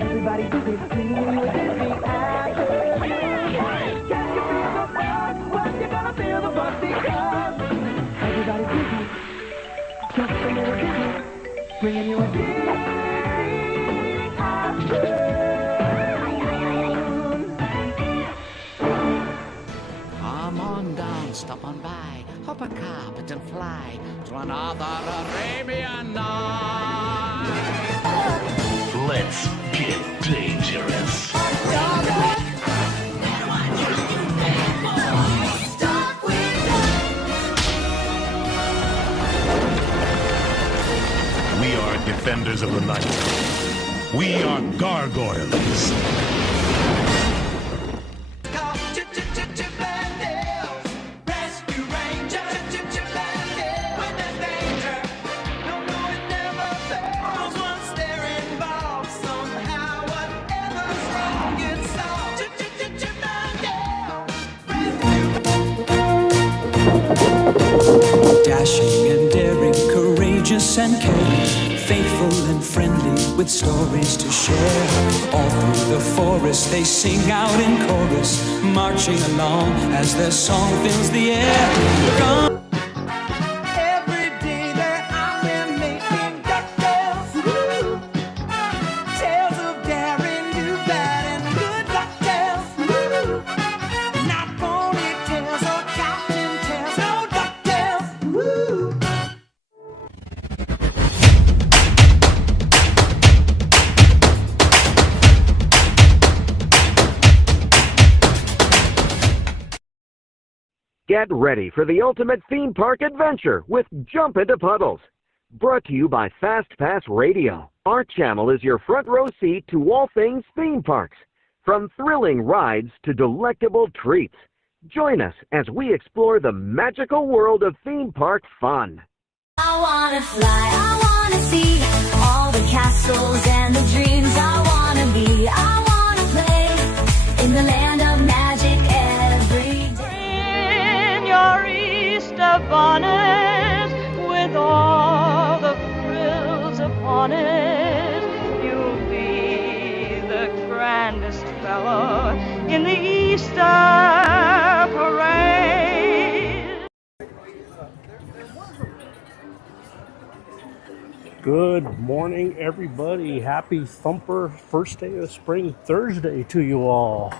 Everybody busy singing with Disney afternoon. Can you feel the buzz? Well, you're gonna feel the buzz because everybody's busy, just a little busy, bringing you a Disney afternoon. Come on down, stop on by, hop a carpet and fly to another Arabian night. Let's get dangerous. We are defenders of the night. We are gargoyles. Dashing and daring, courageous and caring, faithful and friendly with stories to share. All through the forest they sing out in chorus, marching along as their song fills the air. Come. Every day that I've been making ducktails, tales of daring, new, bad, and good ducktails. Not ponytails or captain tails, no ducktails. Get ready for the ultimate theme park adventure with Jump into Puddles. Brought to you by FastPass Radio. Our channel is your front row seat to all things theme parks, from thrilling rides to delectable treats. Join us as we explore the magical world of theme park fun. I wanna fly, I wanna see all the castles and the dreams I wanna be. I wanna play in the land of magic every day. In your Easter bonnet with all the frills upon it, you'll be the grandest fellow in the Easter parade. Good morning, everybody. Happy Thumper Thursday Thursday to you all.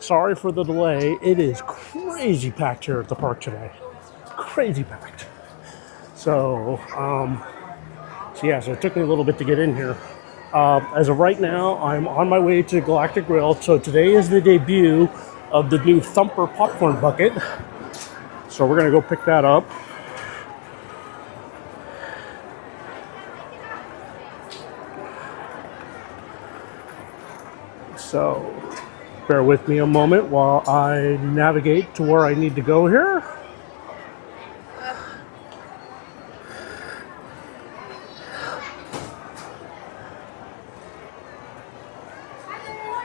Sorry for the delay. It is crazy packed here at the park today. Crazy packed. So it took me a little bit to get in here. As of right now, I'm on my way to Galactic Grill. So today is the debut of the new Thumper popcorn bucket. So we're gonna go pick that up. So bear with me a moment while I navigate to where I need to go here.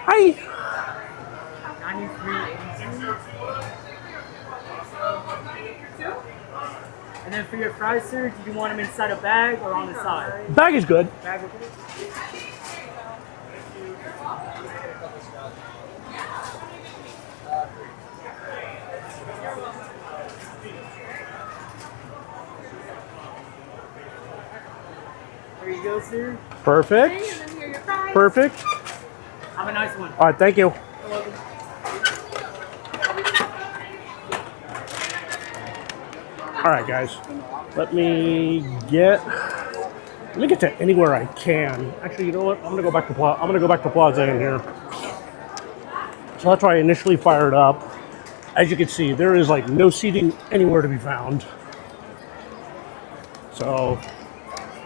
Hi. 93.82. And then for your fries, sir, did you want them inside a bag or on the side? Bag is good. Bag is good. There you go, sir. Perfect. Perfect. Have a nice one. All right, thank you. You're welcome. All right, guys. Let me get to anywhere I can. Actually, you know what? I'm gonna go back to Plaza in here. So that's why I initially fired up. As you can see, there is like no seating anywhere to be found. So,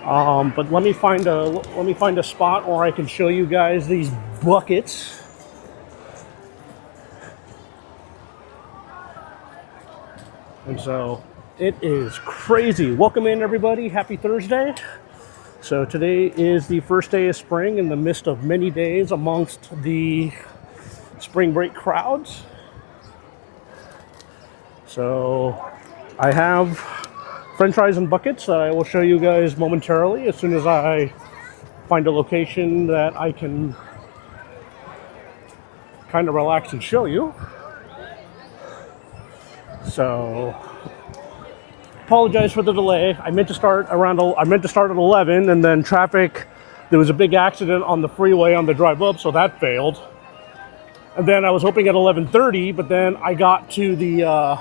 but let me find a spot where I can show you guys these buckets. And so it is crazy. Welcome in, everybody. Happy Thursday. So today is the first day of spring in the midst of many days amongst the spring break crowds. So I have French fries and buckets that I will show you guys momentarily as soon as I find a location that I can kind of relax and show you. So, apologize for the delay. I meant to start at 11, and then traffic. There was a big accident on the freeway on the drive up, so that failed. And then I was hoping at 11:30, but then I got to the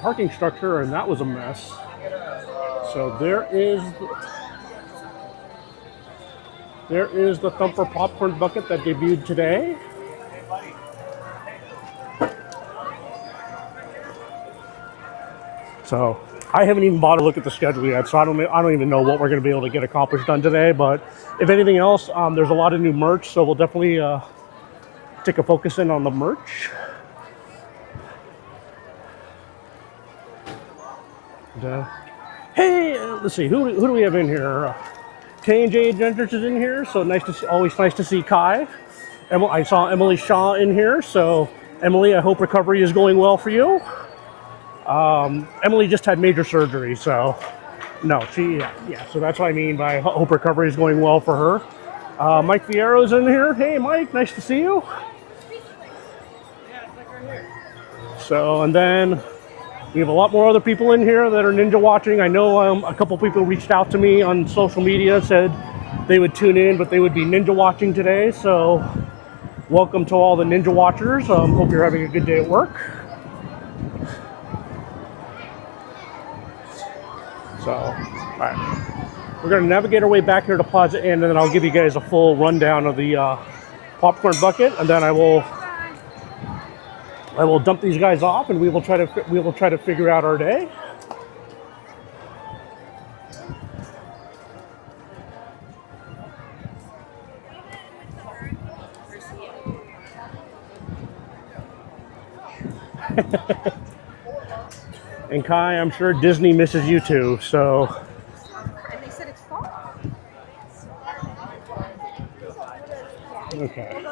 parking structure, and that was a mess. So there is the Thumper popcorn bucket that debuted today. So I haven't even bothered to look at the schedule yet, so I don't even know what we're going to be able to get accomplished done today. But if anything else, there's a lot of new merch, so we'll definitely take a focus in on the merch. And, hey, let's see, who do we have in here? Jadventures is in here, so always nice to see Kai. I saw Emily Shaw in here, so Emily, I hope recovery is going well for you. Emily just had major surgery, so no, so that's what I mean by hope recovery is going well for her. Mike Fierro's in here. Hey, Mike, nice to see you. So, and then we have a lot more other people in here that are ninja watching. I know a couple people reached out to me on social media, said they would tune in, but they would be ninja watching today. So, welcome to all the ninja watchers. Hope you're having a good day at work. So, all right, we're going to navigate our way back here to Plaza Inn, and then I'll give you guys a full rundown of the popcorn bucket, and then I will dump these guys off, and we will try to figure out our day. And Kai, I'm sure Disney misses you too, so. And they said it's fall. Okay.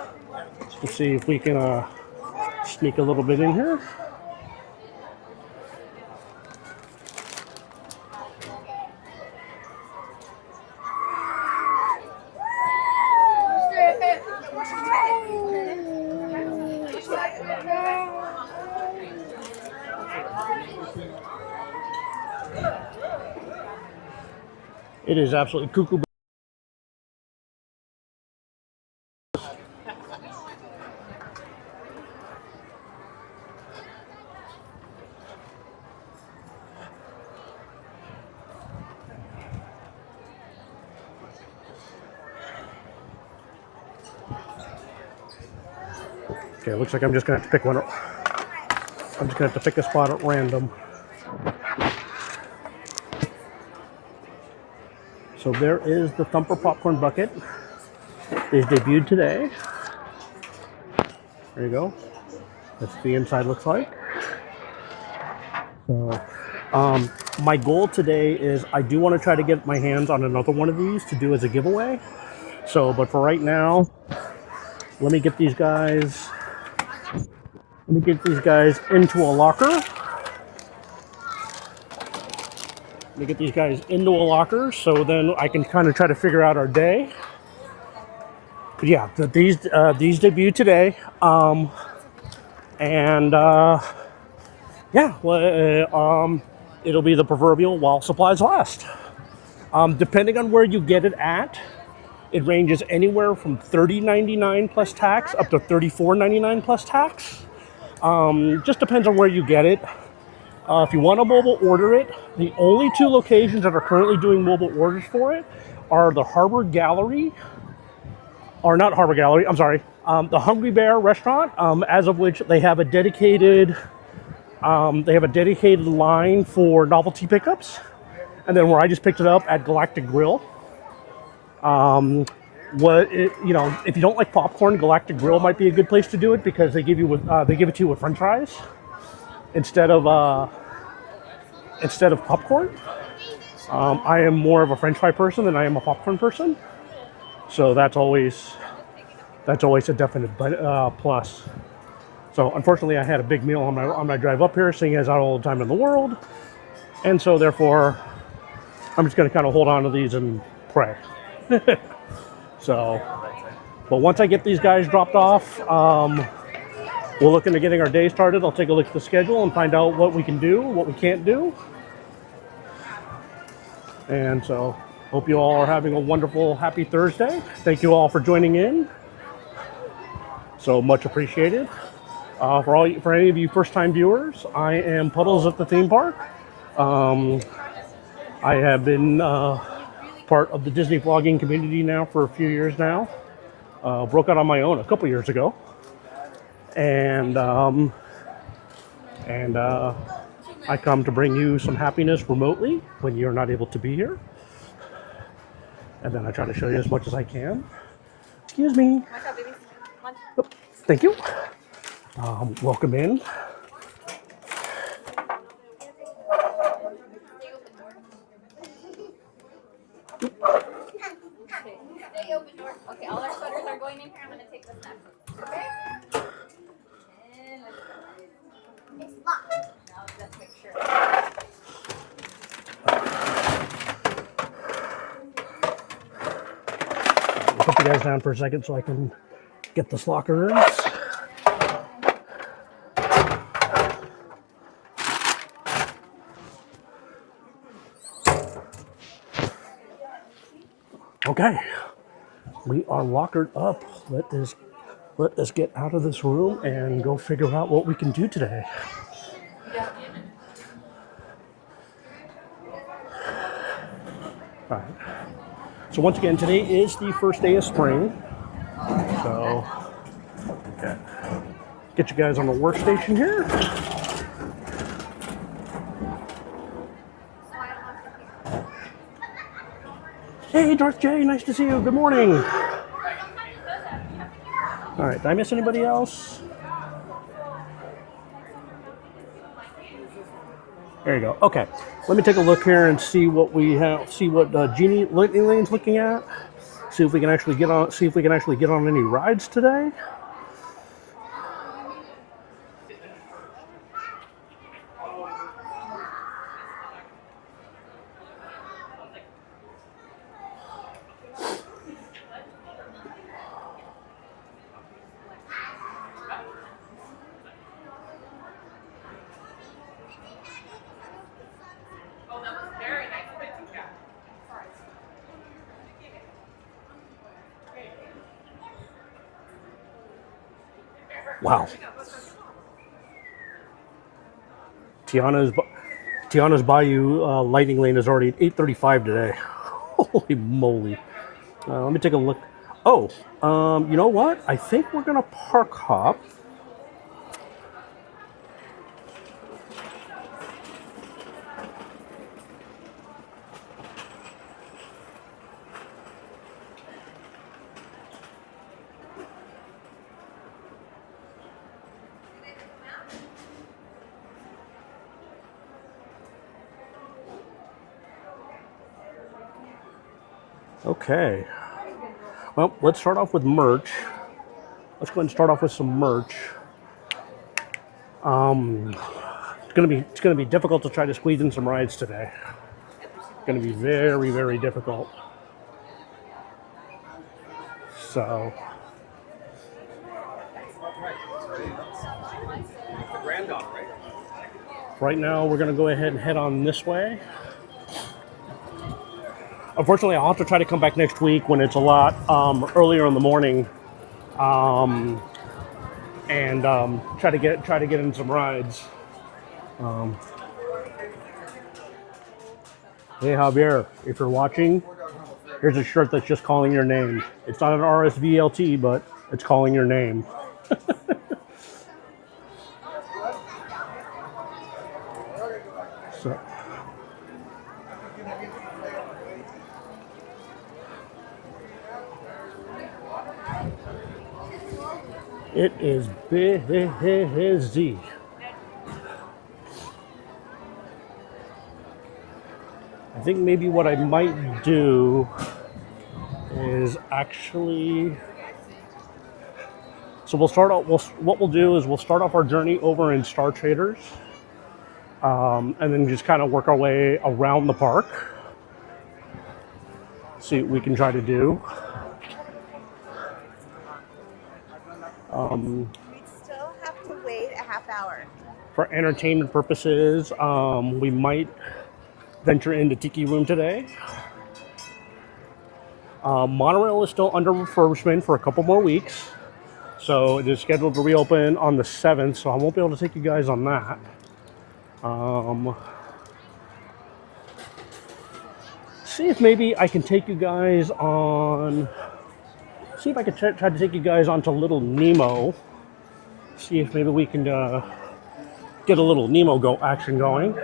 Let's see if we can sneak a little bit in here. It is absolutely Koo Koo. Okay, looks like I'm just gonna have to pick one up. I'm just gonna have to pick a spot at random. So there is the Thumper popcorn bucket. It debuted today. There you go. That's what the inside looks like. So, my goal today is I do want to try to get my hands on another one of these to do as a giveaway. So, but for right now, let me get these guys. Let me get these guys into a locker. Let me get these guys into a locker so then I can kind of try to figure out our day. But yeah, these debut today. Yeah, well, it'll be the proverbial while supplies last. Depending on where you get it at, it ranges anywhere from $30.99 plus tax up to $34.99 plus tax. Just depends on where you get it. If you want to mobile order it, the only two locations that are currently doing mobile orders for it are the Harbor Gallery, or not Harbor Gallery, I'm sorry, the Hungry Bear restaurant, as of which they have a dedicated line for novelty pickups. And then where I just picked it up at Galactic Grill. If you don't like popcorn, Galactic Grill might be a good place to do it because they give it to you with French fries instead of popcorn. I am more of a French fry person than I am a popcorn person, so that's always a definite plus. So unfortunately, I had a big meal on my drive up here, seeing as I had all the time in the world, and so therefore I'm just going to kind of hold on to these and pray. So, but once I get these guys dropped off, we'll look into getting our day started. I'll take a look at the schedule and find out what we can do, what we can't do. And so, hope you all are having a wonderful, happy Thursday. Thank you all for joining in. So much appreciated. For any of you first-time viewers, I am Puddles at the theme park. I have been part of the Disney vlogging community now for a few years now. Broke out on my own a couple years ago. And I come to bring you some happiness remotely when you're not able to be here. And then I try to show you as much as I can. Excuse me. Oh, thank you. Welcome in. Stay open door. Okay, all our sweaters are going in here. I'm going to take this next. Okay? And it's locked. Now let's make sure. I'll put you guys down for a second so I can get this lockers. Okay, we are lockered up. Let us get out of this room and go figure out what we can do today. All right. So once again, today is the first day of spring. So, okay. Get you guys on the workstation here. Hey, Darth J, nice to see you. Good morning. All right, did I miss anybody else? There you go. Okay, let me take a look here and see what we have. See what Genie Lightning Lane's looking at. See if we can actually get on. See if we can actually get on any rides today. Wow. Tiana's Bayou Lightning Lane is already at 8:35 today. Holy moly. Let me take a look. Oh, you know what? I think we're going to park hop. Okay. Well, let's start off with merch. Let's go ahead and start off with some merch. It's gonna be difficult to try to squeeze in some rides today. It's gonna be very, very difficult. So. Right now, we're gonna go ahead and head on this way. Unfortunately, I'll have to try to come back next week when it's a lot earlier in the morning, and try to get in some rides. Hey Javier, if you're watching, here's a shirt that's just calling your name. It's not an RSVLT, but it's calling your name. So. It is busy. I think maybe what I might do is actually, so what we'll do is we'll start off our journey over in Star Traders, and then just kind of work our way around the park. see what we can try to do. We'd still have to wait a half hour. For entertainment purposes, we might venture into Tiki Room today. Monorail is still under refurbishment for a couple more weeks. So it is scheduled to reopen on the 7th, so I won't be able to take you guys on that. See if maybe I can take you guys on... See if I can try to take you guys onto Little Nemo. See if maybe we can get a little Nemo action going.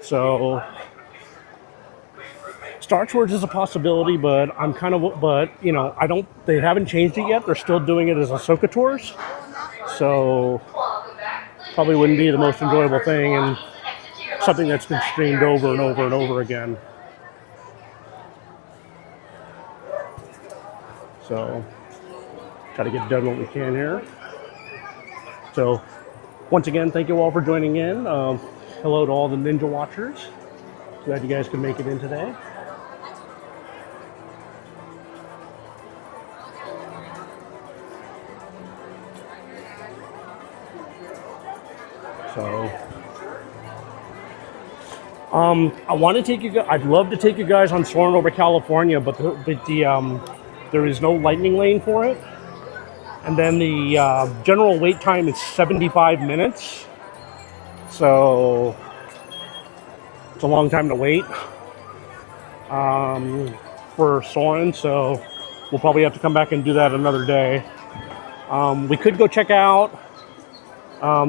So Star Tours is a possibility, but you know, they haven't changed it yet. They're still doing it as Ahsoka Tours. So probably wouldn't be the most enjoyable thing, and something that's been streamed over and over and over again. So, try to get done what we can here. So, once again, thank you all for joining in. Hello to all the Ninja Watchers. Glad you guys could make it in today. So, I want to take you guys. I'd love to take you guys on Soarin' over California, but there is no lightning lane for it. And then the general wait time is 75 minutes. So it's a long time to wait for Soarin'. So we'll probably have to come back and do that another day. We could go check out.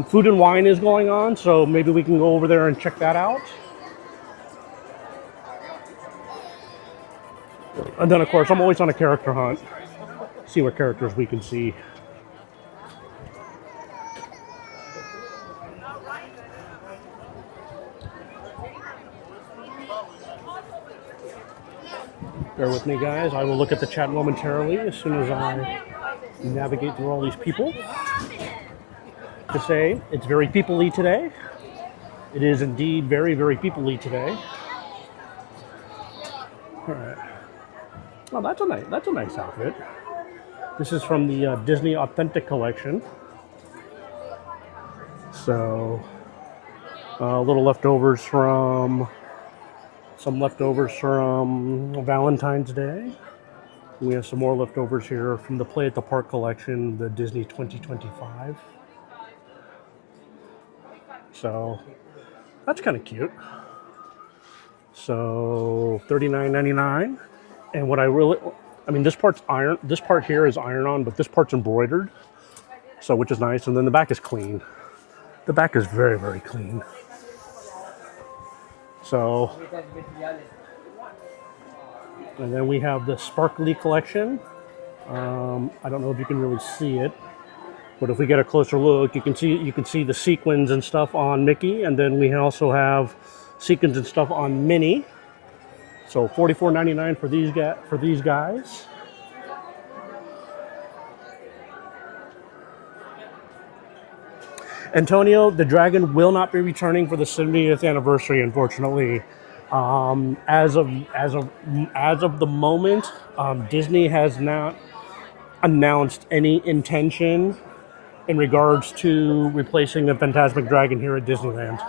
Food and Wine is going on, so maybe we can go over there and check that out. And then, of course, I'm always on a character hunt. See what characters we can see. Bear with me, guys. I will look at the chat momentarily as soon as I navigate through all these people. To say, it's very people-y today. It is indeed very, very people-y today. All right. Well, that's a nice outfit. This is from the Disney Authentic Collection. So, little leftovers from Valentine's Day. We have some more leftovers here from the Play at the Park collection, the Disney 2025. So, that's kind of cute. So, $39.99. And what this part's iron. This part here is iron-on, but this part's embroidered. So, which is nice. And then the back is clean. The back is very, very clean. So, and then we have the Sparkly collection. I don't know if you can really see it, but if we get a closer look, you can see the sequins and stuff on Mickey, and then we also have sequins and stuff on Minnie. So $44.99 for these guys. Antonio, the dragon will not be returning for the 70th anniversary, unfortunately. As of the moment, Disney has not announced any intention in regards to replacing the Fantasmic Dragon here at Disneyland,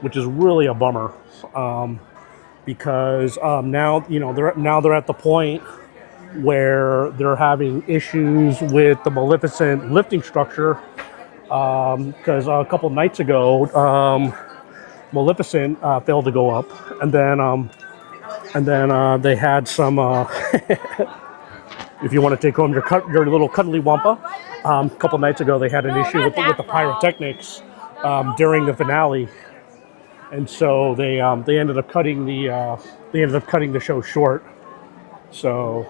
which is really a bummer. Because now they're at the point where they're having issues with the Maleficent lifting structure. Because a couple nights ago, Maleficent failed to go up, and then they had some. If you want to take home your little cuddly wampa, a couple nights ago they had an issue with the pyrotechnics during the finale. And so they ended up cutting the show short. So,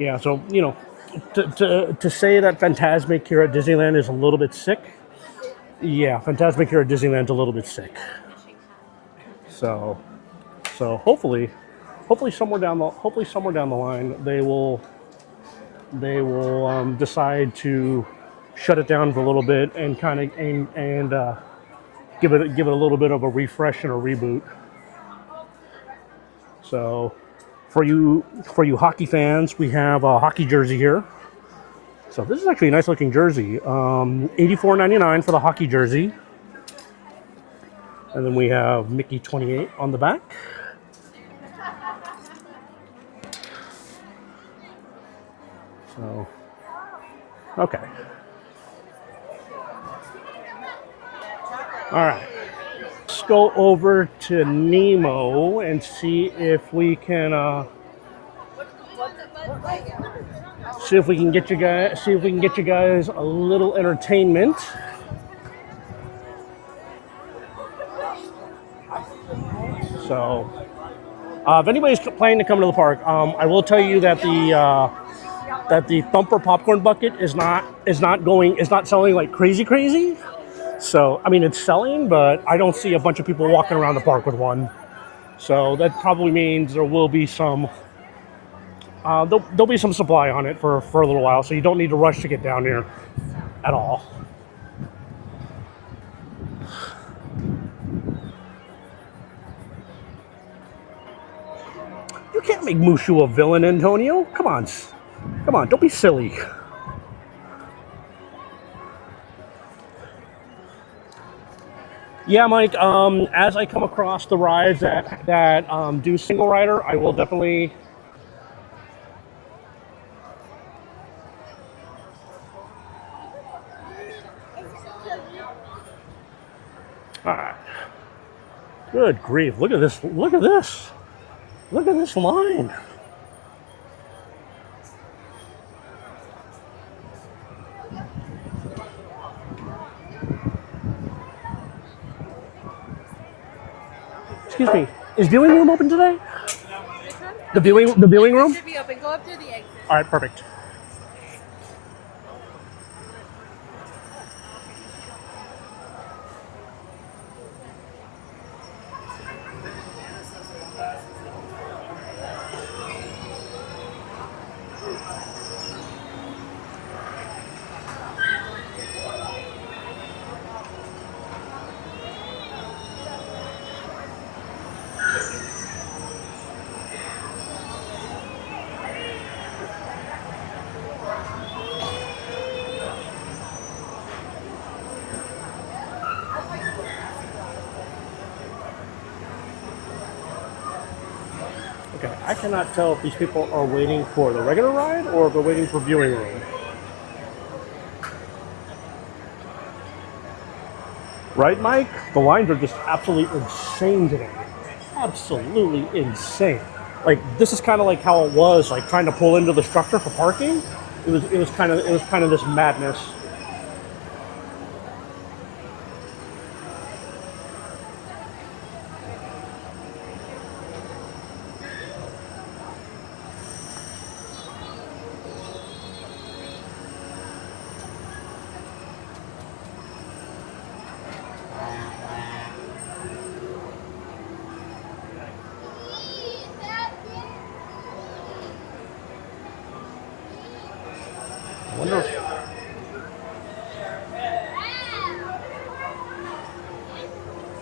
yeah. So to say that Fantasmic here at Disneyland is a little bit sick. Yeah, Fantasmic here at Disneyland's a little bit sick. So hopefully somewhere down the line they will decide to shut it down for a little bit and kind of give it a little bit of a refresh and a reboot. So for you hockey fans, we have a hockey jersey here. So this is actually a nice looking jersey. $84.99 for the hockey jersey. And then we have Mickey 28 on the back. So, okay. All right. Let's go over to Nemo and see if we can get you guys a little entertainment. So, if anybody's planning to come to the park, I will tell you that the Thumper popcorn bucket is not selling like crazy. So, I mean, it's selling, but I don't see a bunch of people walking around the park with one. So that probably means there will be some there'll be some supply on it for a little while. So you don't need to rush to get down here at all. You can't make Mushu a villain, Antonio. Come on, don't be silly. Yeah, Mike, as I come across the rides that do single rider, I will definitely... All right. Good grief, look at this line. Excuse me, is viewing room open today? The viewing room? It should be open. Go up through the exit. All right, perfect. Okay, I cannot tell if these people are waiting for the regular ride or if they're waiting for viewing room. Right, Mike? The lines are just absolutely insane today. Absolutely insane. Like, this is kind of like how it was, like trying to pull into the structure for parking. It was kind of this madness.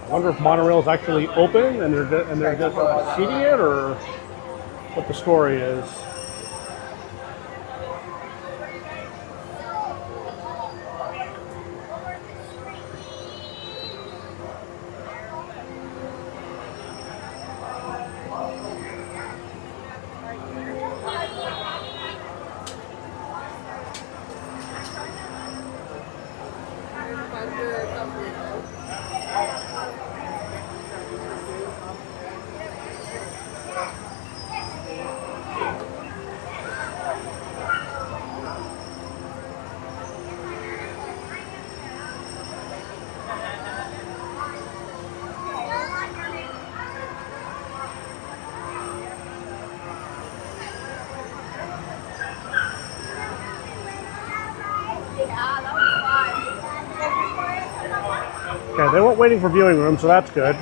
I wonder if monorail's actually open and they're just seating it, or what the story is. Okay, they weren't waiting for viewing room, so that's good.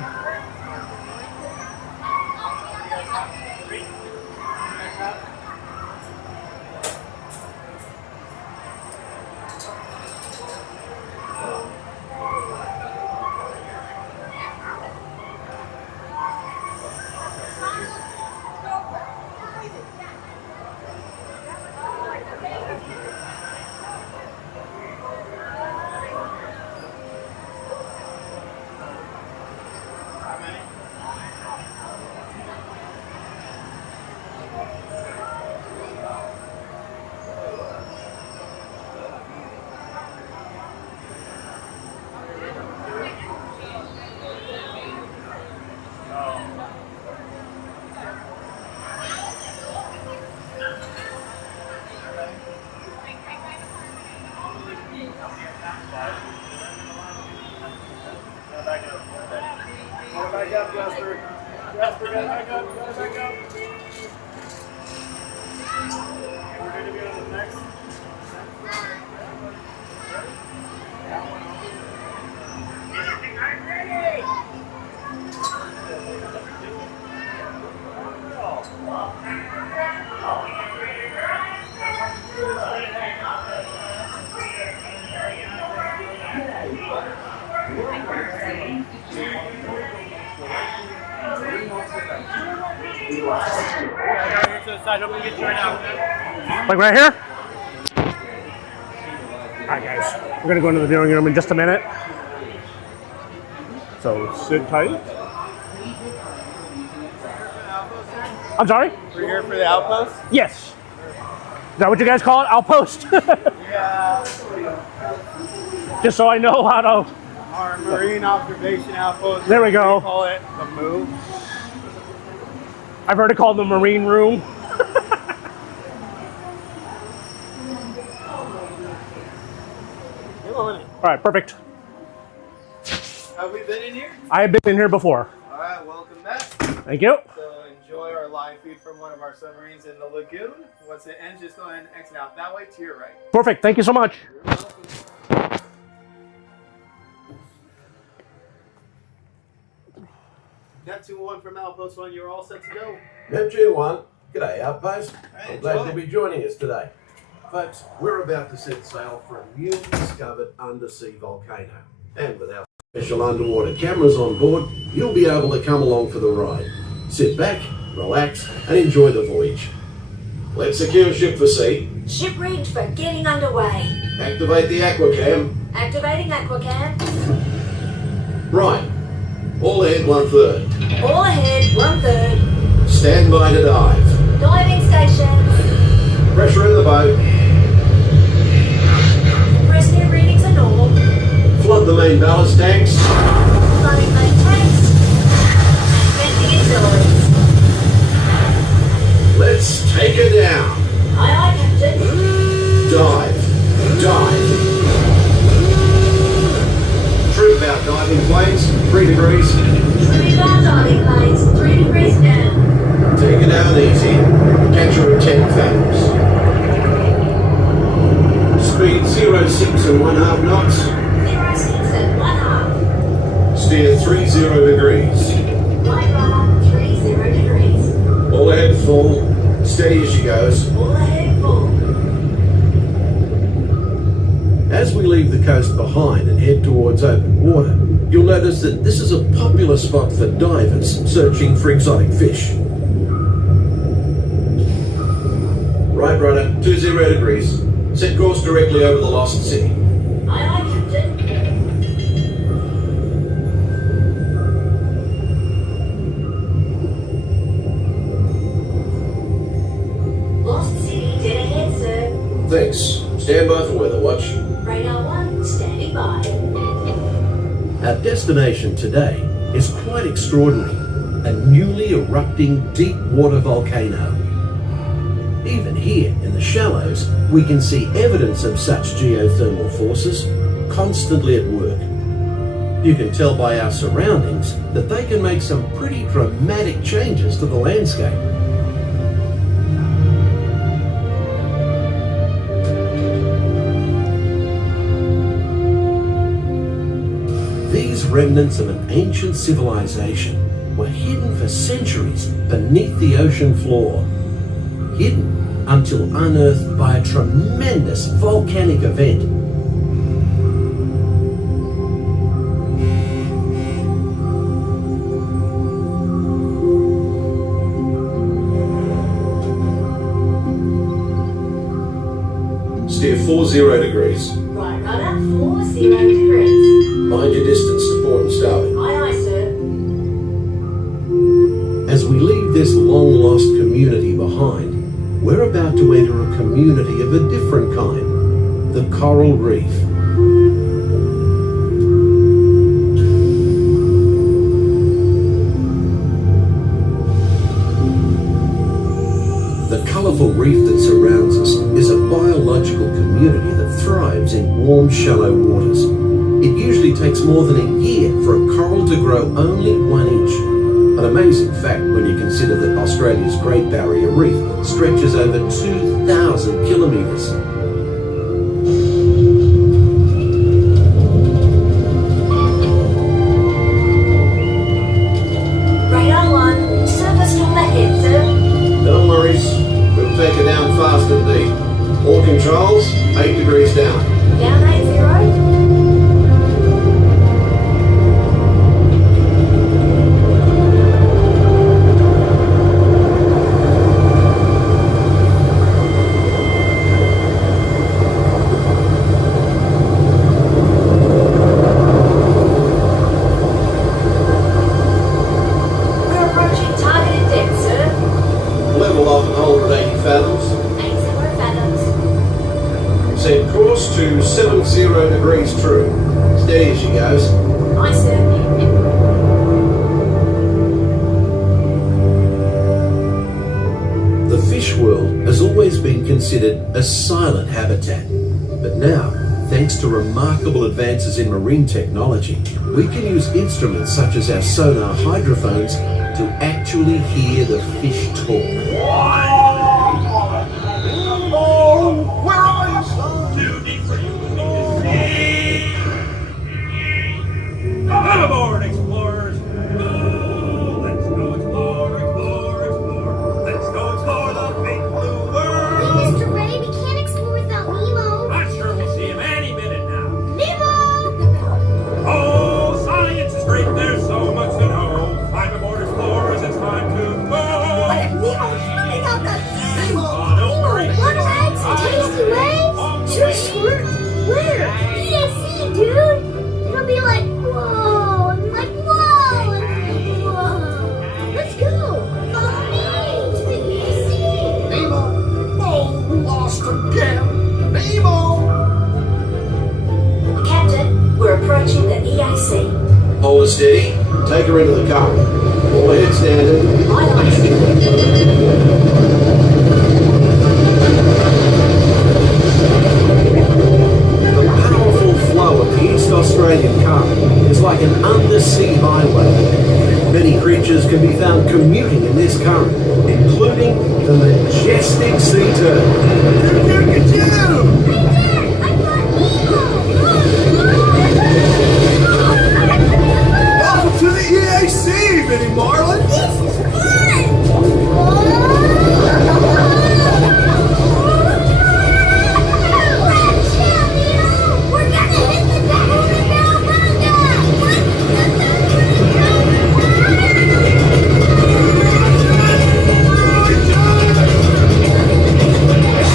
Like right here? Alright guys, we're gonna go into the viewing room in just a minute. So sit tight. I'm sorry? We're here for the outpost? Yes. Is that what you guys call it? Outpost? Yeah. Just so I know how to... Our marine observation outpost. There we go. We call it the move. I've heard it called the marine room. Alright, perfect. Have we been in here? I have been in here before. Alright, welcome back. Thank you. So enjoy our live feed from one of our submarines in the lagoon. Once it ends, just go ahead and exit out that way to your right. Perfect, thank you so much. You're welcome. Neptune 1 from Outpost 1, you're all set to go. Neptune 1, g'day Outpost. Hey, I'm glad Joe. to be joining us today. Folks, we're about to set sail for a newly discovered undersea volcano. And with our special underwater cameras on board, you'll be able to come along for the ride. Sit back, relax, and enjoy the voyage. Let's secure ship for sea. Ship rigged for getting underway. Activate the aquacam. Activating aquacam. Right. All ahead 1/3. All ahead 1/3. Stand by to dive. Diving station. Pressure in the boat. Compressed air readings are normal. Flood the main ballast tanks. Flooding main tanks. Venting auxiliaries. Let's take her down. Aye aye, Captain. Dive. Dive. Trim about diving planes, 3 degrees. Trimming our diving planes 3 degrees down. Take it down easy. Catch her at 10 fathoms. Speed 06 and 1/2 knots. 06 and 1/2. Steer 30 degrees. Right rudder 30 degrees. All ahead full. Steady as she goes. All ahead full. As we leave the coast behind and head towards open water, you'll notice that this is a popular spot for divers searching for exotic fish. Right rudder, 20 degrees. Set course directly over the lost city. Aye aye, Captain. Lost city dead ahead, sir. Thanks. Stand by for weather watch. Radar 1 standing by. Our destination today is quite extraordinary. A newly erupting deep water volcano. Even here in the shallows, we can see evidence of such geothermal forces constantly at work. You can tell by our surroundings that they can make some pretty dramatic changes to the landscape. These remnants of an ancient civilization were hidden for centuries beneath the ocean floor. Hidden until unearthed by a tremendous volcanic event. Steer 40 degrees. Right rudder 40 degrees. Mind your distance to port and starboard. Aye aye, sir. As we leave this long-lost community behind, we're about to enter a community of a different kind, the coral reef. The colourful reef that surrounds us is a biological community that thrives in warm, shallow waters. It usually takes more than a year for a coral to grow only 1 inch. A An amazing fact when you consider that Australia's Great Barrier Reef stretches over 2,000 kilometres. Radar 1, surface storm ahead, sir. No worries, we'll take her down fast indeed. All controls, 8 degrees down. Down 80. We're approaching targeted depth, sir. Level off and hold at 80 fathoms. 80 fathoms. Set course to 70 degrees true. Steady as she goes. Aye, sir. The fish world has always been considered a silent habitat. But now, thanks to remarkable advances in marine technology, we can use instruments such as our sonar hydrophones to actually hear the fish talk. Where are you, son? Too deep for you to see. Come aboard, explorers. Oh, let's go explore, explore, explore. Let's go explore the big blue world. Mr. Ray, we can't explore without Nemo. I'm sure we'll see him any minute now. Nemo! Oh, science is great. There's so much to know. Climb aboard, explorers. It's time to go. What if Nemo's swimming out the Oh, don't worry. water eggs and tasty waves? Sure, sure. Where? ESC, dude. It'll be like, whoa, and like, whoa, and whoa. Let's go. Follow me to the ESC. Nemo! Oh, lost again! Nemo! Captain, we're approaching the EAC. Hold her steady. Take her into the car. All head standard. Aye, aye. The powerful flow of the East Australian current is like an undersea highway. Many creatures can be found commuting in this current, including the majestic sea turtle. Look at you! Welcome to the EAC, Minnie Marlin! This is fun! We're gonna hit the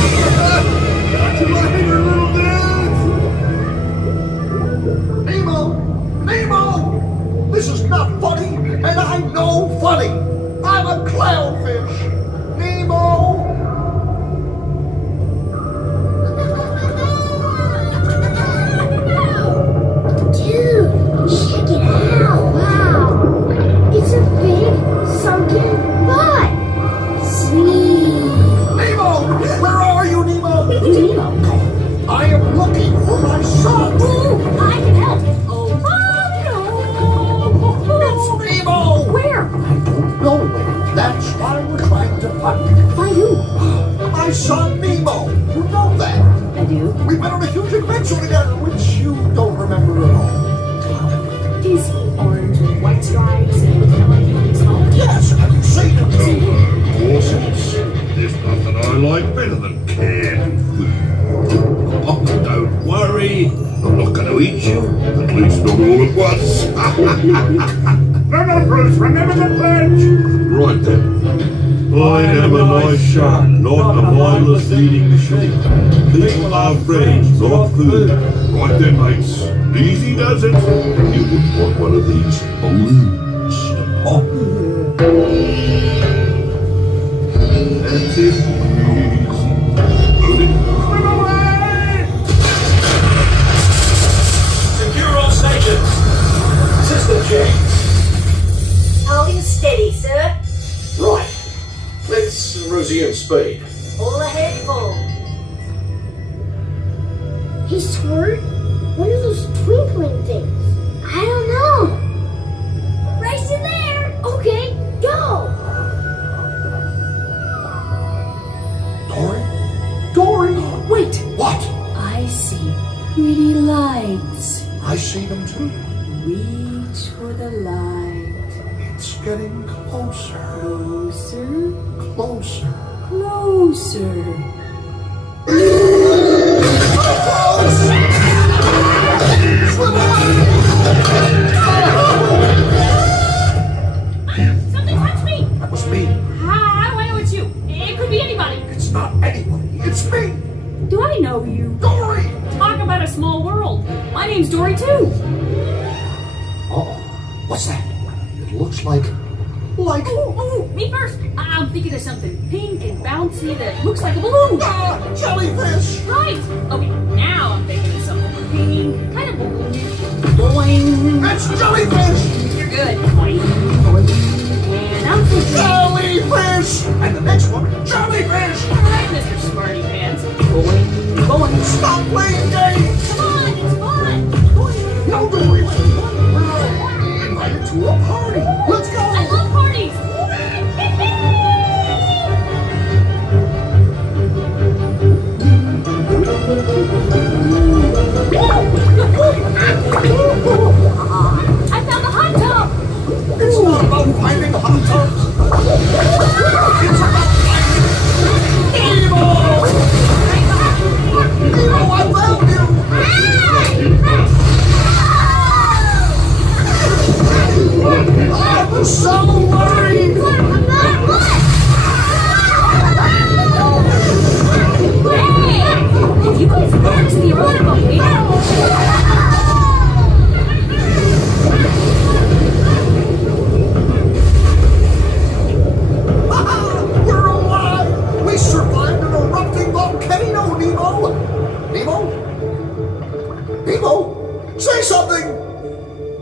Back to my finger, little dudes! Nemo! Nemo! This is not funny, and I know funny! I'm a clownfish! Nemo! Dude, check it out! Wow! It's a big sunken butt! Sweet! Nemo! Where are you, Nemo? Nemo? I am looking for my son! Ooh, I can help. Oh, It's Nemo! where? I don't know where. That's why we're trying to find By who? my son Nemo. You know that. I do. We've been on a huge adventure together, which you don't remember at all. Is he orange with white stripes and looking like he's home? Yes, have you seen him? Of course it is. There's nothing I like better than canned food. Oh, don't worry. I'm not going to eat you. At least not all at once. No, Bruce. Remember the pledge. Right then. I am a nice shark, not a mindless eating machine. People are friends, not food. Right then, mates. Easy does it. You would want one of these balloons to pop. That's it. Easy. Swim away! Secure all stations. System check. Holding steady, sir. Right. Let's resume speed. All ahead full. Hey, Squirt, what are those twinkling things? I don't know. Right to there. Okay. I see them too. Reach for the light. It's getting closer. Closer. Closer. Closer. Something touched me! That was me. How do I know it's you? It could be anybody. It's not anybody. It's me. Do I know you? Dory! Talk about a small world. My name's Dory too. Uh-oh. What's that? It looks like... Ooh, me first. I'm thinking of something pink and bouncy that looks like a balloon. Jellyfish! Right. Okay, now I'm thinking of something pink, kind of balloony. Boing. That's jellyfish! You're good. Boing. And I'm thinking... Jellyfish! And the next one, jellyfish! All right, Mr. Smarty Pants. Boing. Stop playing games! Come on, it's fun. No, Dory! We're invited to a party. Let's go! I love parties. I found the hot tub. It's not about finding hot tubs. It's about finding Nemo! Nemo, I found you! I'm so worried! Hey, did you guys notice the eruption volcano? We're alive! We survived an erupting volcano, Nemo! Nemo? Nemo? Say something!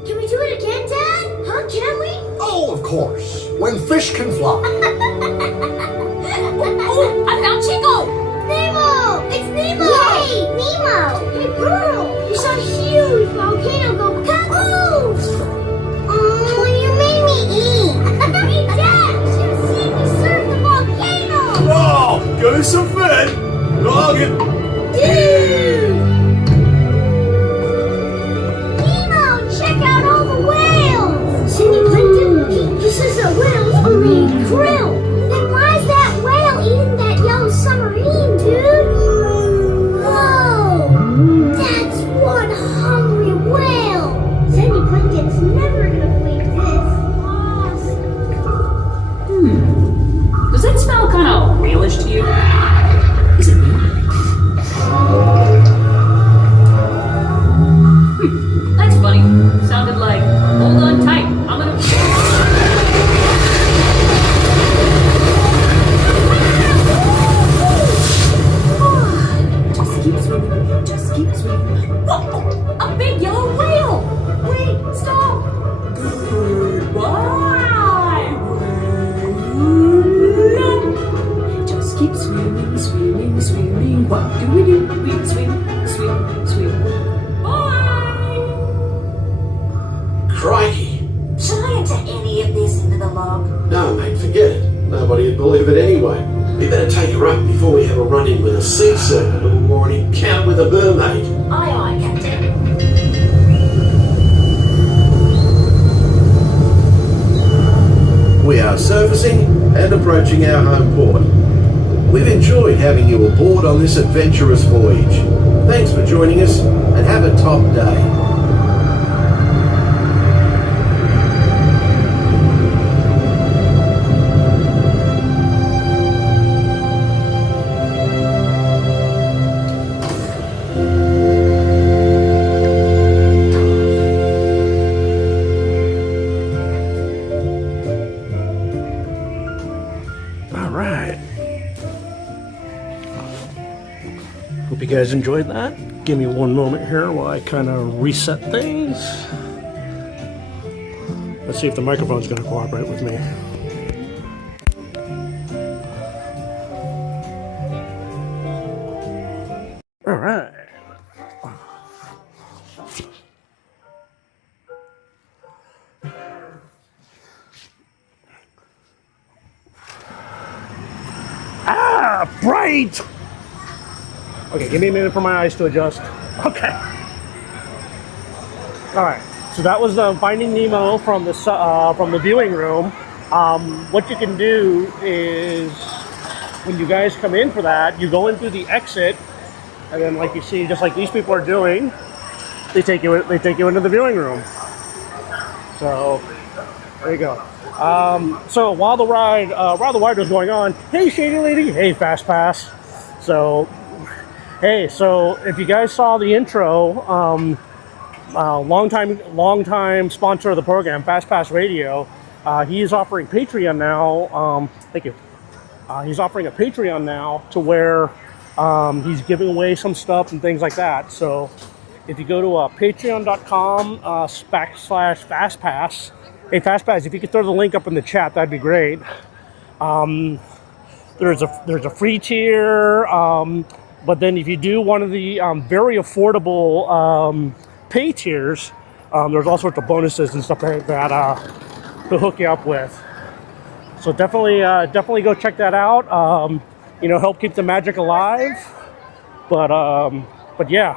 Can we do it again, Dad? Huh? Can we? Oh, of course. When fish can fly. Oh, I found Chico! Nemo! It's Nemo! Yay! Nemo! Hey, Pearl! You saw a huge volcano go kaboom! Oh, you made me eat! Hey, Dad! You should have seen me surf the volcano! Oh, give us some food. Noggin. Dude! Nemo, check out all the whales! Cindy Clinton, he says the whales only eat krill. Then why is that whale eating that yellow submarine, dude? Whoa! That's one hungry whale! Cindy Clinton's never gonna believe this. Awesome. Does that smell kind of whalish to you? Is it me? That's funny. Sounded like, hold on tight. I'm gonna... Just keep swimming. Just keep swimming. Whoa! A big yellow whale! Wait, stop! Goodbye! Whale! Just keep swimming, swimming, swimming. What do? We swim, swim, swim. Bye! Crikey. Should I enter any of this into the log? No, mate, forget it. Nobody would believe it anyway. We better take her up before we have a run-in with a sea serpent or an encounter with a mermaid. Aye, aye, Captain. We are surfacing and approaching our home port. We've enjoyed having you aboard on this adventurous voyage. Thanks for joining us and have a top day. Hope you guys enjoyed that. Give me one moment here while I kind of reset things. Let's see if the microphone's going to cooperate with me. All right. Ah, bright! Okay, give me a minute for my eyes to adjust. Okay. All right. So that was Finding Nemo from the viewing room. What you can do is, when you guys come in for that, you go in through the exit, and then, like you see, just like these people are doing, they take you into the viewing room. So there you go. So while the ride was going on, hey Shady Lady, hey FastPass. So hey, so if you guys saw the intro, long time sponsor of the program, FastPass Radio, he is offering Patreon now. Thank you. He's offering a Patreon now to where he's giving away some stuff and things like that. So if you go to patreon.com/FastPass, hey FastPass, if you could throw the link up in the chat, that'd be great. There's a free tier, but then if you do one of the very affordable pay tiers, there's all sorts of bonuses and stuff like that to hook you up with. So definitely go check that out. Help keep the magic alive. But yeah,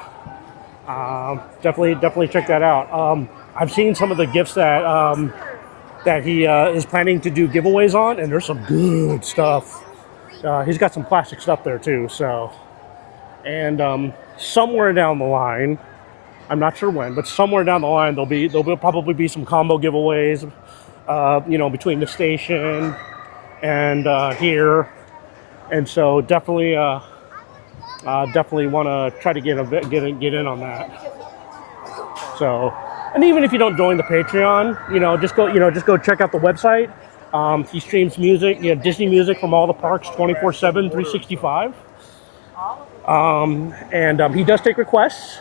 definitely check that out. I've seen some of the gifts that he is planning to do giveaways on, and there's some good stuff. He's got some plastic stuff there too. So, and somewhere down the line, I'm not sure when, but somewhere down the line there'll probably be some combo giveaways. Between the station and here, and so definitely want to try to get in on that. So, and even if you don't join the Patreon, just go check out the website. He streams music, Disney music from all the parks 24/7, 365. And he does take requests.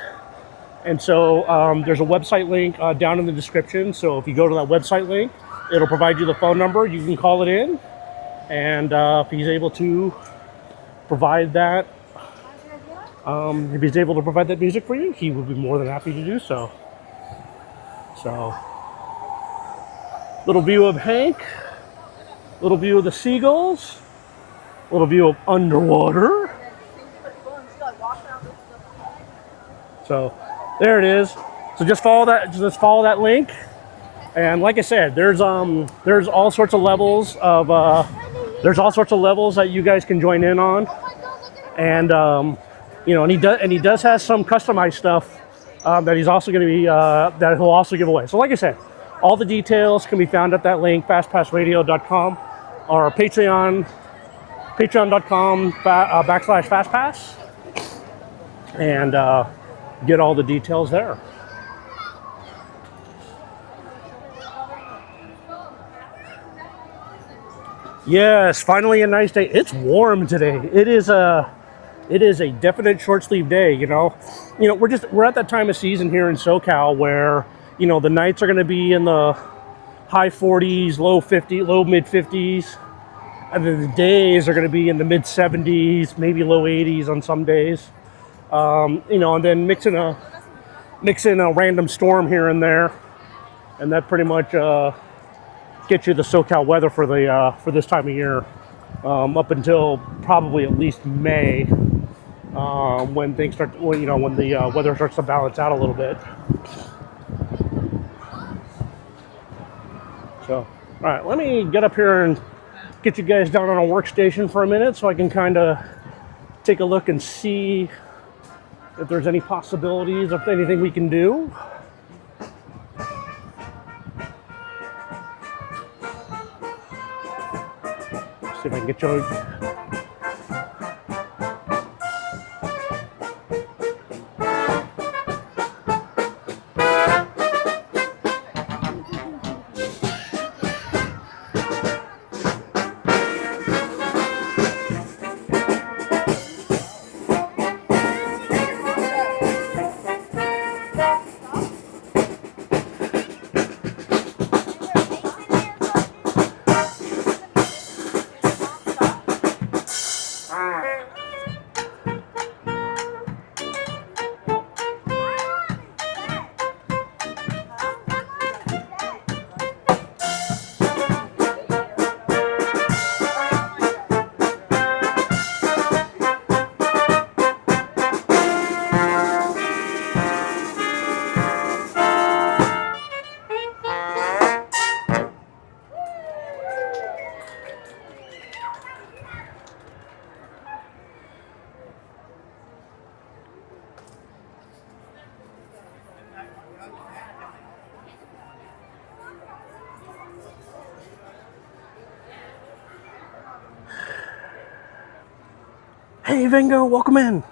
And so there's a website link down in the description. So if you go to that website link, it'll provide you the phone number. You can call it in. And if he's able to provide that, music for you, he would be more than happy to do so. So, little view of Hank, little view of the seagulls, little view of underwater. So, there it is. So just follow that link. And like I said, there's all sorts of levels of that you guys can join in on. And and he does have some customized stuff that he's also going to be that he'll also give away. So like I said, all the details can be found at that link, fastpassradio.com, or patreon.com/FastPass, and get all the details there. Yes, finally a nice day. It's warm today. It is a definite short sleeve day. We're at that time of season here in SoCal where the nights are going to be in the high 40s, low mid 50s, and then the days are going to be in the mid 70s, maybe low 80s on some days. And then mix in a random storm here and there, and that pretty much get you the SoCal weather for this time of year, up until probably at least May, when things start, when the weather starts to balance out a little bit. So, all right, let me get up here and get you guys down on a workstation for a minute so I can kind of take a look and see if there's any possibilities of anything we can do. See if I can get you. Hey, Vengo, welcome in.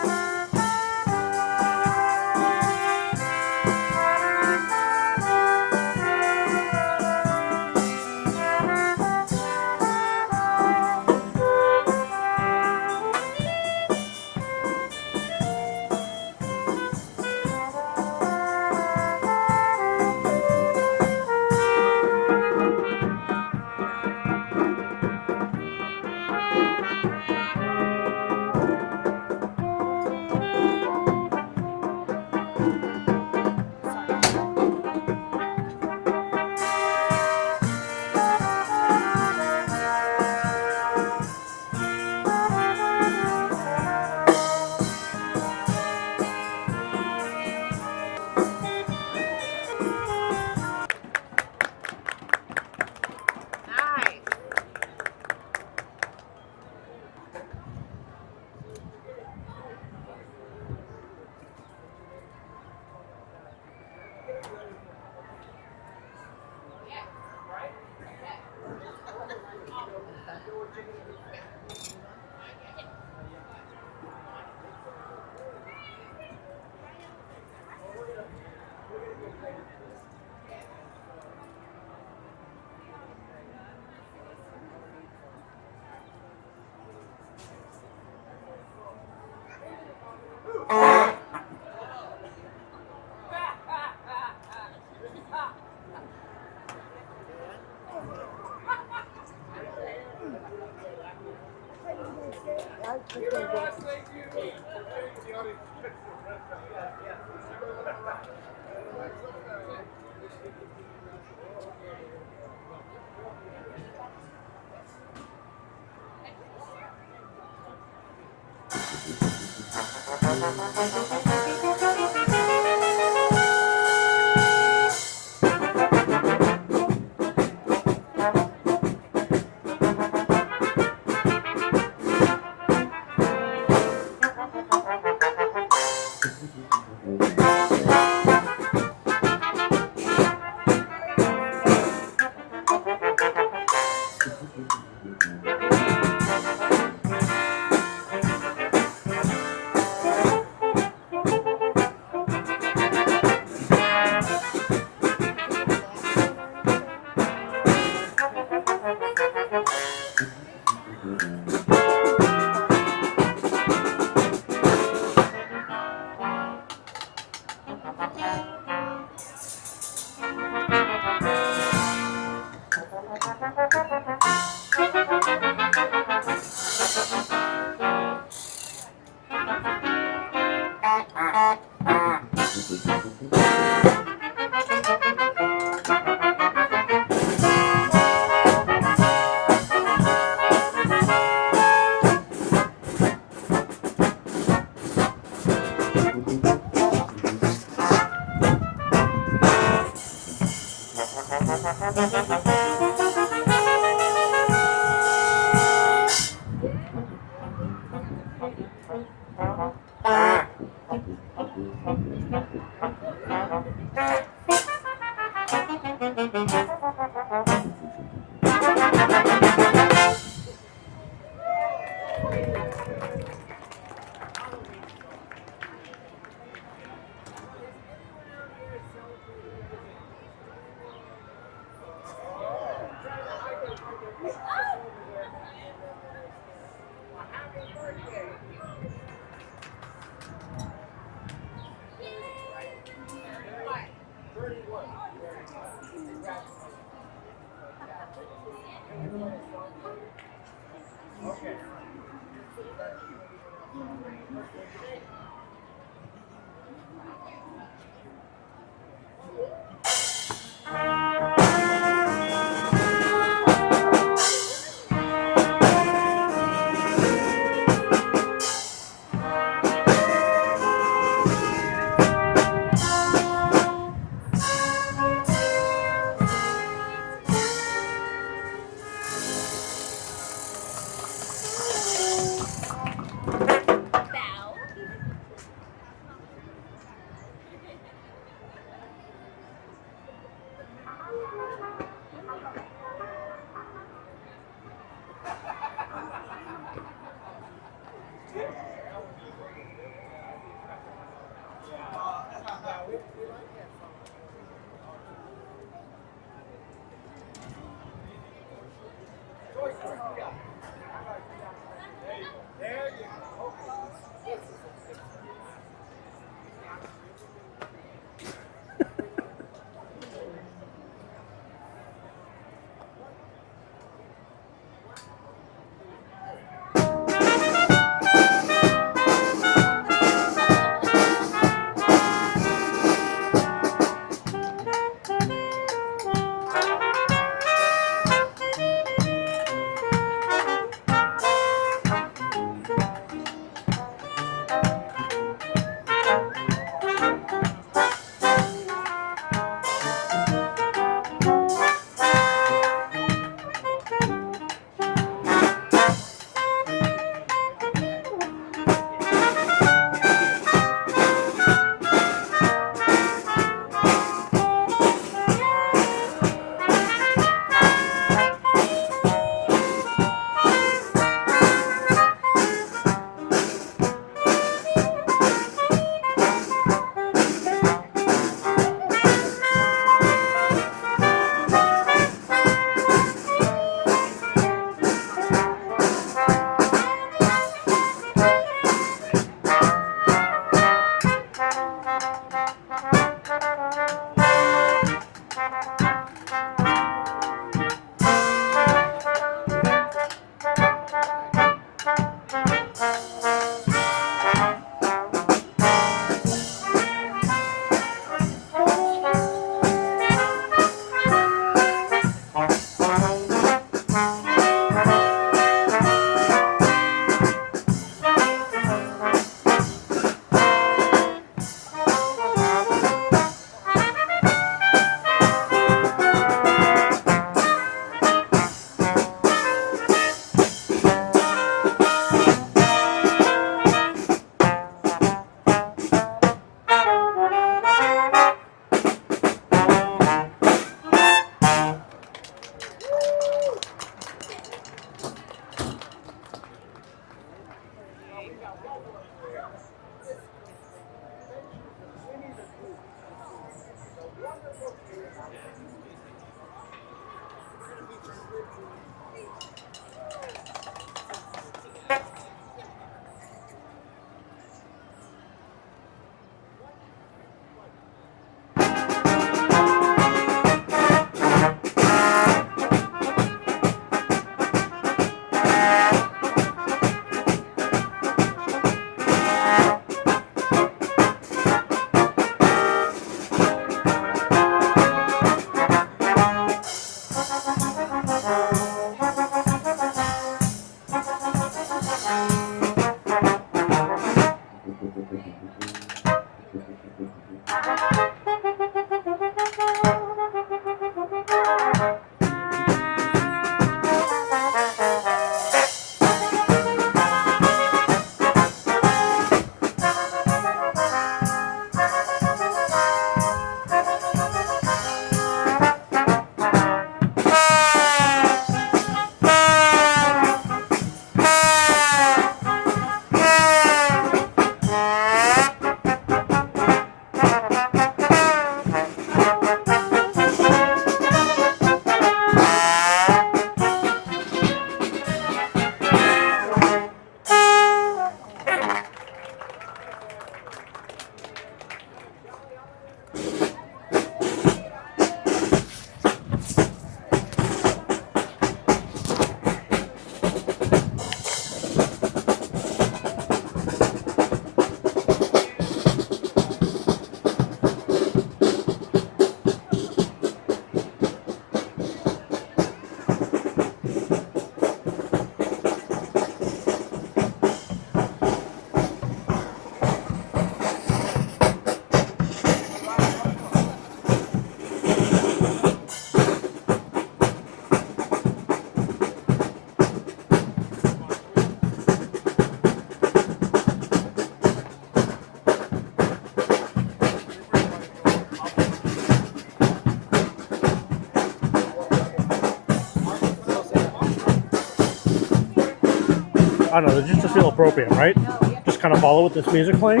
I don't know, just to feel appropriate, right? Just kind of follow with this music playing.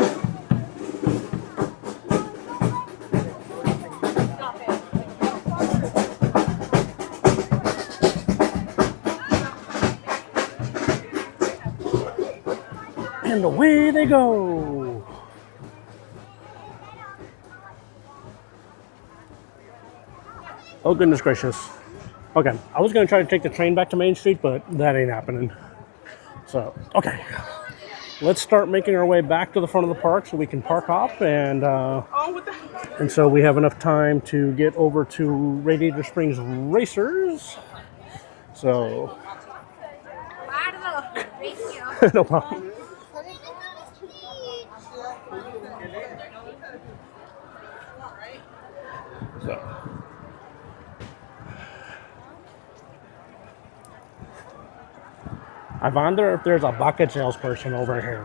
And away they go. Oh, goodness gracious. Okay, I was going to try to take the train back to Main Street, but that ain't happening. So, okay. Let's start making our way back to the front of the park so we can park hop, and so we have enough time to get over to Radiator Springs Racers. So, no problem. So. I wonder if there's a bucket salesperson over here.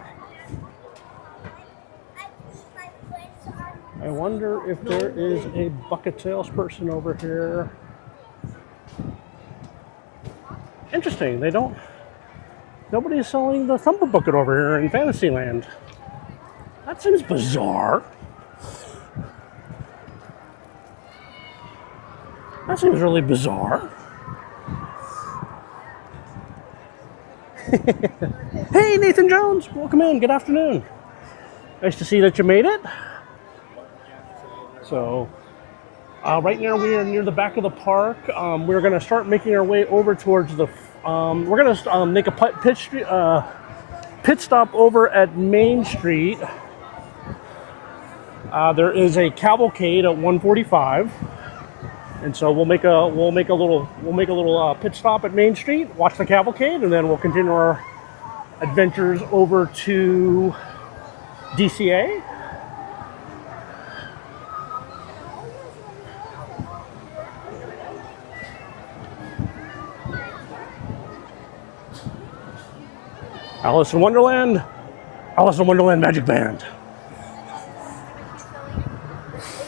I wonder if there is a bucket salesperson over here. Interesting, nobody's selling the Thumper bucket over here in Fantasyland. That seems bizarre. That seems really bizarre. Hey, Nathan Jones, welcome in. Good afternoon. Nice to see that you made it. So, right now we are near the back of the park. We're going to start making our way over towards the. We're going to make a pit stop over at Main Street. There is a cavalcade at 1:45. And so we'll make a little pit stop at Main Street, watch the cavalcade, and then we'll continue our adventures over to DCA. Alice in Wonderland Magic Band.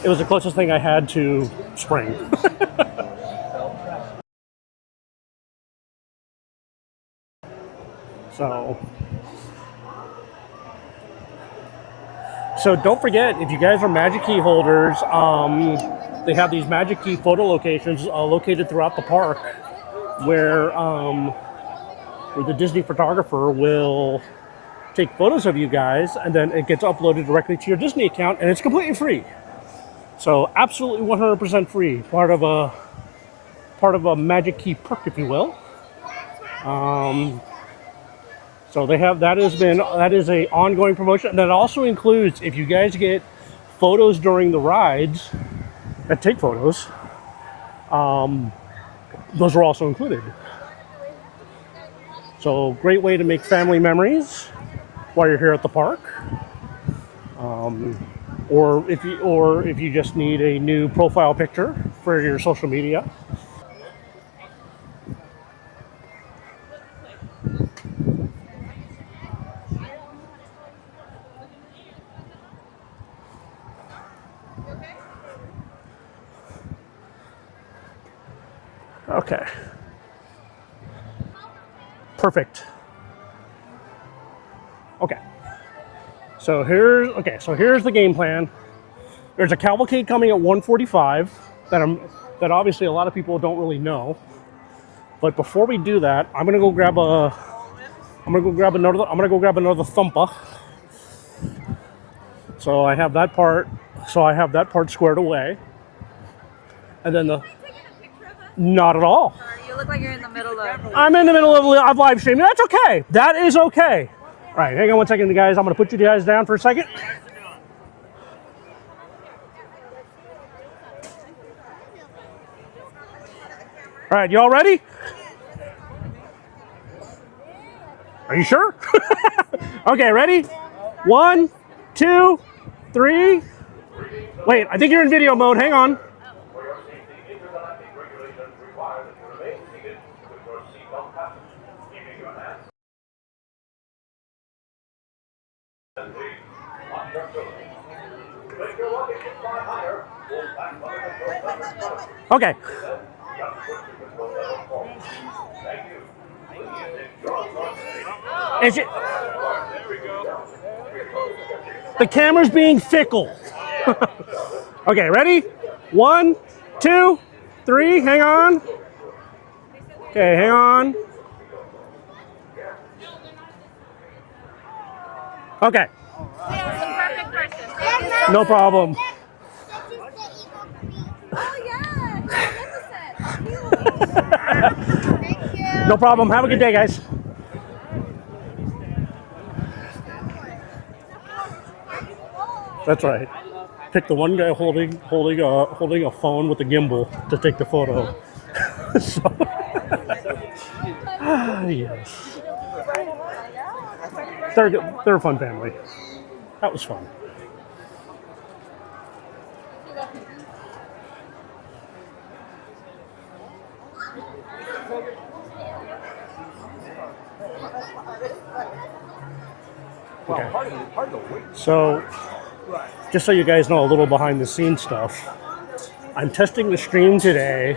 It was the closest thing I had to spring. So don't forget, if you guys are Magic Key holders, they have these Magic Key photo locations located throughout the park where the Disney photographer will take photos of you guys, and then it gets uploaded directly to your Disney account, and it's completely free. So absolutely 100% free, part of a Magic Key perk, if you will. So they have that is a ongoing promotion, and that also includes if you guys get photos during the rides, that take photos. Those are also included. So great way to make family memories while you're here at the park. Or if you just need a new profile picture for your social media. Okay. Perfect. Okay. So here's the game plan. There's a cavalcade coming at 1:45 that obviously a lot of people don't really know. But before we do that, I'm gonna go grab another Thumper. So I have that part squared away. And then not at all. You look like you're in the middle of. I'm in the middle of live streaming. That's okay. That is okay. All right, hang on one second, guys. I'm going to put you guys down for a second. All right, you all ready? Are you sure? Okay, ready? 1, 2, 3. Wait, I think you're in video mode. Hang on. Okay. Is it? The camera's being fickle. Okay, ready? 1, 2, 3, hang on. Okay, hang on. Okay. No problem. No problem. Have a good day, guys. That's right. Pick the one guy holding a phone with a gimbal to take the photo. So, yes. They're a fun family. That was fun. Okay. So, just so you guys know a little behind the scenes stuff, I'm testing the stream today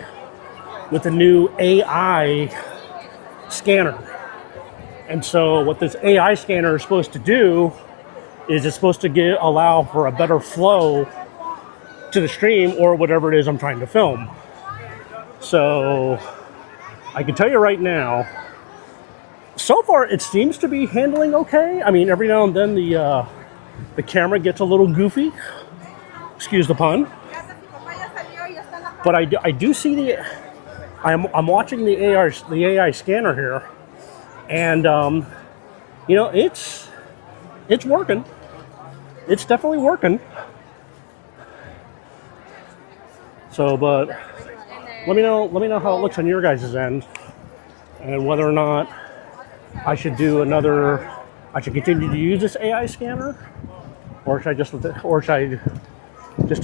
with a new AI scanner. And so what this AI scanner is supposed to do is it's supposed to allow for a better flow to the stream or whatever it is I'm trying to film. So I can tell you right now, so far it seems to be handling okay. I mean, every now and then the camera gets a little goofy, excuse the pun, but I do see I'm watching the AI scanner here, and you know, it's working. It's definitely working. So, but let me know how it looks on your guys' end, and whether or not I should continue to use this AI scanner, or should I just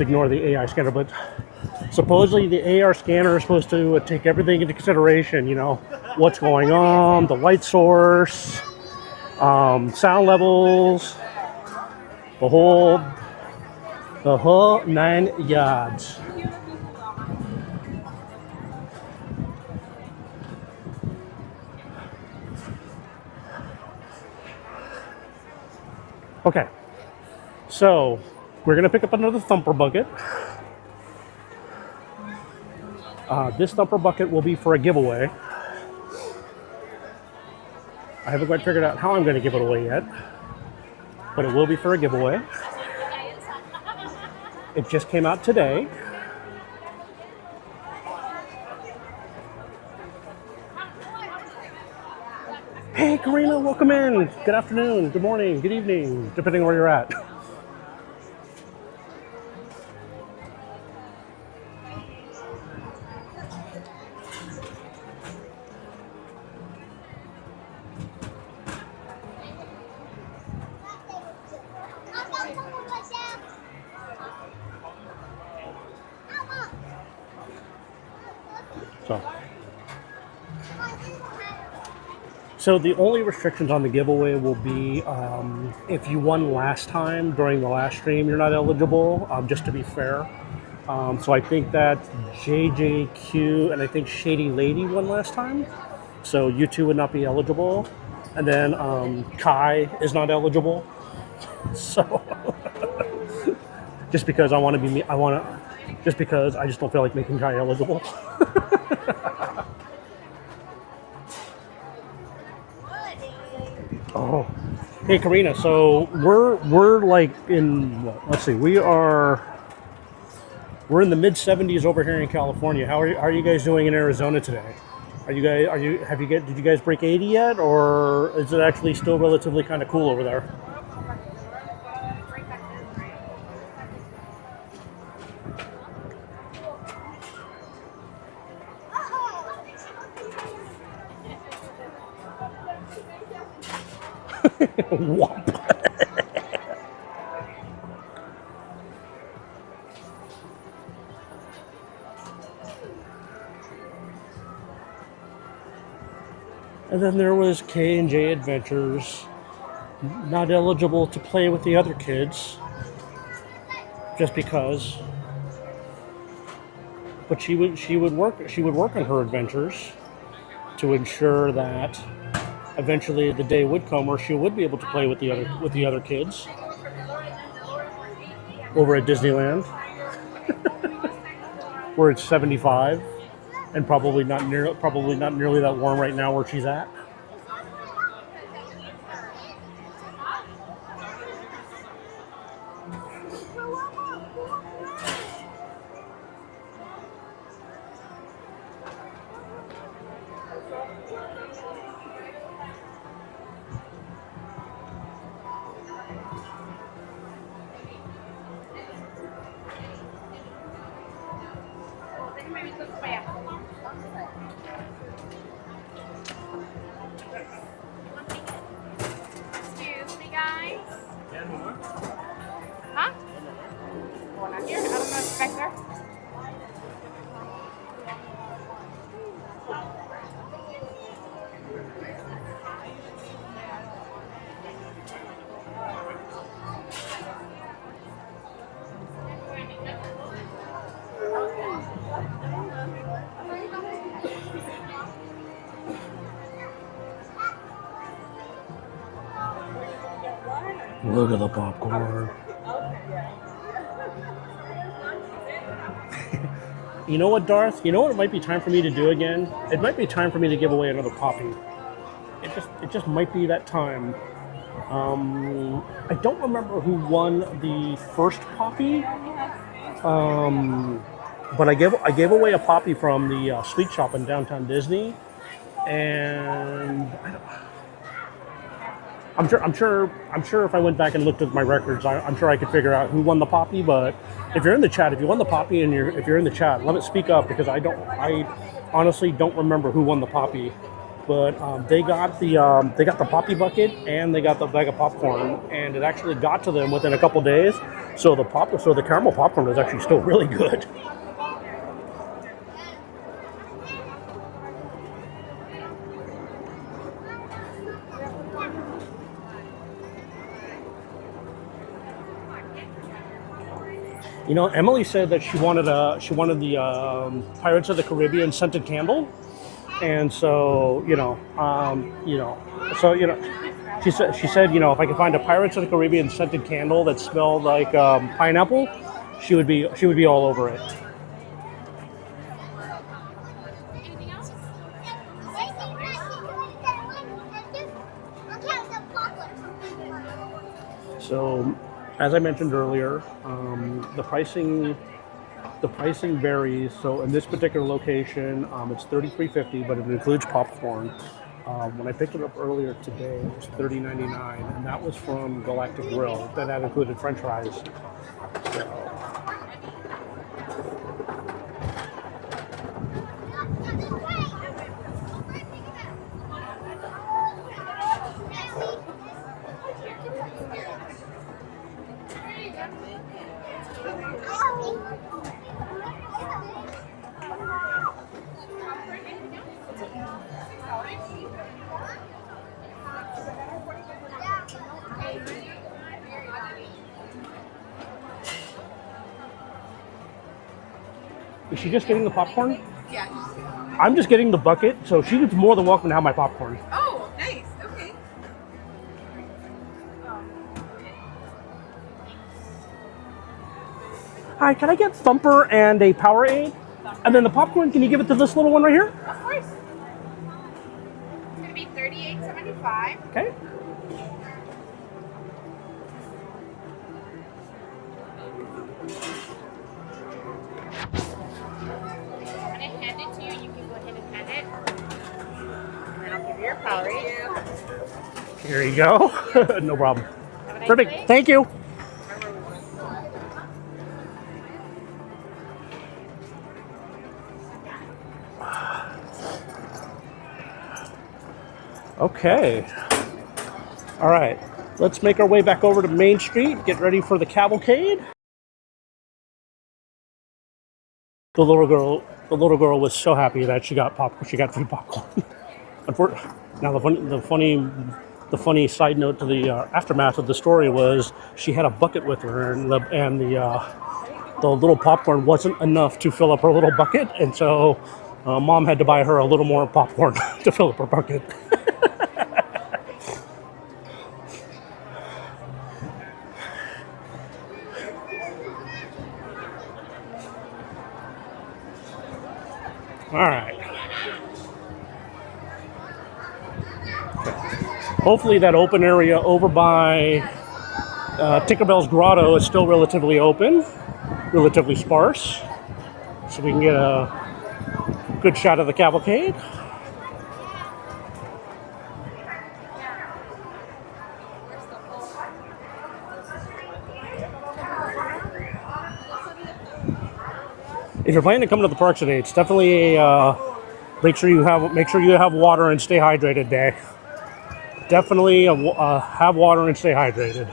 ignore the AI scanner? But supposedly the AR scanner is supposed to take everything into consideration, you know, what's going on, the light source, sound levels, the whole 9 yards. Okay, so we're gonna pick up another Thumper bucket. This Thumper bucket will be for a giveaway. I haven't quite figured out how I'm gonna give it away yet, but it will be for a giveaway. It just came out today. Hey, Karina, welcome in. Good afternoon, good morning, good evening, depending where you're at. So the only restrictions on the giveaway will be if you won last time during the last stream, you're not eligible, just to be fair. So I think that JJQ and I think Shady Lady won last time. So you two would not be eligible. And then Kai is not eligible. So just because I just don't feel like making Kai eligible. Oh, hey Karina. So we're like in let's see, we're in the mid 70s over here in California. How are you guys doing in Arizona today? Did you guys break 80 yet, or is it actually still relatively kind of cool over there? Whomp. And then there was K&J Adventures, not eligible to play with the other kids, just because. But she would work on her adventures to ensure that eventually the day would come where she would be able to play with the other kids over at Disneyland, where it's 75 and probably not nearly that warm right now where she's at. Look at the popcorn. You know what, Darth? You know what it might be time for me to do again? It might be time for me to give away another poppy. It just might be that time. I don't remember who won the first poppy. But I gave away a poppy from the sweet shop in downtown Disney, and I'm sure if I went back and looked at my records, I'm sure I could figure out who won the poppy. But if you're in the chat, if you won the poppy and if you're in the chat, let it speak up, because I honestly don't remember who won the poppy. But they got the poppy bucket and they got the bag of popcorn, and it actually got to them within a couple days. So the caramel popcorn was actually still really good. You know, Emily said that she wanted the Pirates of the Caribbean scented candle, and so she said if I could find a Pirates of the Caribbean scented candle that smelled like pineapple, she would be all over it. So, as I mentioned earlier, the pricing varies. So in this particular location, it's $33.50, but it includes popcorn. When I picked it up earlier today, it was $30.99, and that was from Galactic Grill. That included French fries. So, is she just getting the popcorn? Yeah. I'm just getting the bucket, so she's more than welcome to have my popcorn. Oh, nice. Okay. Hi, can I get Thumper and a Powerade? And then the popcorn, can you give it to this little one right here? Of course. It's going to be $38.75. Okay. Here you go. No problem. Perfect. Day. Thank you. Okay. All right. Let's make our way back over to Main Street. Get ready for the cavalcade. The little girl was so happy that she got free popcorn. Now the funny side note to the aftermath of the story was she had a bucket with her, and the little popcorn wasn't enough to fill up her little bucket, and so Mom had to buy her a little more popcorn to fill up her bucket. All right. Hopefully that open area over by Tinkerbell's Grotto is still relatively open, relatively sparse, so we can get a good shot of the cavalcade. If you're planning to come to the parks today, it's definitely a make sure you have water and stay hydrated day. Definitely have water and stay hydrated.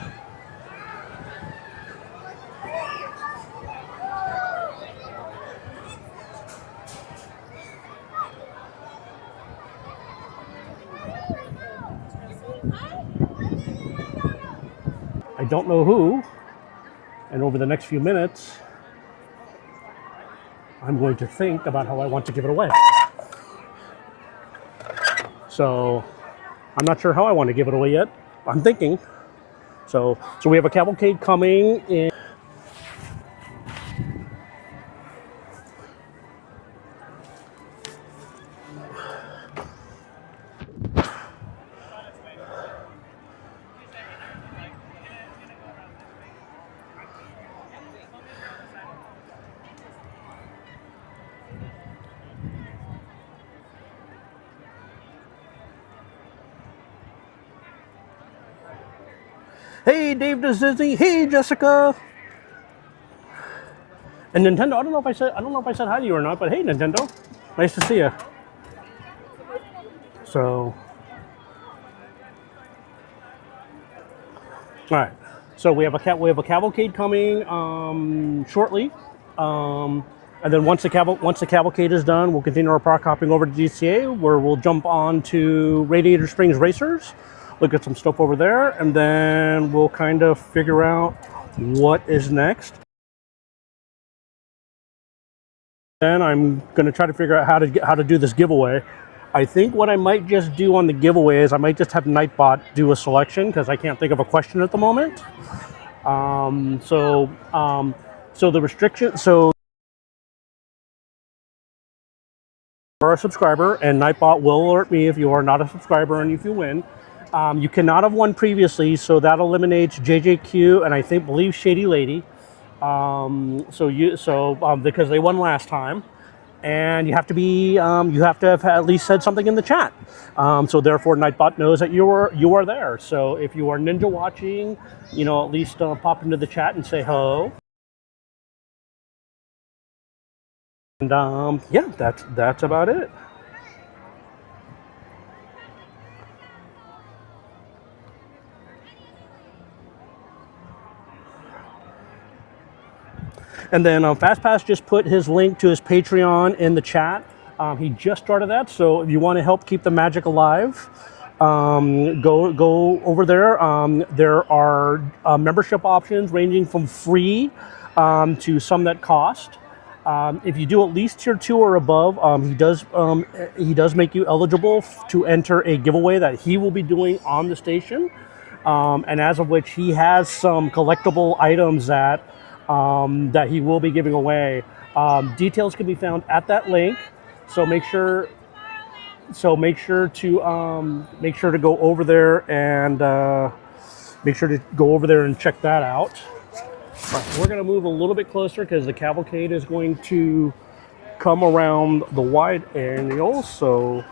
I don't know who, and over the next few minutes, I'm going to think about how I want to give it away. So I'm not sure how I want to give it away yet. I'm thinking. So we have a cavalcade coming in. Hey, Dave does Disney. Hey, Jessica. And Nintendo. I don't know if I said hi to you or not, but hey, Nintendo. Nice to see you. So, all right. So we have a cavalcade coming shortly, and then once the cavalcade is done, we'll continue our park hopping over to DCA, where we'll jump on to Radiator Springs Racers. Look at some stuff over there, and then we'll kind of figure out what is next. Then I'm going to try to figure out how to do this giveaway. I think what I might just do on the giveaway is I might just have Nightbot do a selection, because I can't think of a question at the moment. So the restriction, so you are a subscriber, and Nightbot will alert me if you are not a subscriber and if you win. You cannot have won previously, so that eliminates JJQ and I believe Shady Lady. Because they won last time, and you have to have at least said something in the chat. So therefore, Nightbot knows that you are there. So if you are ninja watching, at least pop into the chat and say hello. And yeah, that's about it. And then FastPass just put his link to his Patreon in the chat. He just started that, so if you want to help keep the magic alive, go over there. There are membership options ranging from free to some that cost. If you do at least tier 2 or above, he does make you eligible to enter a giveaway that he will be doing on the station, and as of which he has some collectible items that he will be giving away. Details can be found at that link, so make sure to go over there and check that out. Right, we're going to move a little bit closer because the cavalcade is going to come around the wide angle. So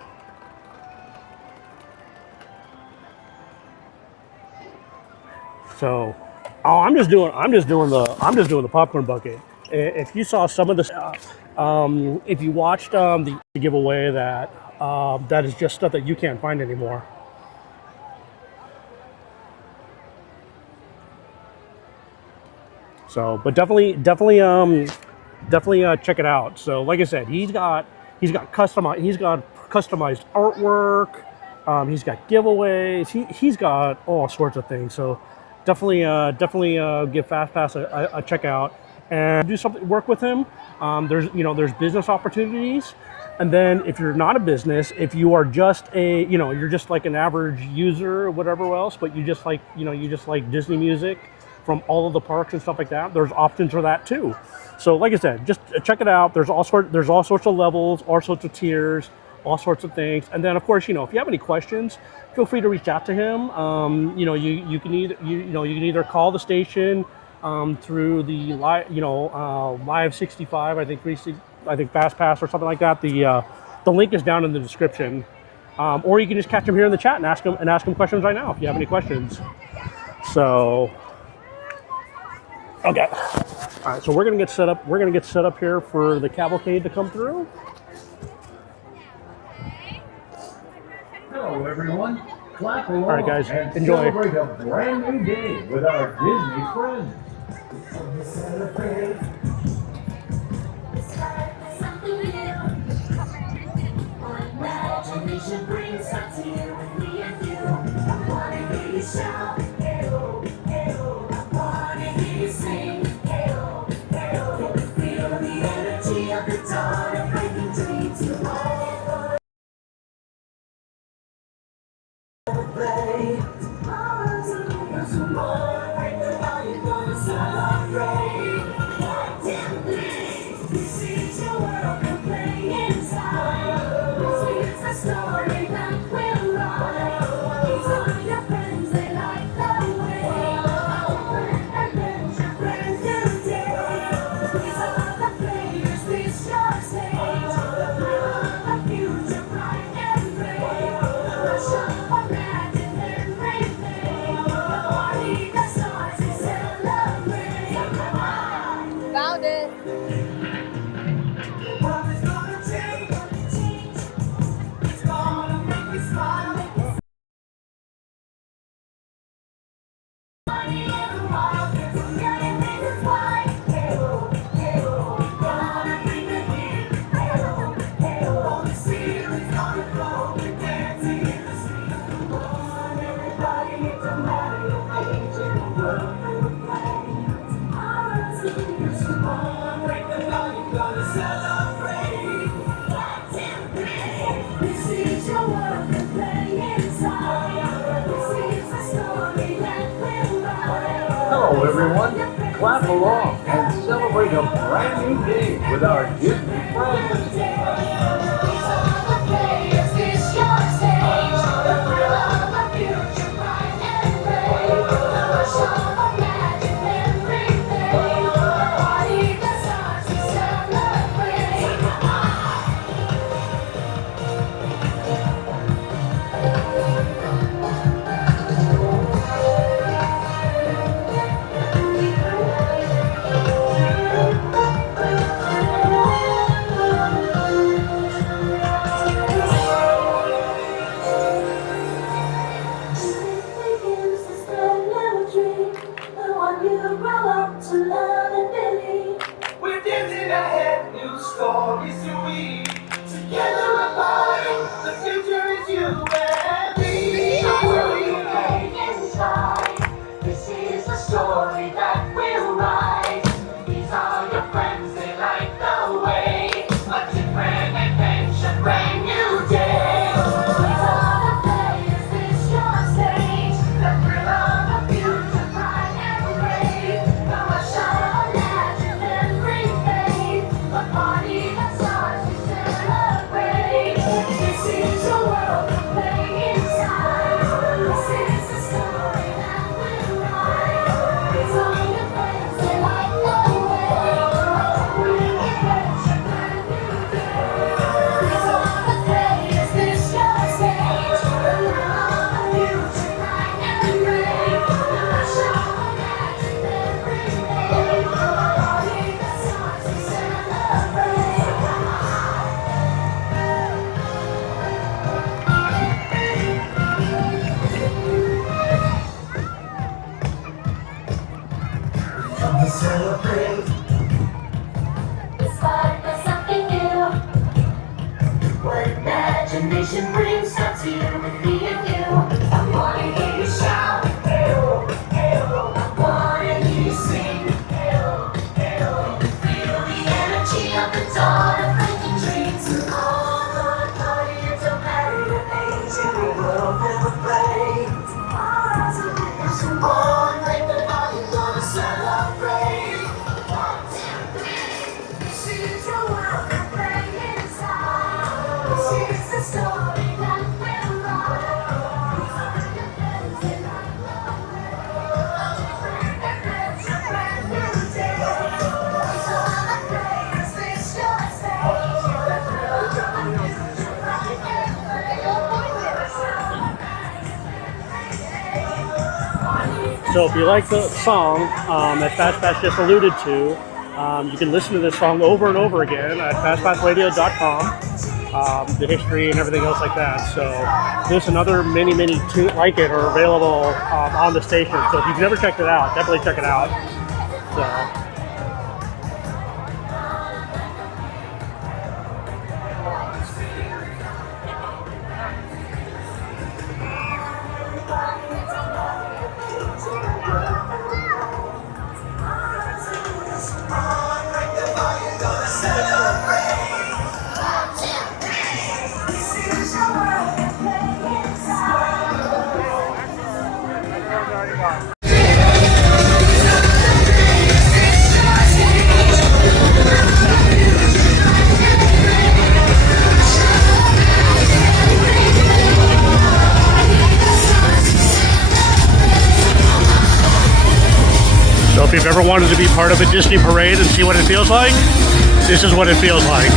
I'm just doing the popcorn bucket. If you saw some of the, if you watched the giveaway, that is just stuff that you can't find anymore. So, but definitely check it out. So, like I said, he's got customized artwork. He's got giveaways. He's got all sorts of things. So, definitely give FastPass a check out and do something. Work with him. There's business opportunities. And then if you're not a business, if you are just you're just like an average user or whatever else, but you just like Disney music, from all of the parks and stuff like that. There's options for that too. So like I said, just check it out. There's all sorts of levels, all sorts of tiers, all sorts of things. And then of course, if you have any questions, feel free to reach out to him. You can either call the station through the Live 65, I think FastPass or something like that. The link is down in the description. Or you can just catch him here in the chat and ask him questions right now if you have any questions. So, okay. All right, so we're gonna get set up. We're gonna get set up here for the cavalcade to come through. Hello, everyone. Clap along. All right, guys, and enjoy. Celebrate a brand new day with our Disney friends. Imagination brings us here with me and you. I wanna hear you shout, hey-oh, hey-oh. I wanna hear you sing, hey-oh, hey-oh. Feel the energy of the dawn and breaking dreams tomorrow. Play. Tomorrow's a tomorrow. Right now you're gonna celebrate. Damn thing. This is your world and play inside. It's a story that will run. These are your friends, they like the way. Adventure, brand new day. These are the players, this your stage. The future, bright and brave. Rush of magic and rainbow. The party that starts to celebrate. Found it. The world is gonna change. It's gonna make you smile. Money in the wild, there's a million reasons why. Hey-oh, hey-oh, gonna bring the heat. Hey-oh, hey-oh, the ceiling's gonna glow. We're dancing in the street. Come on, everybody, it don't matter your age in the world will play. Tomorrow's here, so come on, break the law, you're gonna celebrate. This is your world to play inside. This is a story that will ride. Hello, everyone. Clap along and celebrate a brand new day with our Disney friends. These are the players, this your stage. The thrill of the future, bright and brave. The rush of magic every day. The party that starts to celebrate. Begins this brand new dream, the one you grow up to love and believe. We're dancing ahead, new stories to read. Together apart, the future is you and me. This is the story that will rise. These are your friends, they like the way. A different adventure, brand new day. These are the players, this your stage. The thrill of the future, bright and brave. The rush of magic every day. The party that starts to celebrate. This is your world to play inside. This is the story that will ride. These are your friends, they like the way. Bring adventure, brand new day. These are the players, this your stage. The thrill of the future, bright and brave. The rush of magic every day. The party that starts to celebrate. Come to celebrate. Inspired by something new. What imagination brings us here with me and you. I wanna hear you shout, hey-oh, hey-oh. I wanna hear you sing, hey-oh, hey-oh. Feel the energy of the dawn of breaking dreams. All gonna party, it don't matter your age, in the world will play. Tomorrow's a day, so on, break the law, you're gonna So if you like the song that FastPass just alluded to, you can listen to this song over and over again at fastpassradio.com. The history and everything else like that. So this and other many tunes like it are available on the station. So if you've never checked it out, definitely check it out. So. So if you've ever wanted to be part of a Disney parade and see what it feels like, this is what it feels like.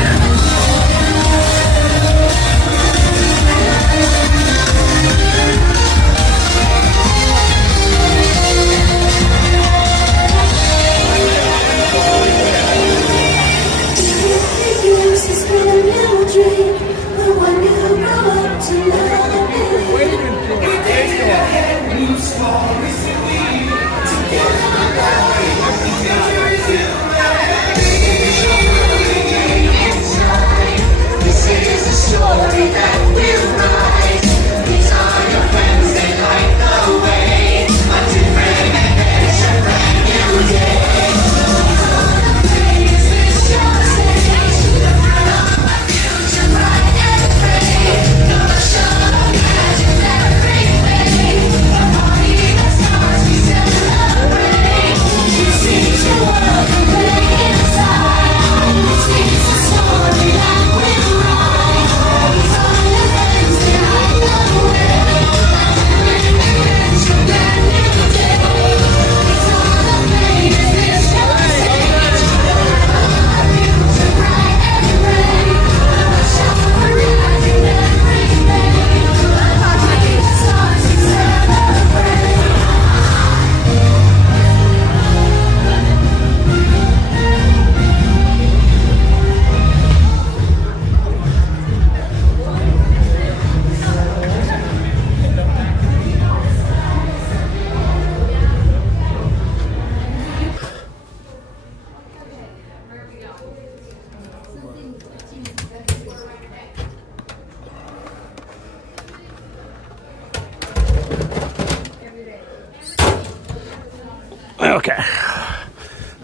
Okay.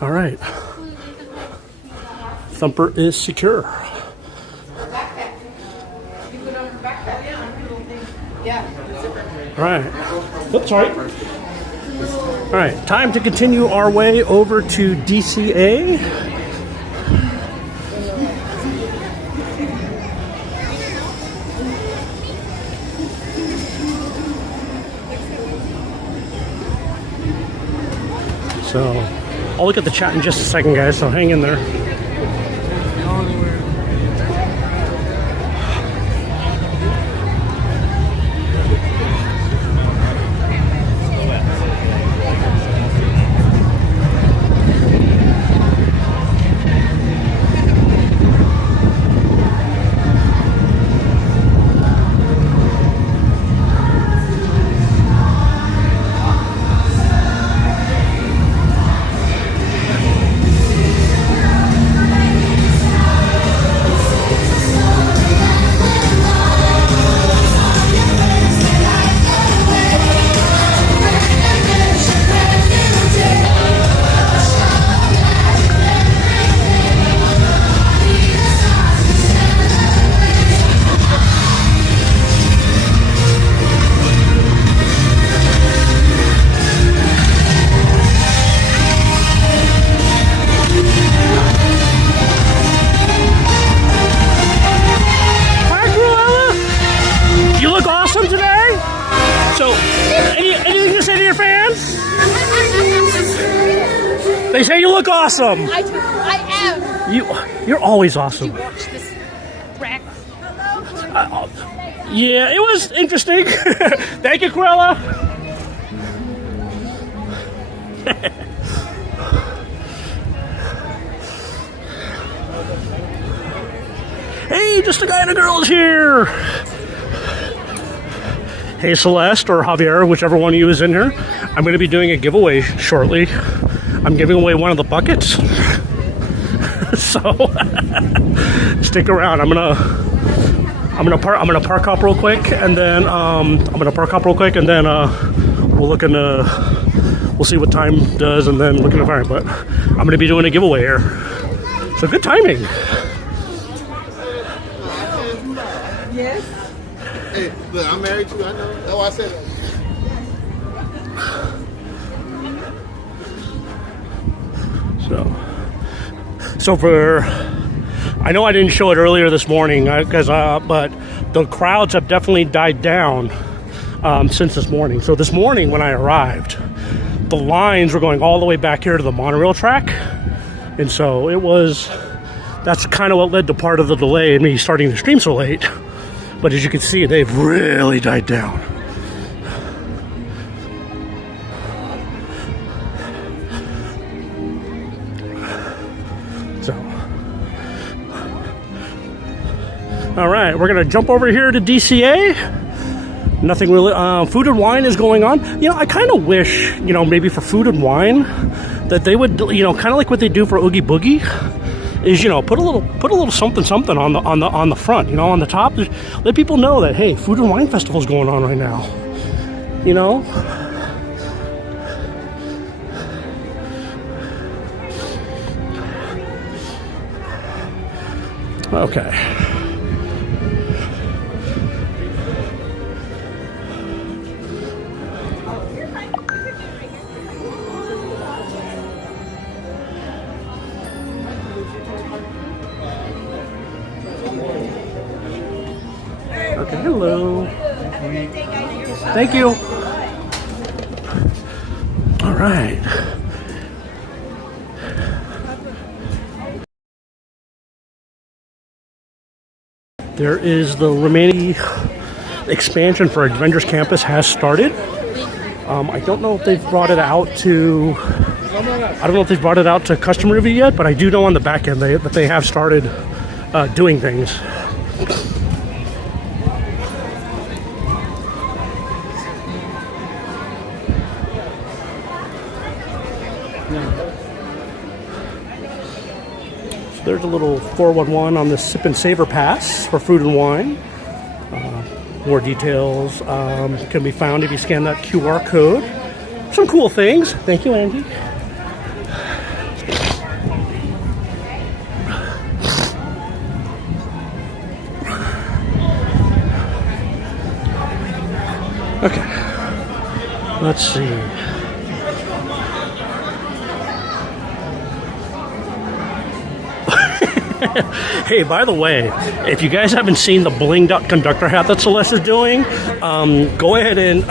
All right. Thumper is secure. All right. Oops, sorry. All right. Time to continue our way over to DCA. So, I'll look at the chat in just a second, guys, so hang in there. They say you look awesome. I am. You're always awesome. Watch this wreck. Yeah, it was interesting. Thank you, Cruella. Hey, just a guy and a girl is here. Hey, Celeste or Javier, whichever one of you is in here. I'm going to be doing a giveaway shortly. I'm giving away one of the buckets. So stick around. I'm gonna park up real quick, and then we'll see what time does, and then look in the fire. But I'm gonna be doing a giveaway here. So good timing. Yes. Hey, look, I'm married to you. I know. That's why I said that. So I know I didn't show it earlier this morning, but the crowds have definitely died down since this morning. So this morning when I arrived, the lines were going all the way back here to the monorail track, and so that's kind of what led to part of the delay in me starting the stream so late. But as you can see, they've really died down. All right, we're gonna jump over here to DCA. Nothing really. Food and wine is going on. You know, I kind of wish, maybe for food and wine, that they would, kind of like what they do for Oogie Boogie, is put a little something on the front, on the top. Let people know that hey, food and wine festival is going on right now. Okay. Okay, hello. Thank you. All right. There is the remaining expansion for Adventures Campus has started. I don't know if they've brought it out to customer review yet, but I do know on the back end that they have started doing things. There's a little 411 on the Sip and Savor Pass for food and wine. More details can be found if you scan that QR code. Some cool things. Thank you, Andy. Okay. Let's see. Hey, by the way, if you guys haven't seen the blinged out conductor hat that Celeste is doing, go ahead and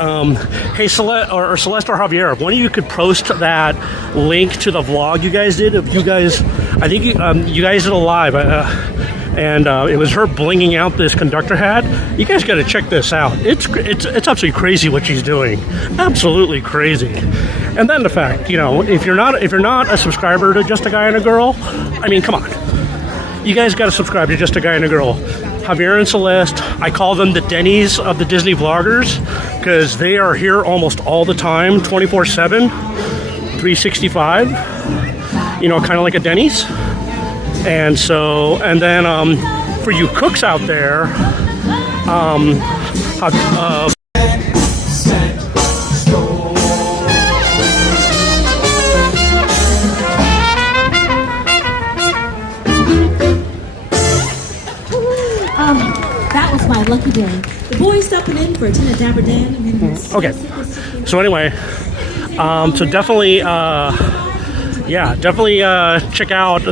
hey, Celeste or Javier, if one of you could post that link to the vlog you guys did. If you guys, I think you guys did a live, and it was her blinging out this conductor hat. You guys got to check this out. It's absolutely crazy what she's doing. Absolutely crazy. And then the fact, if you're not a subscriber to Just a Guy and a Girl, I mean, come on. You guys got to subscribe to Just a Guy and a Girl. Javier and Celeste, I call them the Denny's of the Disney vloggers because they are here almost all the time, 24/7, 365. Kind of like a Denny's. And then for you cooks out there, that was my lucky day. The boys stopping in for a tin of Dabber Dan. And then okay. So anyway, so definitely, check out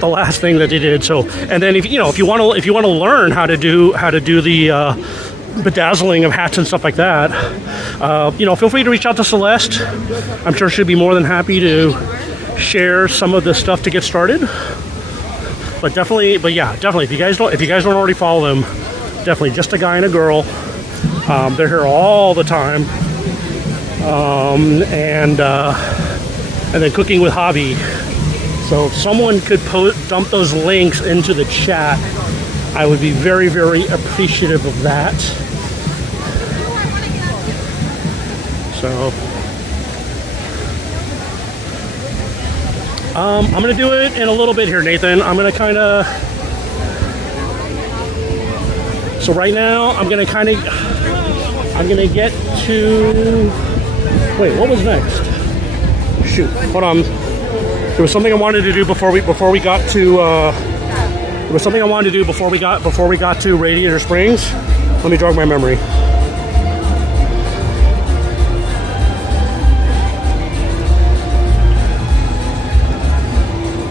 the last thing that they did. So, and then if you want to learn how to do the bedazzling of hats and stuff like that, you know, feel free to reach out to Celeste. I'm sure she'd be more than happy to share some of the stuff to get started. But definitely, if you guys don't already follow them, definitely Just a Guy and a Girl. They're here all the time. And then Cooking with Hobby. So if someone could dump those links into the chat, I would be very, very appreciative of that. So I'm gonna do it in a little bit here, Nathan. I'm gonna kind of. So right now, I'm gonna get to. Wait, what was next? Shoot, hold on. There was something I wanted to do before we got to. There was something I wanted to do before we got to Radiator Springs. Let me jog my memory.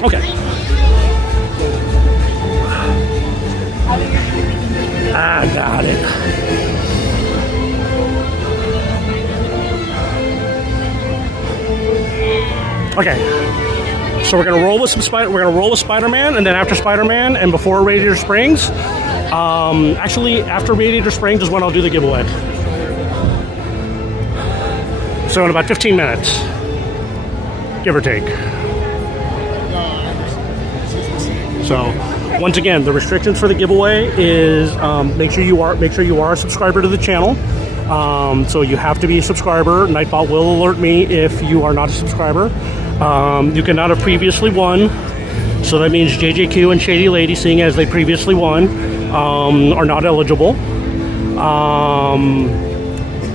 Okay. I got it. Okay. So we're gonna roll with Spider-Man, and then after Spider-Man and before Radiator Springs. Actually, after Radiator Springs is when I'll do the giveaway. So in about 15 minutes, give or take. So once again, the restrictions for the giveaway is make sure you are a subscriber to the channel. So you have to be a subscriber. Nightbot will alert me if you are not a subscriber. You cannot have previously won. So that means JJQ and Shady Lady, seeing as they previously won, are not eligible.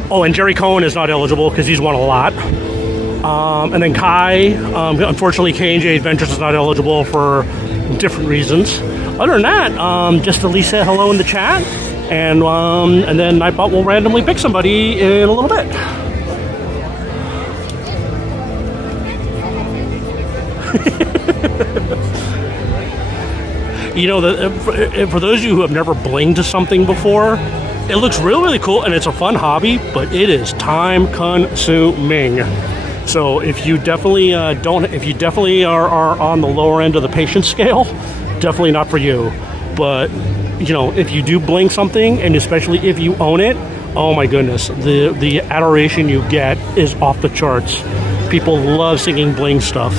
Oh, and Jerry Cohen is not eligible because he's won a lot. And then Kai, unfortunately, Jadventures is not eligible for different reasons. Other than that, just at least say hello in the chat, and then Nightbot will randomly pick somebody in a little bit. You know, for those of you who have never blinged something before, it looks really, really cool, and it's a fun hobby, but it is time consuming. So if you definitely are on the lower end of the patience scale, definitely not for you. But you know, if you do bling something, and especially if you own it, oh my goodness, the adoration you get is off the charts. People love singing bling stuff,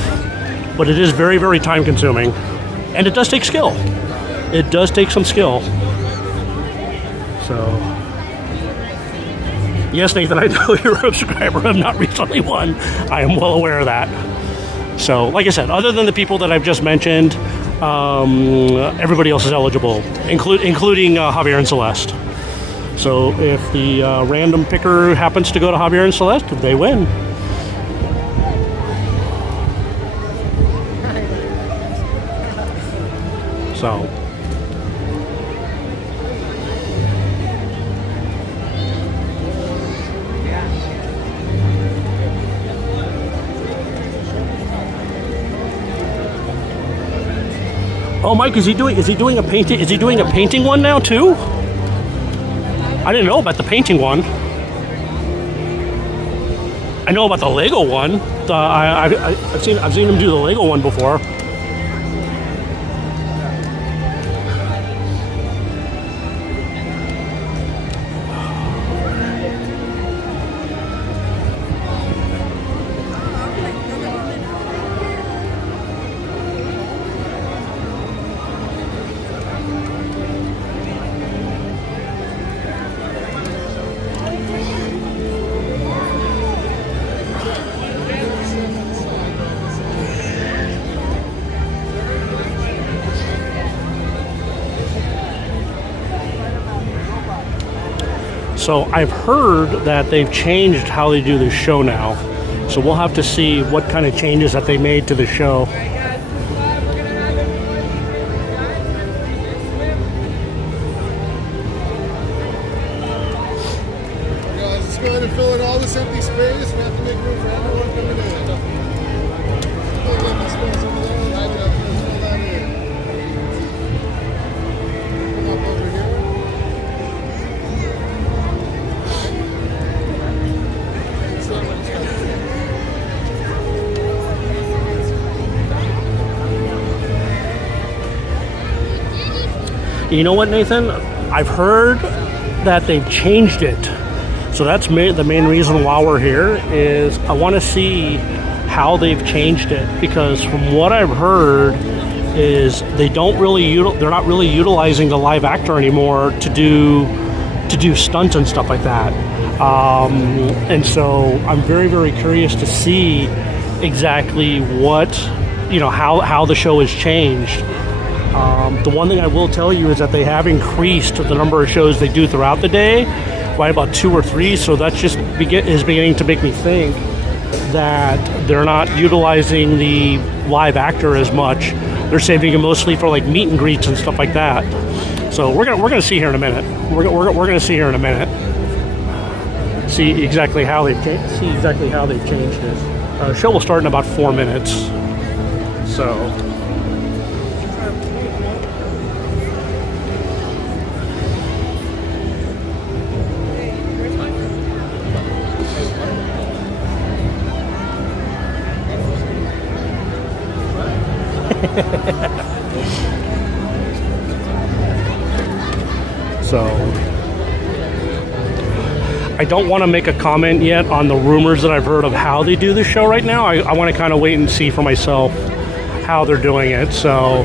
but it is very, very time consuming, and it does take skill. It does take some skill. So. Yes, Nathan, I know you're a subscriber. I've not recently won. I am well aware of that. So, like I said, other than the people that I've just mentioned, everybody else is eligible, including Javier and Celeste. So, if the random picker happens to go to Javier and Celeste, they win. So. Oh, Mike, is he doing a painting one now too? I didn't know about the painting one. I know about the Lego one. I've seen him do the Lego one before. So I've heard that they've changed how they do the show now. So we'll have to see what kind of changes that they made to the show. Guys, let's go ahead and fill in all this empty space. We have to make room for everyone coming in. Fill in the space over there. Let's fill that in. Come up over here. You know what, Nathan? I've heard that they've changed it. So that's the main reason why we're here is I want to see how they've changed it, because from what I've heard is they're not really utilizing the live actor anymore to do stunts and stuff like that. And so I'm very, very curious to see exactly what, how the show has changed. The one thing I will tell you is that they have increased the number of shows they do throughout the day by about 2 or 3. So that's just is beginning to make me think that they're not utilizing the live actor as much. They're saving it mostly for like meet and greets and stuff like that. So we're gonna see here in a minute. We're gonna see here in a minute. See exactly how they've changed it. Show will start in about 4 minutes. So. So I don't want to make a comment yet on the rumors that I've heard of how they do the show right now. I want to kind of wait and see for myself how they're doing it. So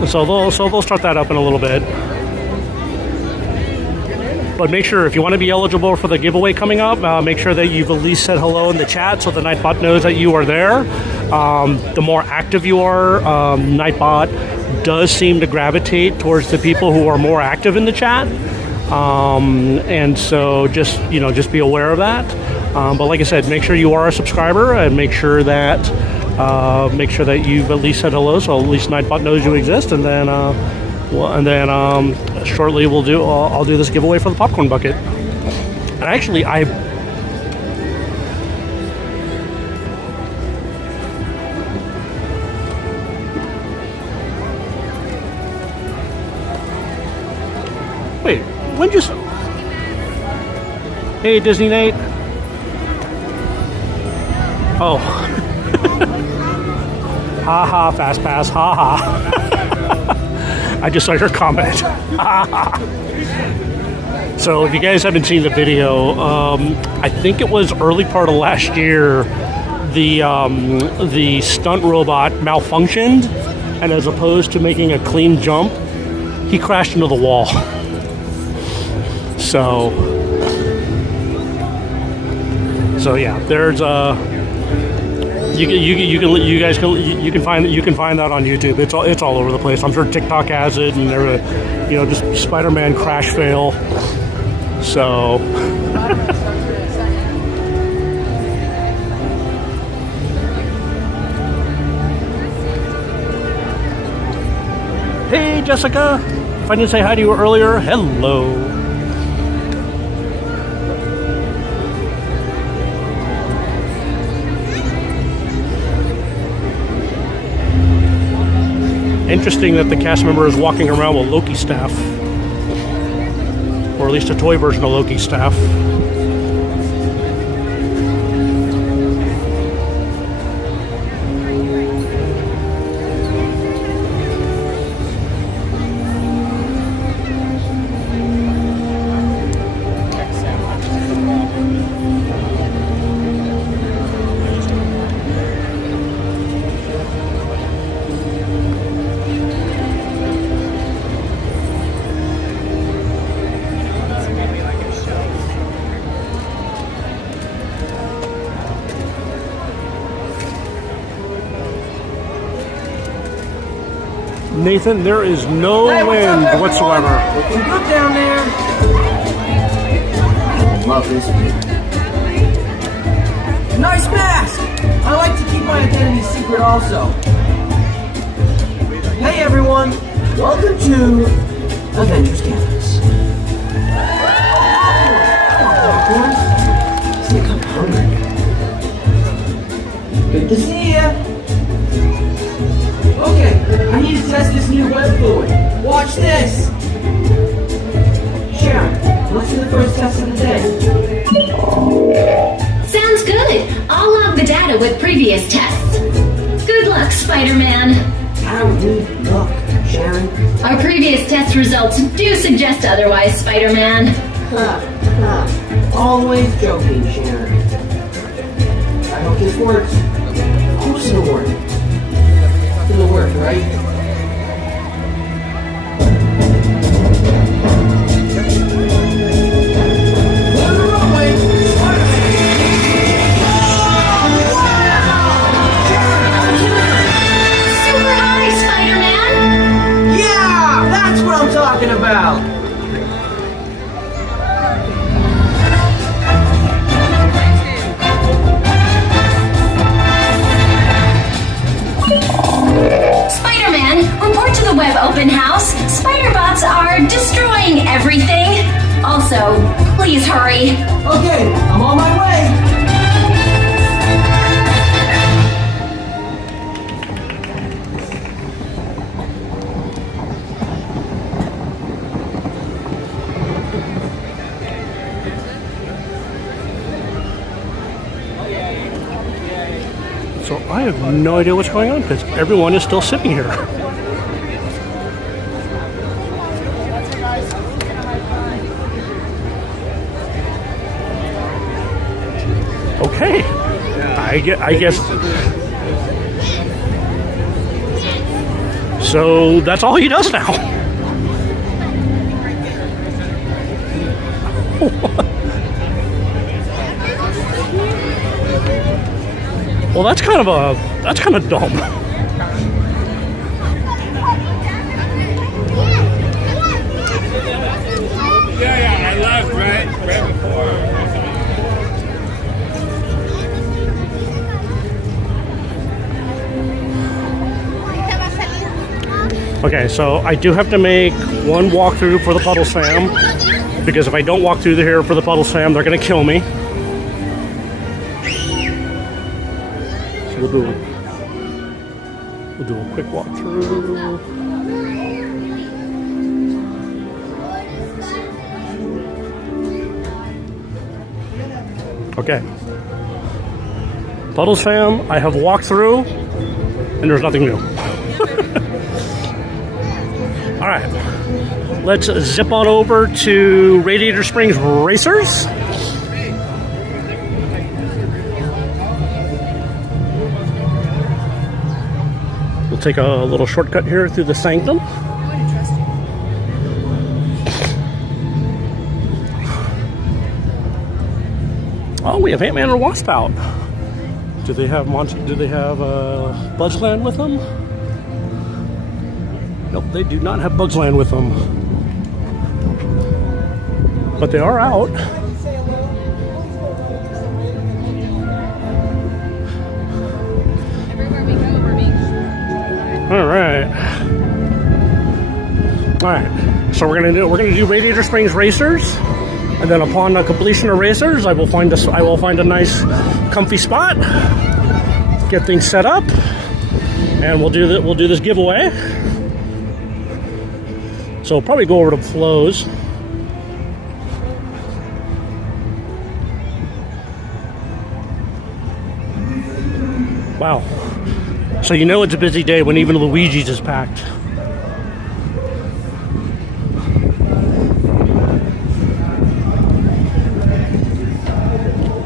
they'll start that up in a little bit. But make sure, if you want to be eligible for the giveaway coming up, make sure that you've at least said hello in the chat so the Nightbot knows that you are there. The more active you are, Nightbot does seem to gravitate towards the people who are more active in the chat. And so just be aware of that. But like I said, make sure you are a subscriber and make sure that you've at least said hello, so at least Nightbot knows you exist. And then shortly I'll do this giveaway for the popcorn bucket. And actually, wait, when just... Hey, Disney Nate. Oh. Ha ha, FastPass, ha ha. I just saw your comment. So if you guys haven't seen the video, I think it was early part of last year, the stunt robot malfunctioned, and as opposed to making a clean jump, he crashed into the wall. So yeah, there's you can find that on YouTube. It's all over the place. I'm sure TikTok has it, and they're just Spider-Man crash fail. So hey Jessica, if I didn't say hi to you earlier, hello. Interesting that the cast member is walking around with Loki staff, or at least a toy version of Loki staff. Nathan, there is no wind whatsoever. Looking good down there. Love this view. Nice mask! I like to keep my identity secret also. Hey everyone, welcome to Adventures Campus. See, I'm hungry. Good to see ya. Okay, I need to test this new web fluid. Watch this! Sharon, let's do the first test of the day. Sounds good. I'll log the data with previous tests. Good luck, Spider-Man. How do you look, Sharon? Our previous test results do suggest otherwise, Spider-Man. Always joking, Sharon. I hope this works. Of course it'll work. It'll work, right? Super high, Spider-Man! Yeah! That's what I'm talking about! Spider-Man, report to the web open house. Spider-bots are destroying everything. Also, please hurry. Okay, I'm on my way. So I have no idea what's going on because everyone is still sitting here. Okay, I guess. So that's all he does now. Well, that's kind of dumb. Yeah, I left right before. Okay, so I do have to make one walkthrough for the Puddles fam, because if I don't walk through here for the Puddles fam, they're gonna kill me. So we'll do a quick walkthrough. Okay. Puddles fam, I have walked through, and there's nothing new. All right, let's zip on over to Radiator Springs Racers. We'll take a little shortcut here through the sanctum. Oh, we have Ant-Man and Wasp out. Do they have Bugsland with them? Nope, they do not have Bugsland with them. But they are out. Alright. Alright. So we're gonna do Radiator Springs Racers. And then upon the completion of Racers, I will find a nice comfy spot. Get things set up. And we'll do this giveaway. So we'll probably go over to Flo's. Wow. So you know it's a busy day when even Luigi's is packed.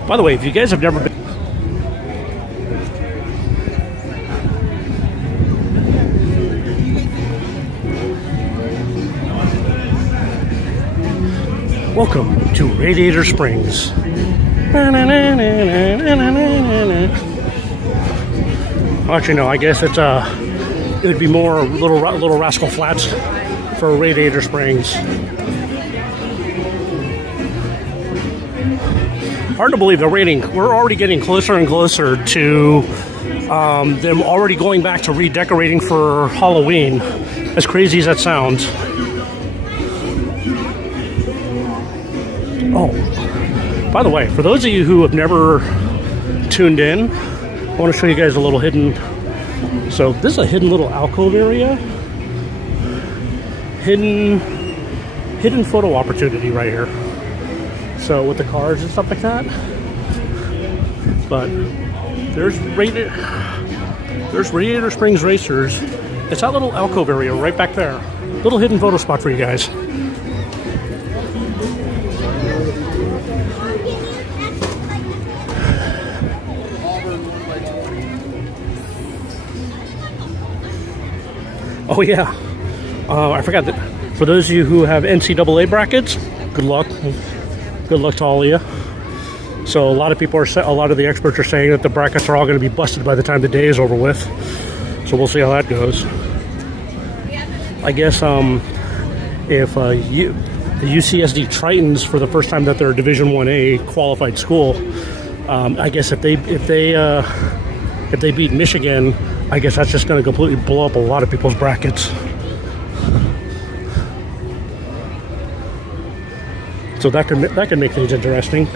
By the way, if you guys have never been... Welcome to Radiator Springs. Actually, no, I guess it would be more Little Rascal Flats for Radiator Springs. Hard to believe we're already getting closer and closer to them already going back to redecorating for Halloween. As crazy as that sounds. Oh, by the way, for those of you who have never tuned in, I want to show you guys a little hidden. So this is a hidden little alcove area. Hidden photo opportunity right here. So with the cars and stuff like that. But there's Radiator Springs Racers, It's that little alcove area right back there. Little hidden photo spot for you guys. Oh yeah, I forgot that for those of you who have NCAA brackets, good luck. Good luck to all of you. So a lot of the experts are saying that the brackets are all going to be busted by the time the day is over with. So we'll see how that goes. I guess if the UCSD Tritons, for the first time that they're a Division 1A qualified school, I guess if they beat Michigan, I guess that's just going to completely blow up a lot of people's brackets. So that could make things interesting.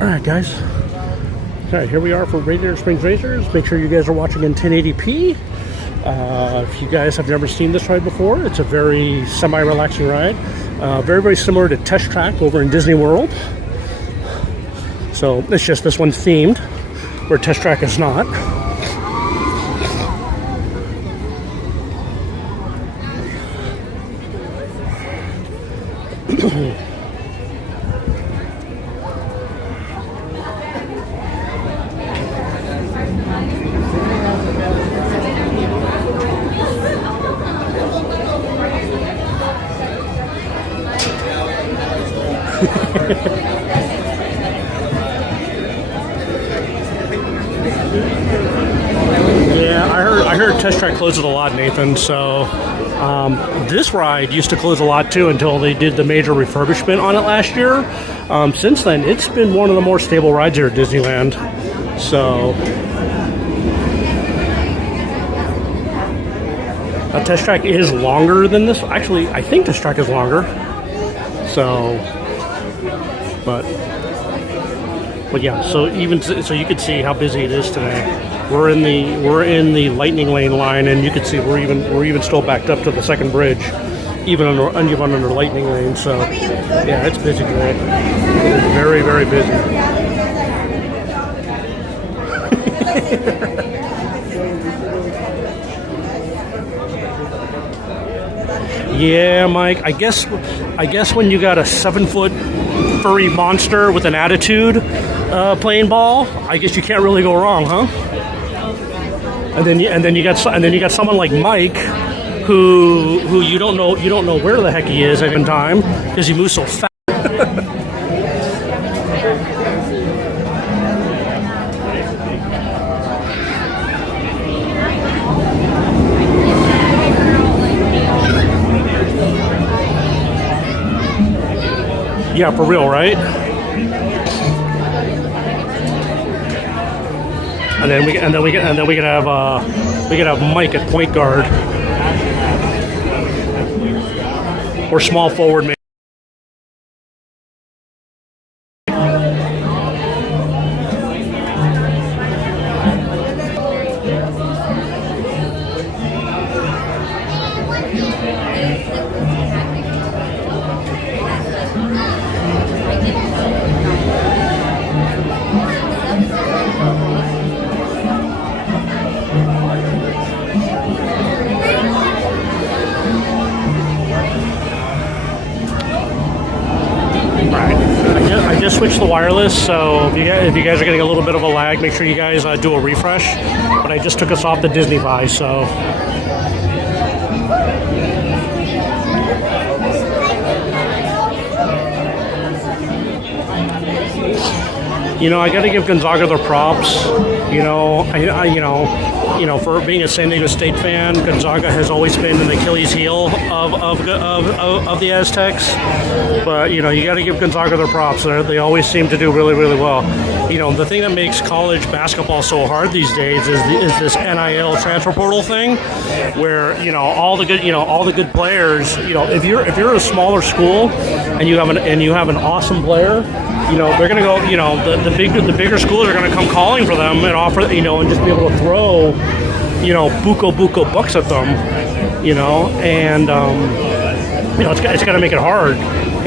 All right, guys. All right, here we are for Radiator Springs Racers. Make sure you guys are watching in 1080p. If you guys have never seen this ride before, it's a very semi-relaxing ride. Very, very similar to Test Track over in Disney World. So it's just this one's themed, where Test Track is not. Yeah, I heard Test Track closes a lot, Nathan. So this ride used to close a lot too until they did the major refurbishment on it last year. Since then, it's been one of the more stable rides here at Disneyland. So Test Track is longer than this. Actually, I think Test Track is longer. So, but yeah. So you can see how busy it is today. We're in the lightning lane line, and you can see we're even still backed up to the second bridge, even under lightning lane. So yeah, it's busy today. Very, very busy. Yeah, Mike. I guess when you got a 7-foot furry monster with an attitude playing ball, I guess you can't really go wrong, huh? And then you got someone like Mike, who you don't know where the heck he is at any time because he moves so fast. Yeah, for real, right? And then we could have Mike at point guard or small forward. Maybe. Switch the wireless, so if you guys are getting a little bit of a lag, make sure you guys do a refresh. But I just took us off the Disney-Fi, so I got to give Gonzaga their props. For being a San Diego State fan, Gonzaga has always been an Achilles heel of the Aztecs. But you got to give Gonzaga their props. They always seem to do really, really well. The thing that makes college basketball so hard these days is this NIL transfer portal thing, where all the good players. If you're a smaller school and you have an awesome player, they're gonna go. The bigger schools are gonna come calling for them and offer. And just be able to throw, buco bucks at them. And it's gonna make it hard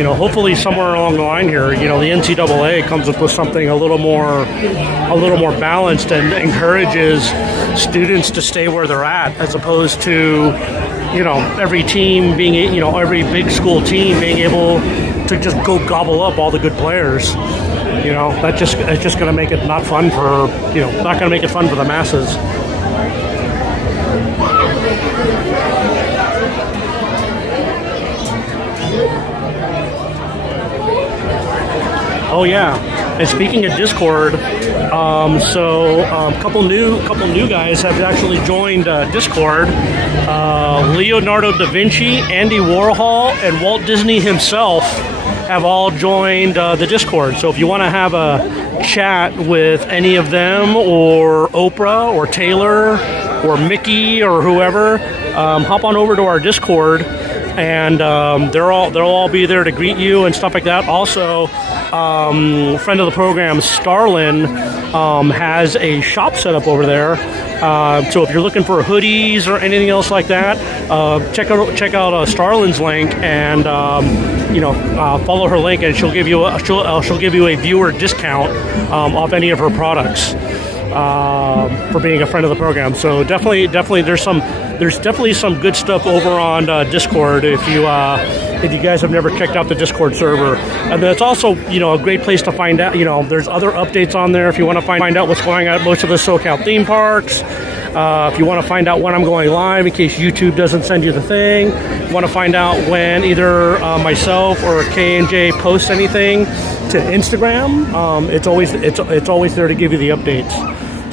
hopefully somewhere along the line here, the NCAA comes up with something a little more balanced and encourages students to stay where they're at, as opposed to, every team being, every big school team being able to just go gobble up all the good players. It's just going to make it not fun for, not going to make it fun for the masses. Oh yeah, and speaking of Discord, a couple new guys have actually joined Discord. Leonardo da Vinci, Andy Warhol, and Walt Disney himself have all joined the Discord. So if you want to have a chat with any of them, or Oprah, or Taylor, or Mickey, or whoever, hop on over to our Discord. And they'll all be there to greet you and stuff like that. Also, friend of the program, Starlin, has a shop set up over there. So if you're looking for hoodies or anything else like that, check out Starlin's link and follow her link, and she'll give you a viewer discount off any of her products for being a friend of the program. So definitely there's definitely some good stuff over on Discord if you guys have never checked out the Discord server. And then it's also, a great place to find out, there's other updates on there if you want to find out what's going on at most of the SoCal theme parks. If you want to find out when I'm going live, in case YouTube doesn't send you the thing. If you want to find out when either myself or K&J posts anything to Instagram, it's always there to give you the updates.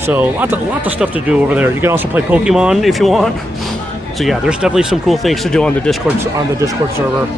So lots of stuff to do over there. You can also play Pokemon if you want. So yeah, there's definitely some cool things to do on the Discord server.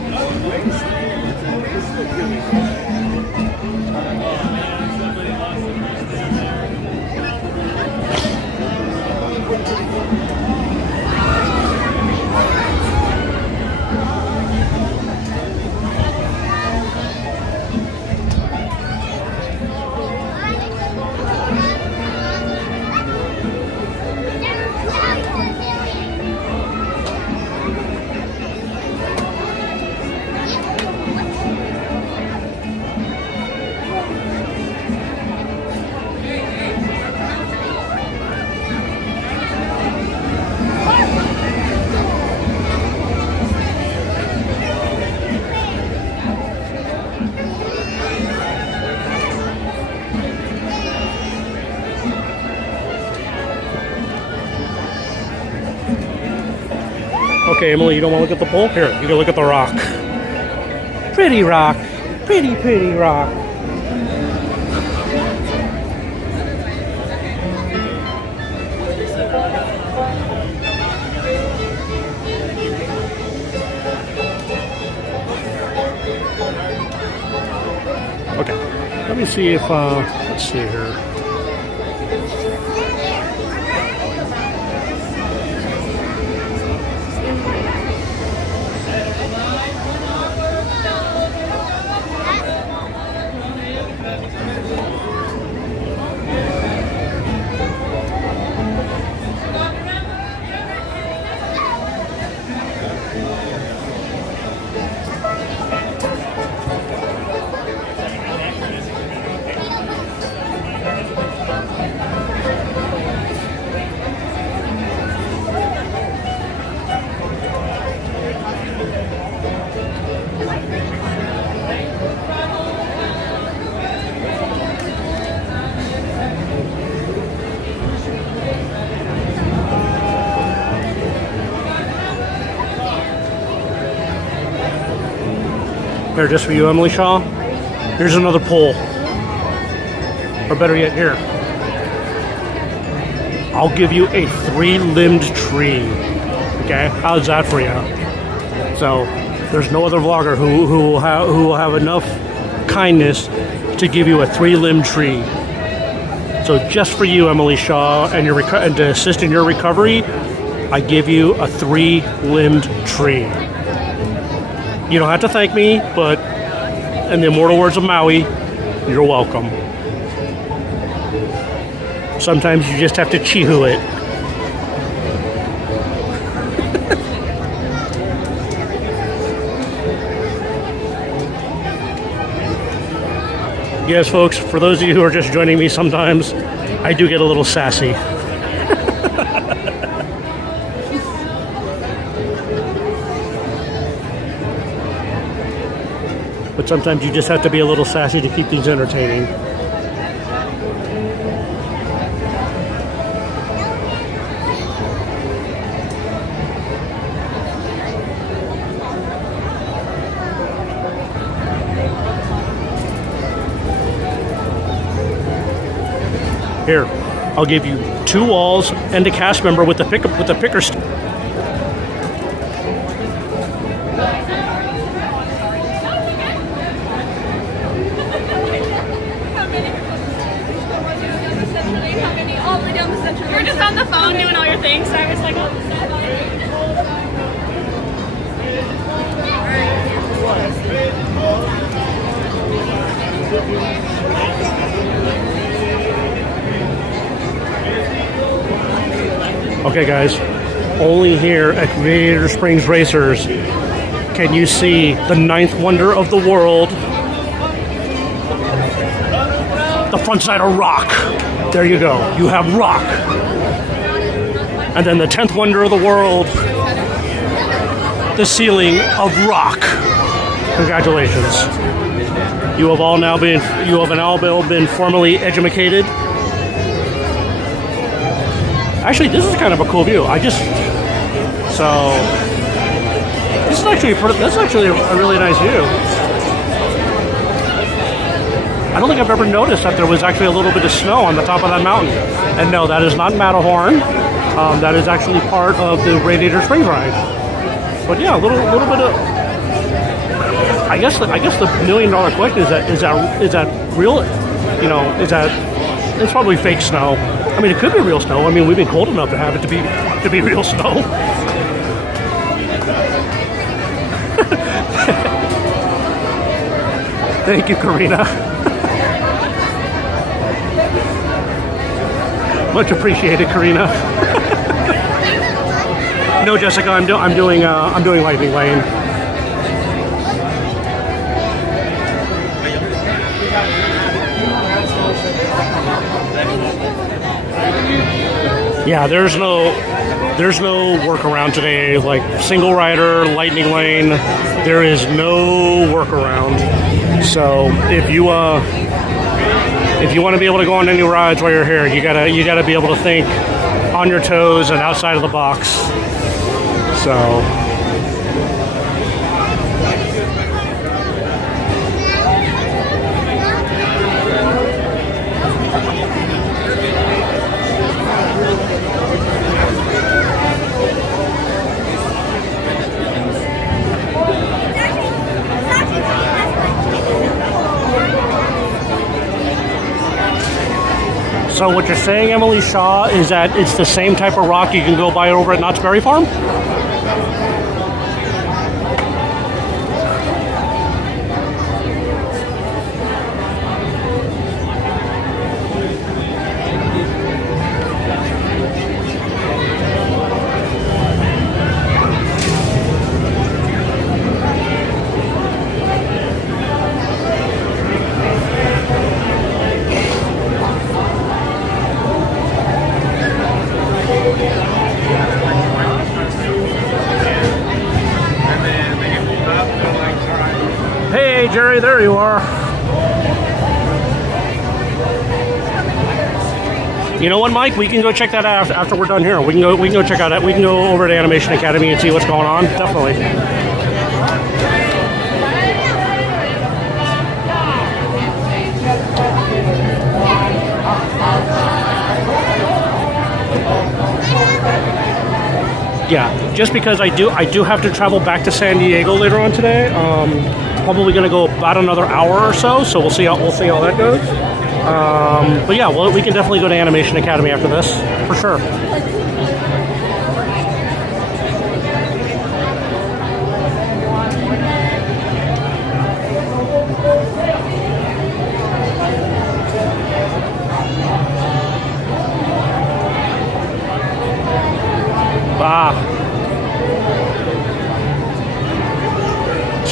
Okay, Emily, you don't want to look at the pole? Here, you can look at the rock. Pretty rock. Pretty rock. Okay, let me see if, let's see here. Here, just for you, Emily Shaw. Here's another pole. Or better yet, here. I'll give you a 3-limbed tree. Okay? How's that for you? So, there's no other vlogger who will have enough kindness to give you a 3-limbed tree. So just for you, Emily Shaw, and and to assist in your recovery, I give you a 3-limbed tree. You don't have to thank me, but in the immortal words of Maui, you're welcome. Sometimes you just have to chihu it. Yes, folks, for those of you who are just joining me, sometimes I do get a little sassy. But sometimes you just have to be a little sassy to keep things entertaining. Here, I'll give you 2 walls and a cast member with the picker. You were just on the phone doing all your things, so I was like, oh, Okay, guys, only here at Radiator Springs Racers can you see the 9th wonder of the world, the front side of rock. There you go. You have rock. And then the 10th wonder of the world, the ceiling of rock. Congratulations. You have now been formally educated. Actually, this is kind of a cool view. This is actually a really nice view. I don't think I've ever noticed that there was actually a little bit of snow on the top of that mountain. And no, that is not Matterhorn. That is actually part of the Radiator Springs ride. But yeah, a little bit of. I guess the $1 million question is that real? You know, it's probably fake snow. I mean, it could be real snow. I mean, we've been cold enough to have it to be real snow. Thank you, Karina. Much appreciated, Karina. No, Jessica, I'm doing Lightning Lane. Yeah, there's no workaround today. Like single rider, Lightning Lane, there is no workaround. So if you want to be able to go on any rides while you're here, you gotta be able to think on your toes and outside of the box. So. So what you're saying, Emily Shaw, is that it's the same type of rock you can go buy over at Knott's Berry Farm? Jerry, there you are. You know what, Mike? We can go check that out after we're done here. We can go check out. We can go over to Animation Academy and see what's going on. Definitely. Yeah, just because I do have to travel back to San Diego later on today. Probably going to go about another hour or so. So we'll see how that goes. But yeah, well, we can definitely go to Animation Academy after this for sure.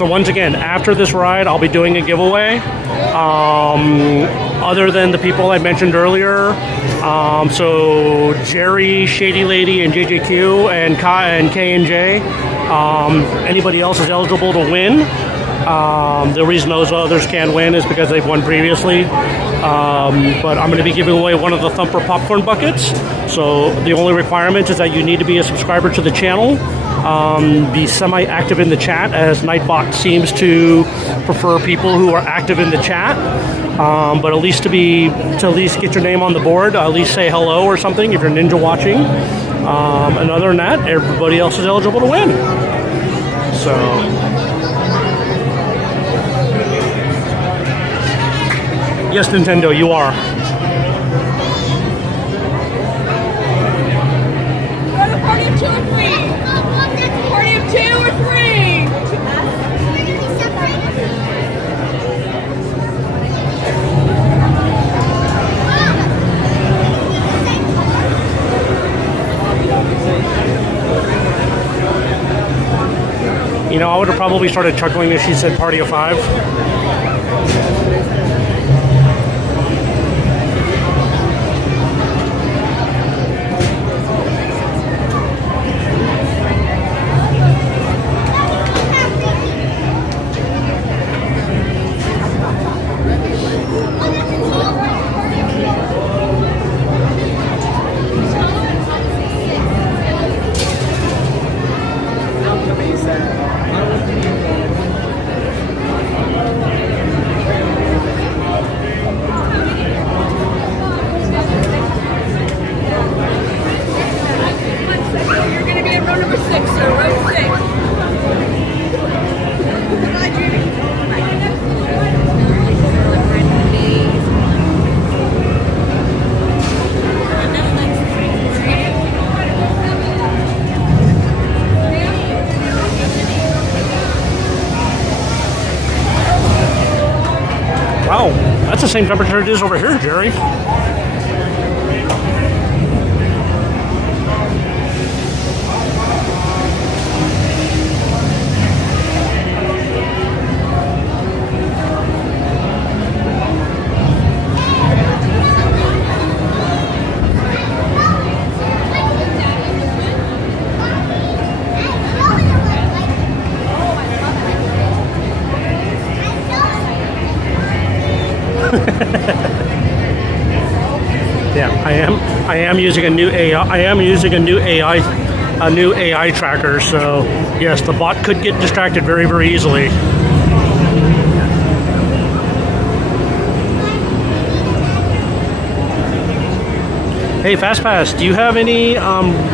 So once again, after this ride, I'll be doing a giveaway. Other than the people I mentioned earlier, so Jerry, Shady Lady, and JJQ, and K and J. Anybody else is eligible to win. The reason those others can't win is because they've won previously. But I'm going to be giving away one of the Thumper popcorn buckets. So the only requirement is that you need to be a subscriber to the channel, be semi-active in the chat, as Nightbot seems to prefer people who are active in the chat. But at least to at least get your name on the board, at least say hello or something if you're Ninja watching. And other than that, everybody else is eligible to win. So. Yes, Nintendo, you are. Party of 2 or 3. Party of 2 or 3. You know, I would have probably started chuckling if she said party of 5. Wow, that's the same temperature it is over here, Jerry. Yeah, I am using a new AI. I am using a new AI tracker. So yes, the bot could get distracted very, very easily. Hey, FastPass, do you have any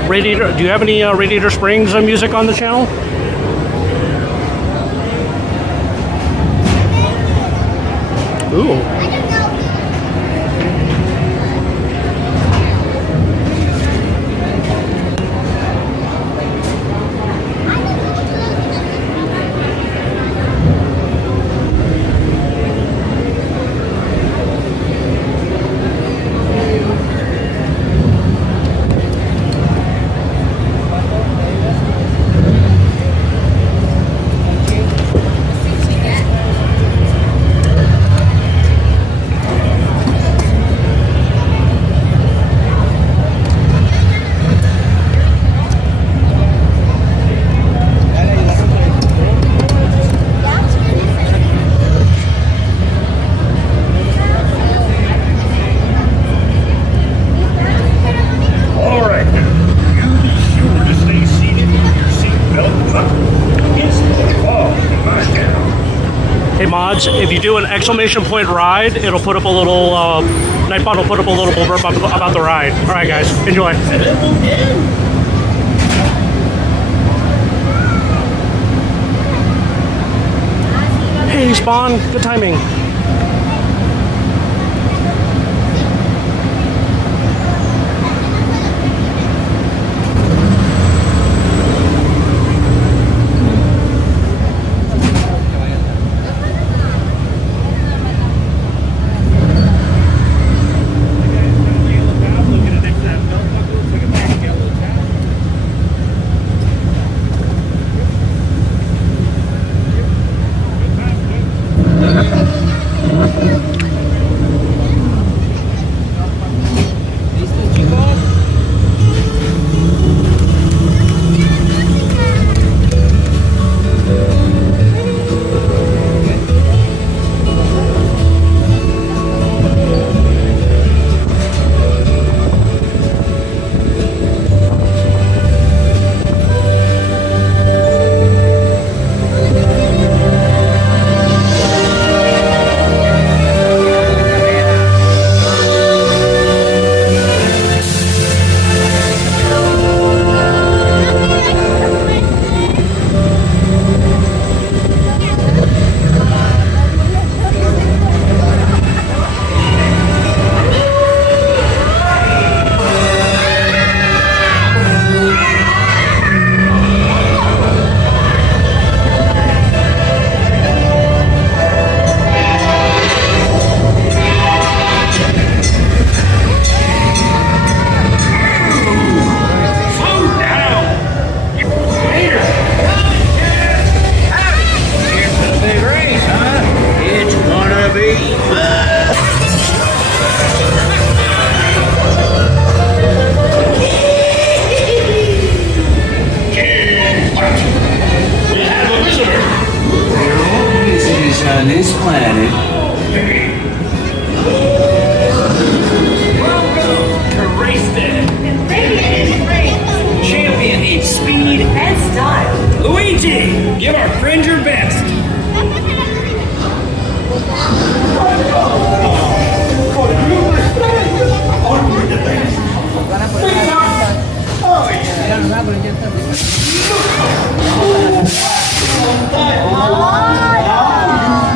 Radiator? Do you have any Radiator Springs music on the channel? Ooh. If you do an exclamation point ride, it'll put up a little, Nightbot will put up a little blurb about the ride. All right, guys, enjoy. Hey, Spawn, good timing.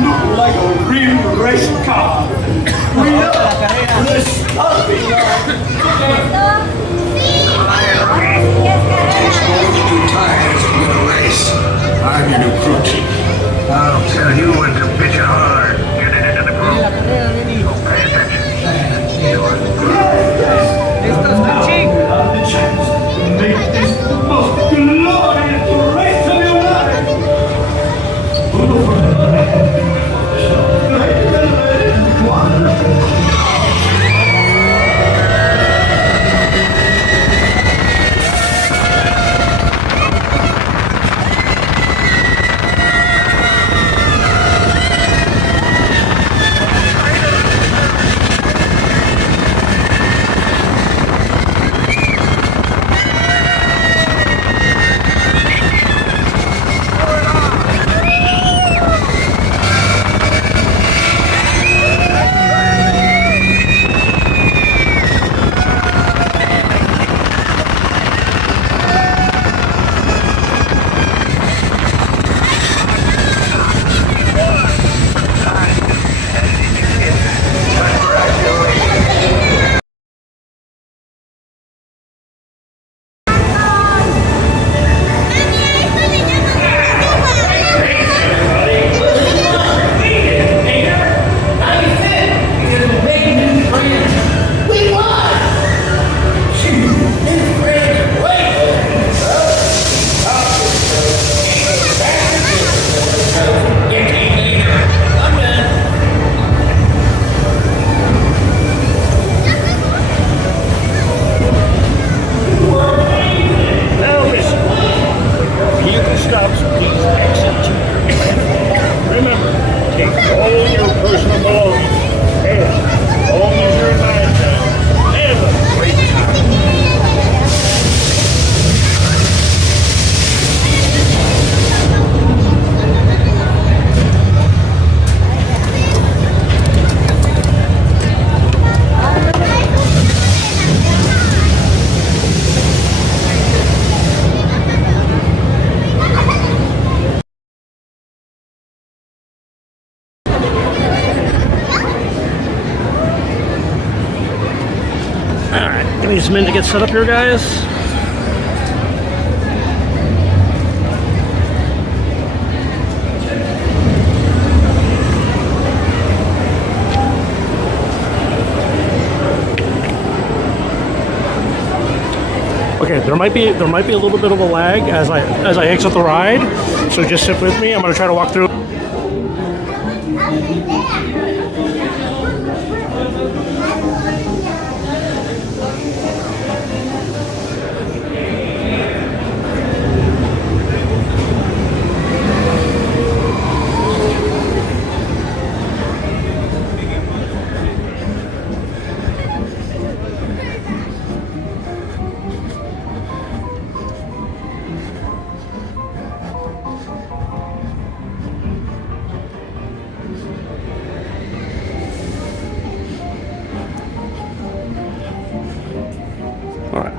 look like a real race car. We are the stuffing. Too tired to win a race. I'm your new crew chief. I'll tell you when to pitch it hard. Get it into the groove. Pay attention. Make this the most glorious race of your life. Give me just a minute to get set up here, guys. Okay, there might be a little bit of a lag as I exit the ride, so just sit with me. I'm going to try to walk through.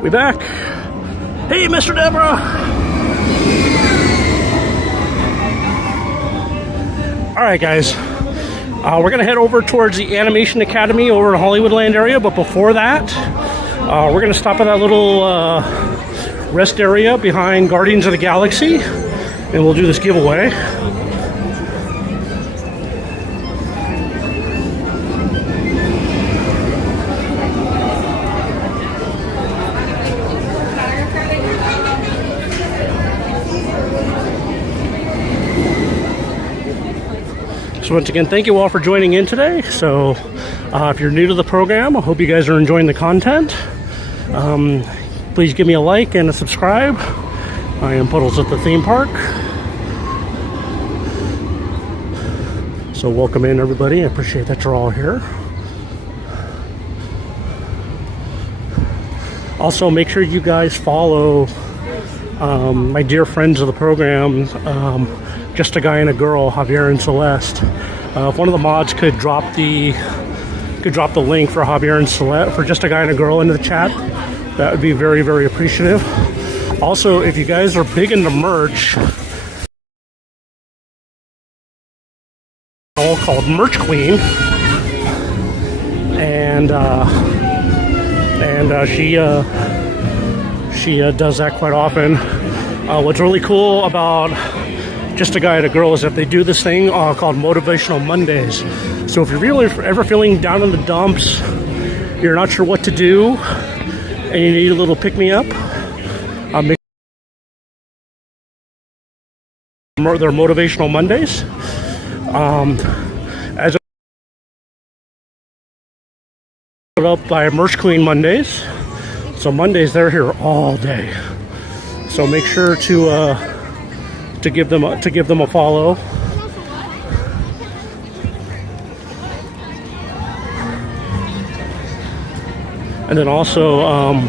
We back. Hey, Mr. Deborah. All right, guys. We're gonna head over towards the Animation Academy over in Hollywoodland area, but before that, we're gonna stop at that little rest area behind Guardians of the Galaxy, and we'll do this giveaway. So once again, thank you all for joining in today. So if you're new to the program, I hope you guys are enjoying the content. Please give me a like and a subscribe. I am Puddles at the theme park. So welcome in, everybody. I appreciate that you're all here. Also, make sure you guys follow my dear friends of the program, Just a Guy and a Girl, Javier and Celeste. If one of the mods could drop the link for Javier and Celeste, for Just a Guy and a Girl, into the chat, that would be very, very appreciative. Also, if you guys are big into merch, all called Merch Queen, and she does that quite often. What's really cool about Just a Guy and a Girl is that they do this thing called Motivational Mondays. So if you're really ever feeling down in the dumps, you're not sure what to do, and you need a little pick-me-up, they're Motivational Mondays. As up by Merch Queen Mondays. So Mondays they're here all day. So make sure to give them a follow. And then also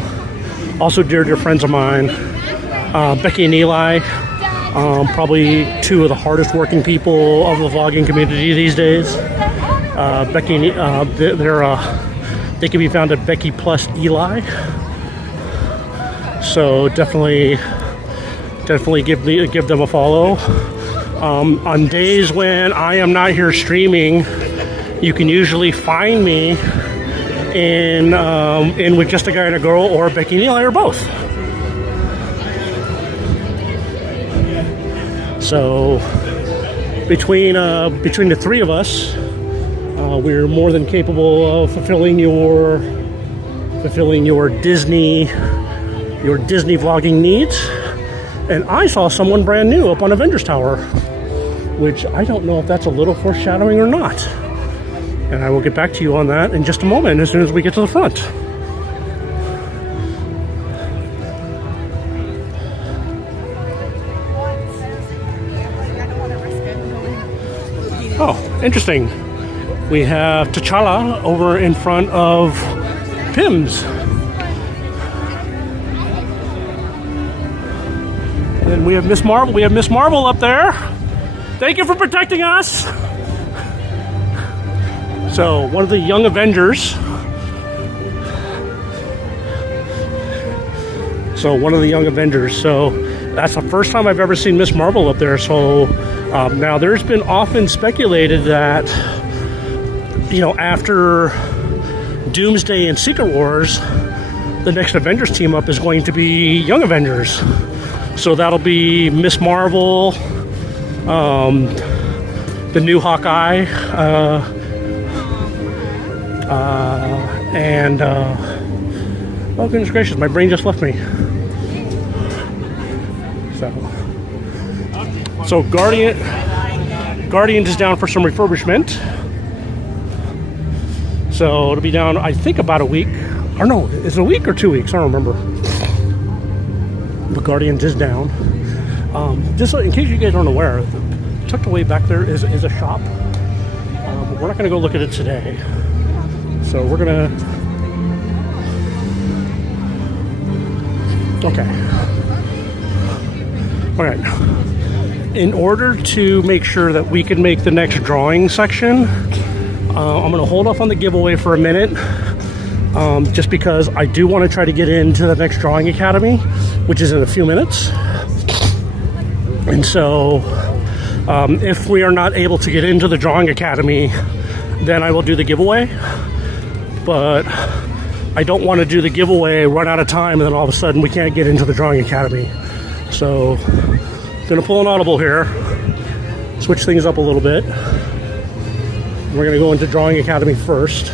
dear friends of mine, Becky and Eli, probably two of the hardest working people of the vlogging community these days. Becky and they can be found at Becky plus Eli. So definitely give them a follow. On days when I am not here streaming, you can usually find me in with Just a Guy and a Girl or Becky and Eli or both. So between the three of us, we're more than capable of fulfilling your Disney vlogging needs. And I saw someone brand new up on Avengers Tower, which I don't know if that's a little foreshadowing or not. And I will get back to you on that in just a moment as soon as we get to the front. Oh, interesting. We have T'Challa over in front of Pim's. And we have Miss Marvel. We have Miss Marvel up there. Thank you for protecting us. So, one of the young Avengers. So, that's the first time I've ever seen Miss Marvel up there. So, now there's been often speculated that, after Doomsday and Secret Wars, the next Avengers team up is going to be Young Avengers. So that'll be Miss Marvel, the new Hawkeye, and oh goodness gracious, my brain just left me. So Guardians is down for some refurbishment. So it'll be down, I think, about a week. Or no, is it a week or 2 weeks? I don't remember. But Guardians is down. Just so, in case you guys aren't aware, tucked away back there is a shop. But we're not going to go look at it today. So we're going to... Okay. All right. In order to make sure that we can make the next drawing section, I'm going to hold off on the giveaway for a minute, just because I do want to try to get into the next Drawing Academy, which is in a few minutes. And so, if we are not able to get into the Drawing Academy, then I will do the giveaway. But I don't want to do the giveaway, run out of time, and then all of a sudden we can't get into the Drawing Academy. So, I'm going to pull an audible here, switch things up a little bit. We're going to go into Drawing Academy first.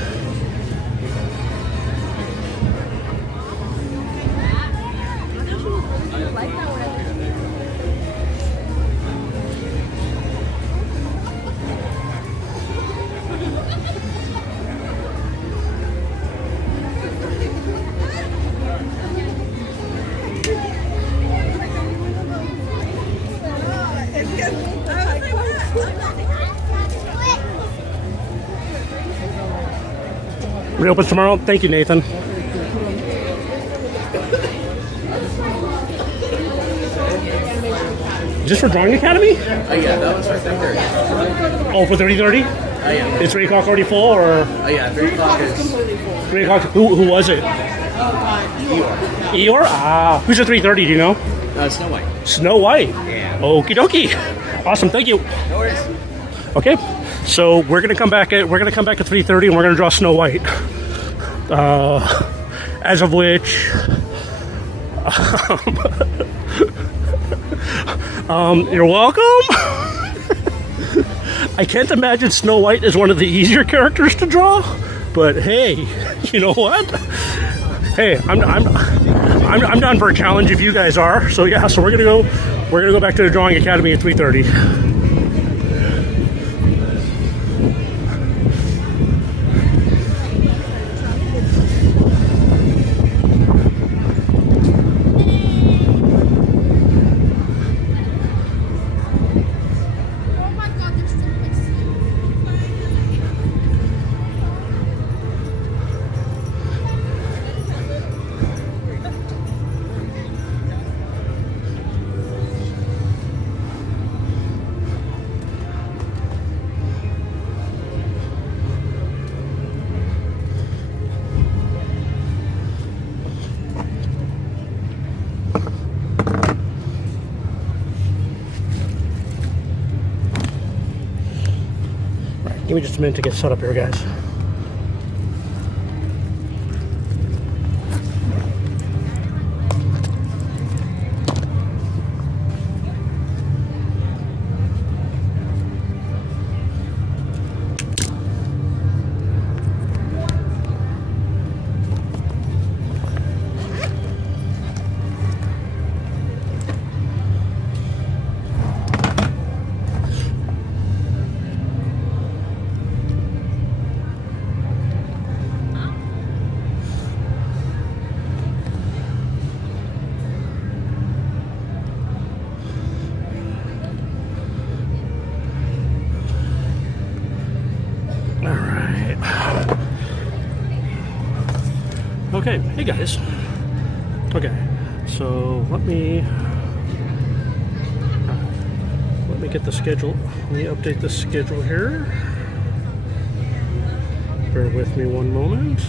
Reopens tomorrow. Thank you, Nathan. Just for Drawing Academy? Oh yeah, that one's for 30:30. Oh, for 30:30? Oh yeah. Is 3 o'clock already full, or? Oh yeah, 3 o'clock is... 3 o'clock. Who was it? Eeyore. Eeyore? Ah, who's at 3:30? Do you know? Snow White. Snow White. Yeah. Okie dokie. Awesome. Thank you. No worries. Okay. So we're gonna come back at 3:30, and we're gonna draw Snow White. As of which, you're welcome. I can't imagine Snow White is one of the easier characters to draw, but hey, you know what? Hey, I'm down for a challenge if you guys are. So yeah, so we're gonna go back to the Drawing Academy at 3:30. Give me just a minute to get set up here, guys. Okay, hey guys. Okay, so let me get the schedule. Let me update the schedule here. Bear with me one moment.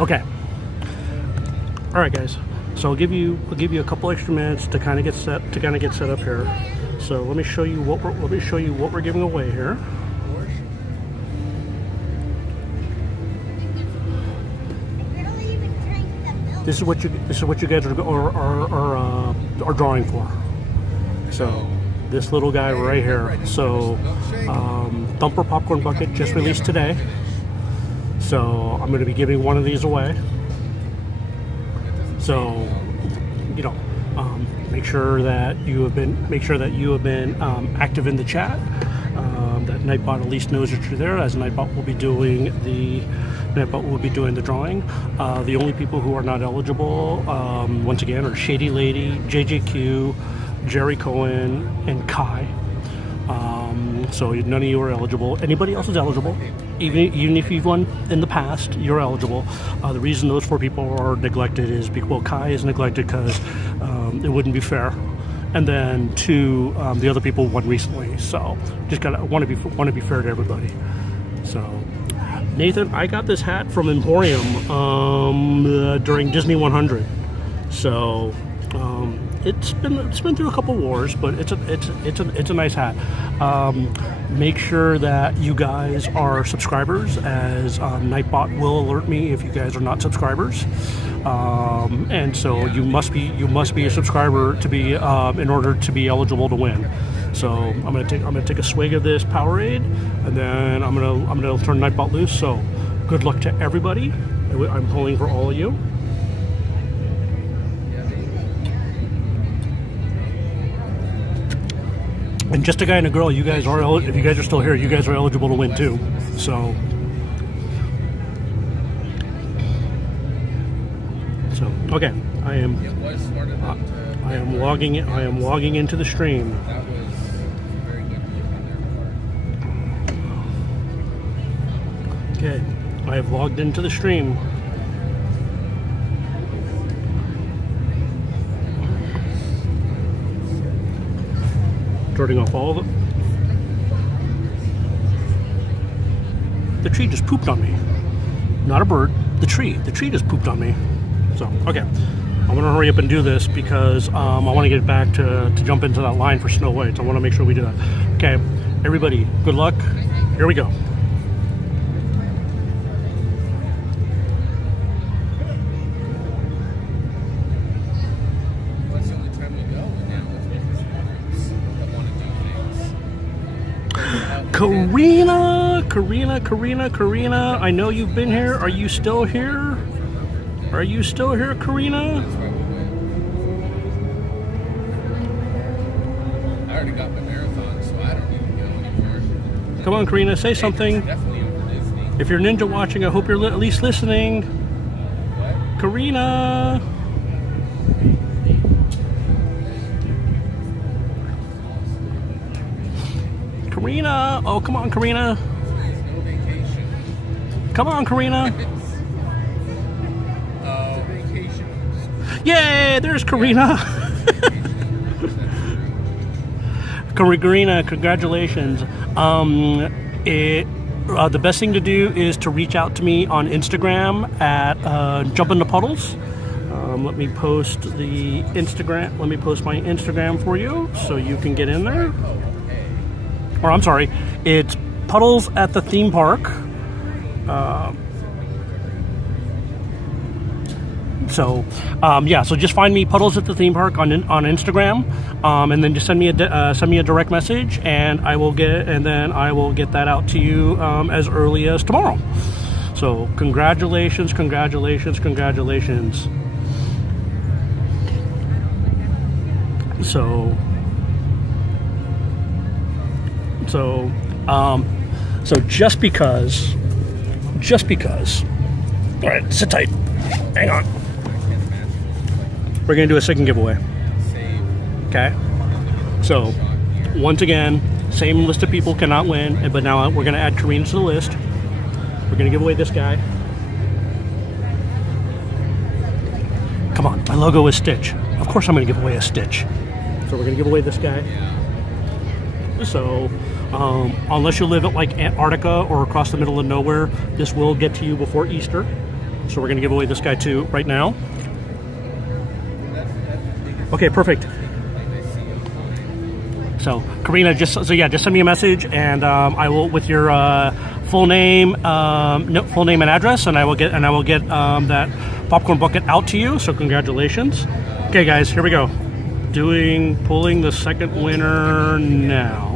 Okay. All right, guys. So I'll give you a couple extra minutes to kind of get set up here. So let me show you what we're giving away here. This is what you guys are drawing for. So this little guy right here. So Thumper Popcorn Bucket just released today. So I'm going to be giving one of these away. So, you know, make sure that you have been active in the chat. That Nightbot at least knows that you're there, as Nightbot will be doing the drawing. The only people who are not eligible, once again, are Shady Lady, JJQ, Jerry Cohen, and Kai. So none of you are eligible. Anybody else is eligible. Even if you've won in the past, you're eligible. The reason those 4 people are neglected is because, well, Kai is neglected because it wouldn't be fair, and then 2, the other people won recently. So just want to be fair to everybody. So Nathan, I got this hat from Emporium during Disney 100. So it's been through a couple wars, but it's a nice hat. Make sure that you guys are subscribers, as Nightbot will alert me if you guys are not subscribers. And so you must be a subscriber to be in order to be eligible to win. So I'm gonna take a swig of this Powerade, and then I'm gonna turn Nightbot loose. So good luck to everybody. I'm pulling for all of you. And just a guy and a girl, you guys are, if you guys are still here, you guys are eligible to win too. So okay, I am logging into the stream. Okay, I have logged into the stream. Turning off all of it. The tree just pooped on me. Not a bird, the tree. The tree just pooped on me. So, okay. I'm going to hurry up and do this because I want to get back to jump into that line for Snow White. So I want to make sure we do that. Okay, everybody, good luck. Here we go. Karina, I know you've been here. Are you still here? Are you still here, Karina? I already got my marathon, so I don't need to go anymore. Come on, Karina, say something. If you're Ninja watching, I hope you're at least listening. What? Karina. Karina. Oh, come on, Karina. Come on, Karina. Yay, there's Karina. Karina, congratulations. The best thing to do is to reach out to me on Instagram at Jump Into Puddles. Let me post the Instagram. Let me post my Instagram for you so you can get in there. Or I'm sorry, it's Puddles at the theme park. So just find me Puddles at the theme park on Instagram, and then just send me a direct message, and I will get that out to you as early as tomorrow. So congratulations. So just because. All right, sit tight. Hang on. We're going to do a second giveaway. Okay? So, once again, same list of people cannot win, but now we're going to add Karina to the list. We're going to give away this guy. Come on, my logo is Stitch. Of course I'm going to give away a Stitch. So we're going to give away this guy. So, unless you live at like Antarctica or across the middle of nowhere, this will get to you before Easter. So we're going to give away this guy too right now. Okay, perfect. So Karina, just send me a message, and I will, with your full name and address, and I will get that popcorn bucket out to you. So congratulations. Okay, guys, here we go. Pulling the second winner now.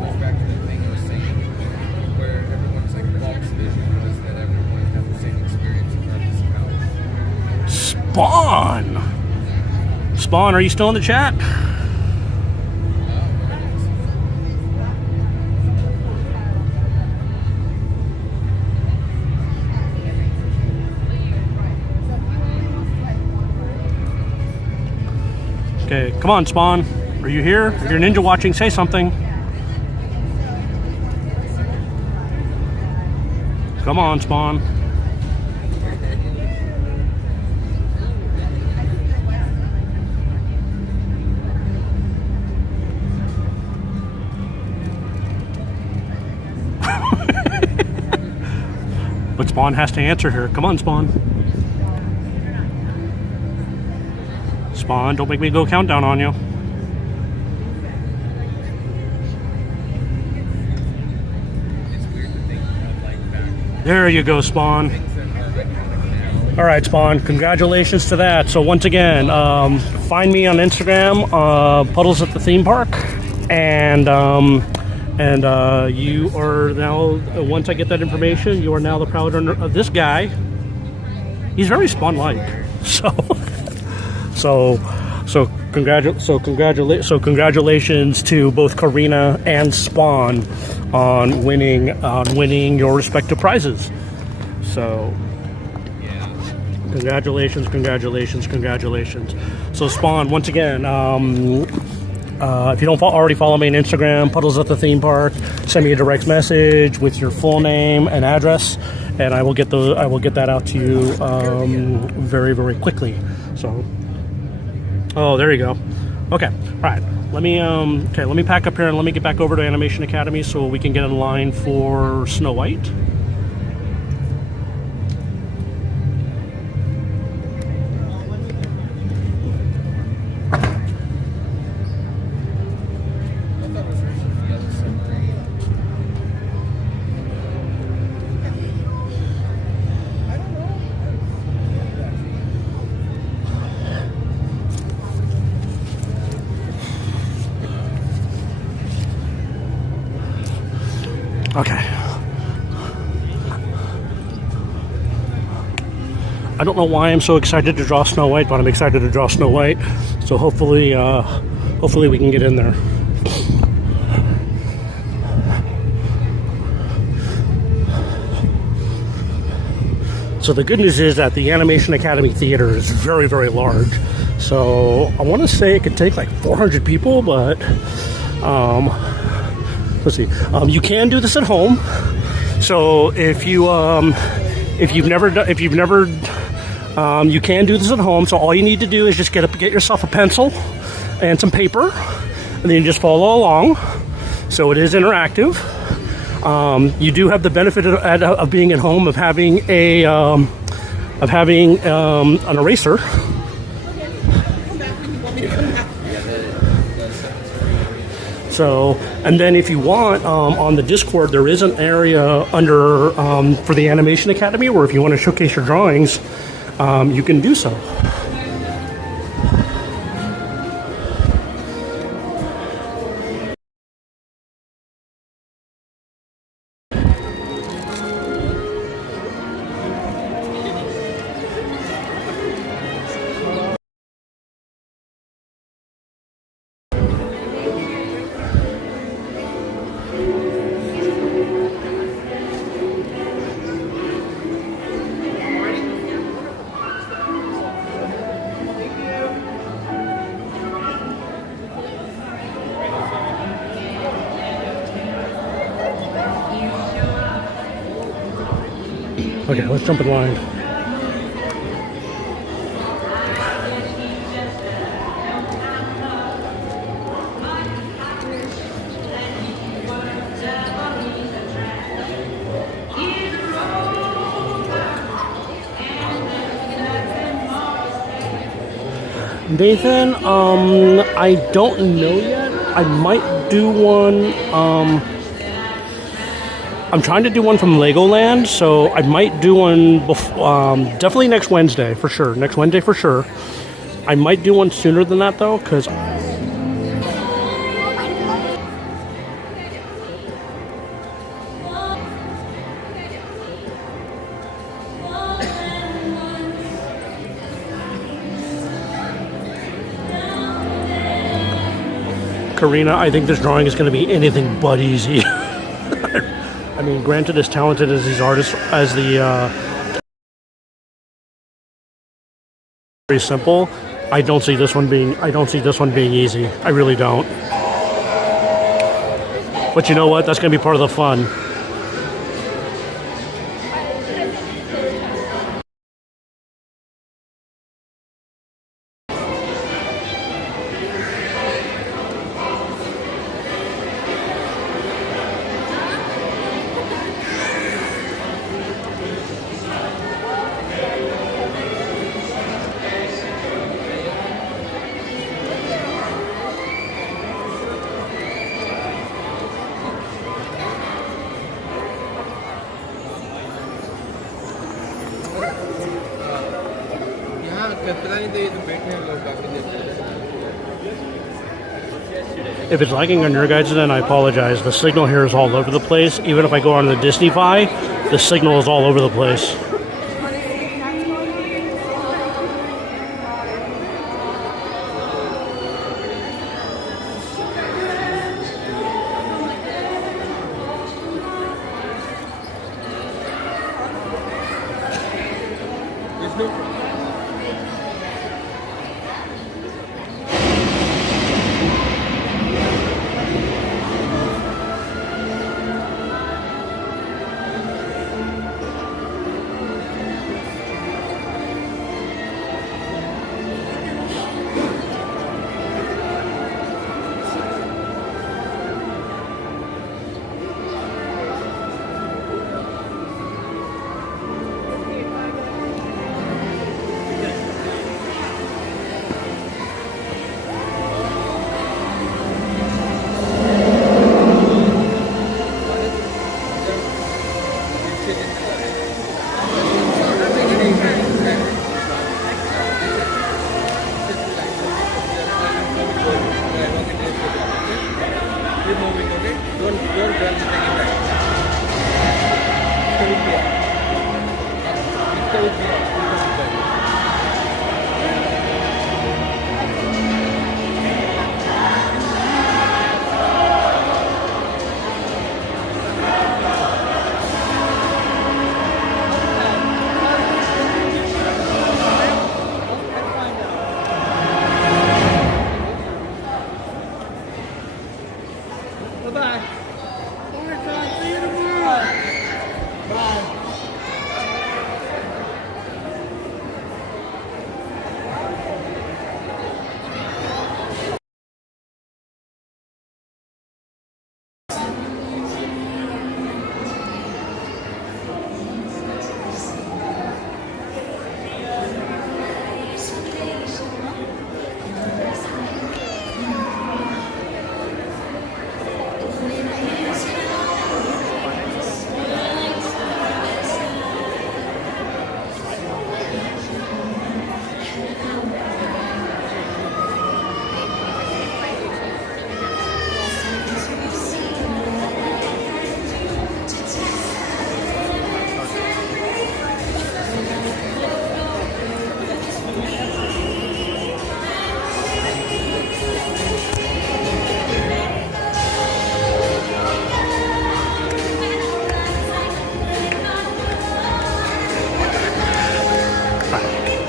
Spawn, are you still in the chat? Okay, come on, Spawn. Are you here? If you're Ninja watching, say something. Come on, Spawn. But Spawn has to answer here. Come on, Spawn. Spawn, don't make me go countdown on you. There you go, Spawn. All right, Spawn, congratulations to that. So once again, find me on Instagram, Puddles at the Theme Park, and you are now, once I get that information, you are now the proud owner of this guy. He's very Spawn-like. So So congratulations to both Karina and Spawn on winning your respective prizes. So congratulations. So Spawn, once again, if you don't already follow me on Instagram, Puddles at the Theme Park, send me a direct message with your full name and address, and I will get that out to you very, very quickly. So, oh, there you go. Okay, all right. Let me pack up here and let me get back over to Animation Academy so we can get in line for Snow White. Okay. I don't know why I'm so excited to draw Snow White, but I'm excited to draw Snow White. So hopefully we can get in there. So the good news is that the Animation Academy Theater is very, very large. So I want to say it could take like 400 people, but let's see. You can do this at home. So if you've never, you can do this at home. So all you need to do is just get yourself a pencil and some paper, and then you just follow along. So it is interactive. You do have the benefit of being at home, of having an eraser. So, and then if you want, on the Discord, there is an area under for the Animation Academy where if you want to showcase your drawings, you can do so. Okay, let's jump in line. Nathan, I don't know yet. I might do one, I'm trying to do one from Legoland, so I might do one definitely next Wednesday, for sure. Next Wednesday, for sure. I might do one sooner than that, though, because... Karina, I think this drawing is going to be anything but easy. I mean, granted, as talented as these artists, as the very simple, I don't see this one being easy. I really don't. But you know what? That's going to be part of the fun. If it's lagging on your guys' end, I apologize. The signal here is all over the place. Even if I go on the Disney Fi, the signal is all over the place.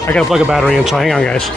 I gotta plug a battery in, so hang on, guys.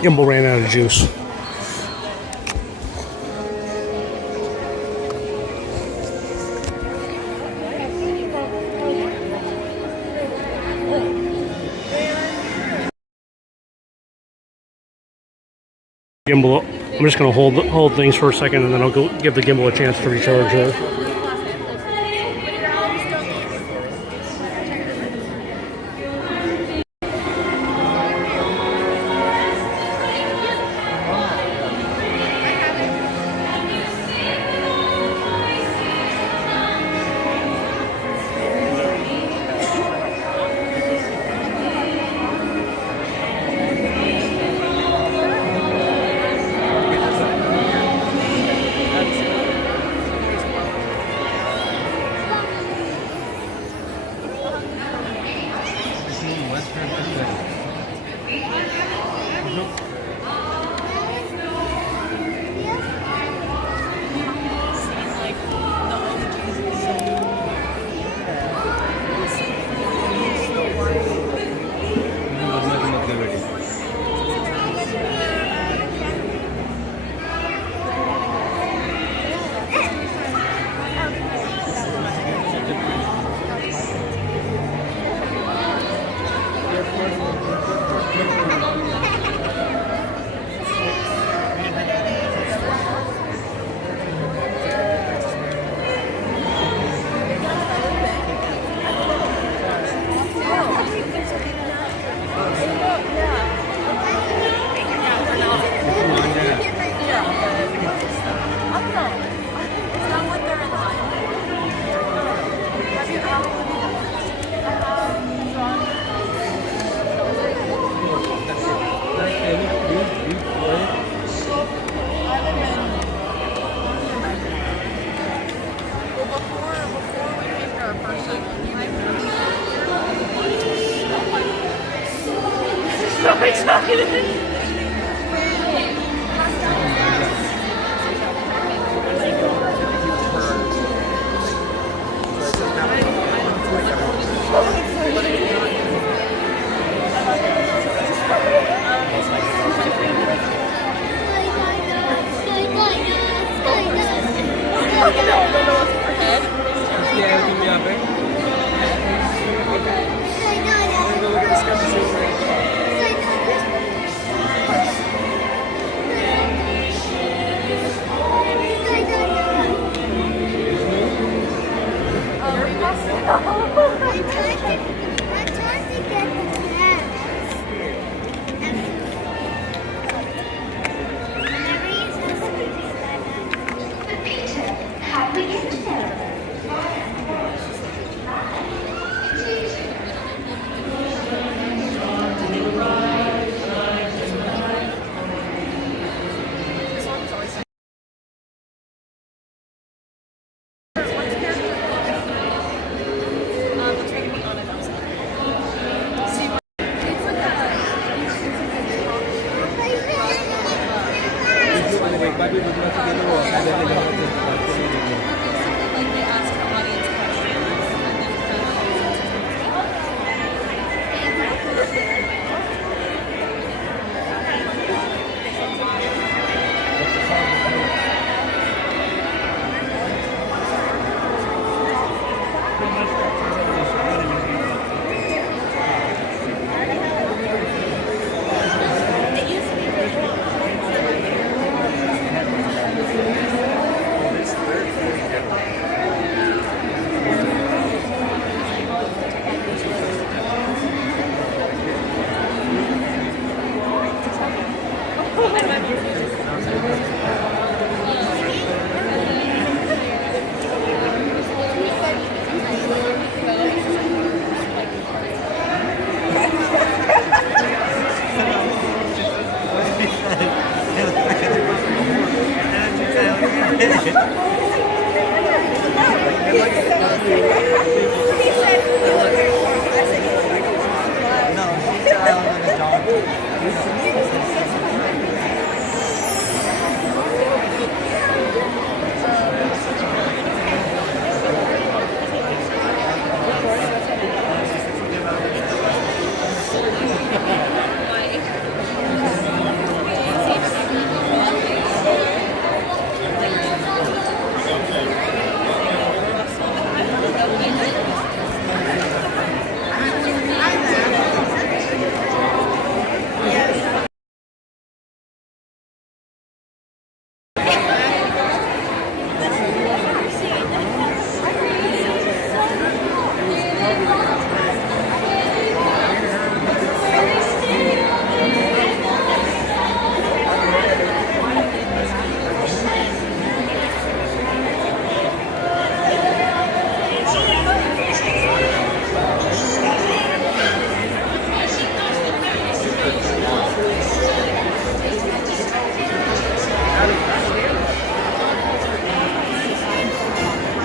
Gimbal ran out of juice. Gimbal, I'm just going to hold things for a second, and then I'll go give the gimbal a chance to recharge her.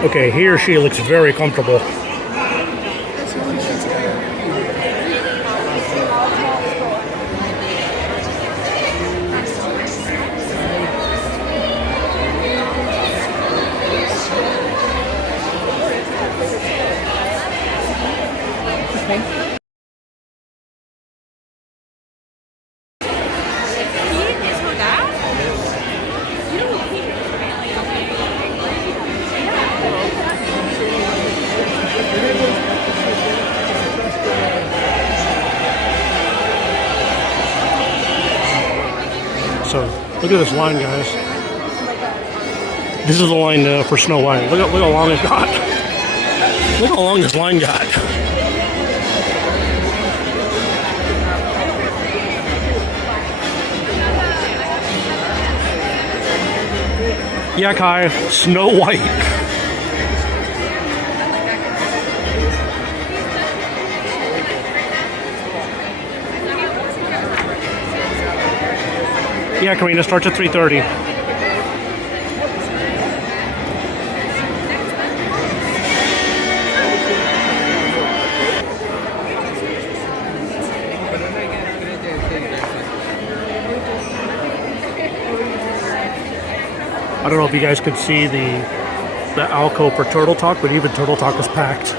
Okay, he or she looks very comfortable. So, look at this line, guys. This is the line for Snow White. Look how long it got. Look how long this line got. Yeah, Kai, Snow White. Yeah, Karina, starts at 3:30. don't know if you guys could see the alcove for Turtle Talk, but even Turtle Talk is packed.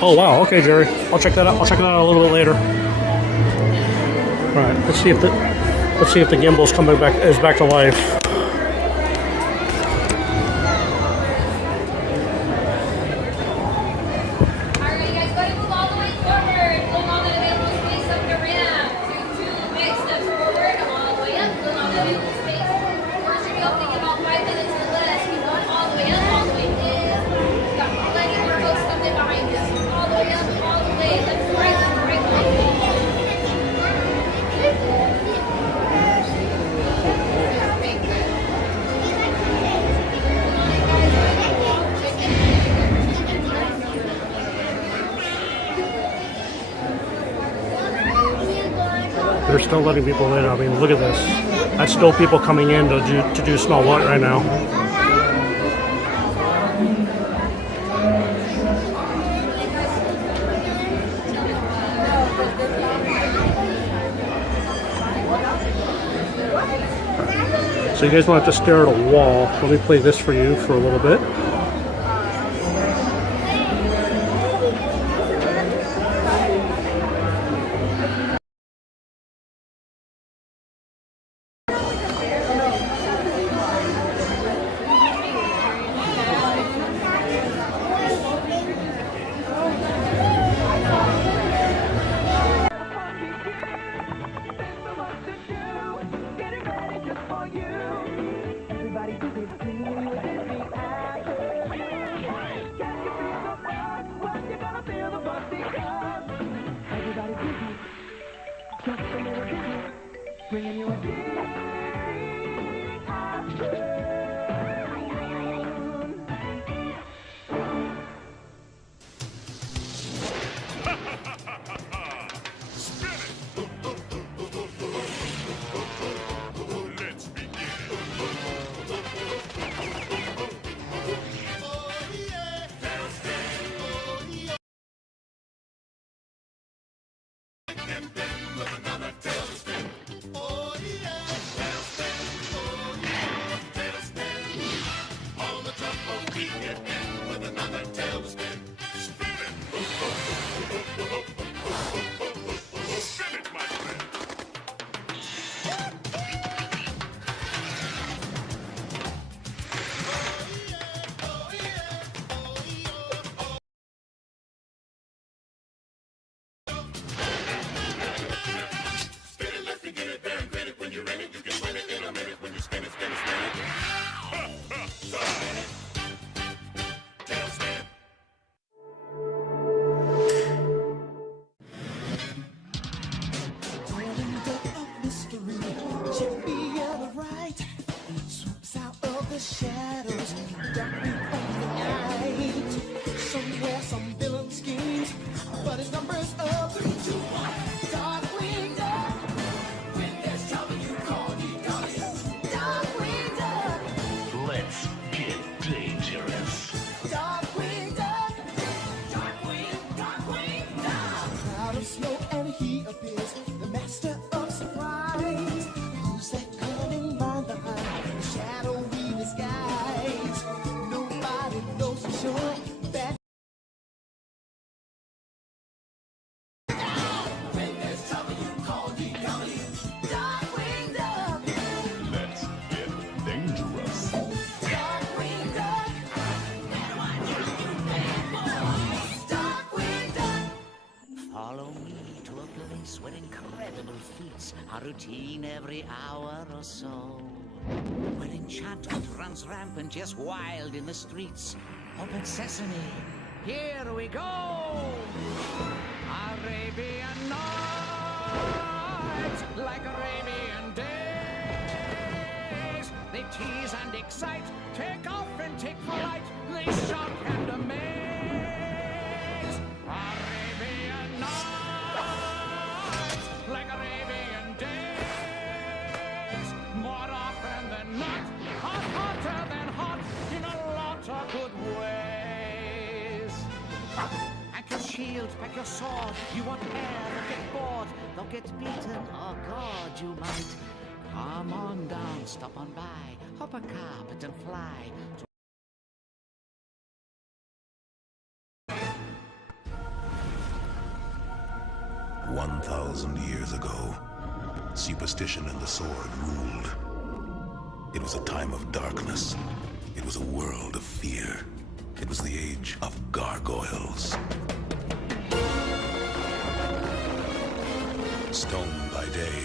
Oh wow, okay Jerry. I'll check that out. I'll check that out a little bit later. Alright, let's see if the gimbal's back to life. They're still letting people in. I mean, look at this. That's still people coming in to do Snow White right now. So you guys don't have to stare at a wall. Let me play this for you for a little bit. Somewhere some villain schemes, but his numbers up 3, 2, 1. Dark a routine every hour or so. Where enchantment runs rampant, just wild in the streets. Open sesame, here we go! Arabian Nights, like Arabian days. They tease and excite, take off and take flight. They shock and amaze. Arabian Nights, like Arabian days. More often than not, hotter than hot, in a lot of good ways. Anchor shield, pack your sword. You want air, they'll get bored. They'll get beaten, oh God, you might. Come on down, stop on by, hop a carpet and fly. 1,000 years ago, superstition and the sword ruled. It was a time of darkness. It was a world of fear. It was the age of gargoyles. Stone by day,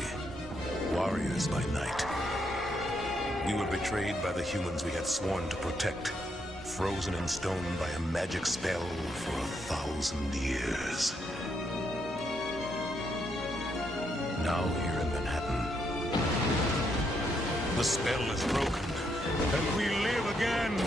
warriors by night. We were betrayed by the humans we had sworn to protect, frozen in stone by a magic spell for 1,000 years. Now here in Manhattan, the spell is broken, and we live again.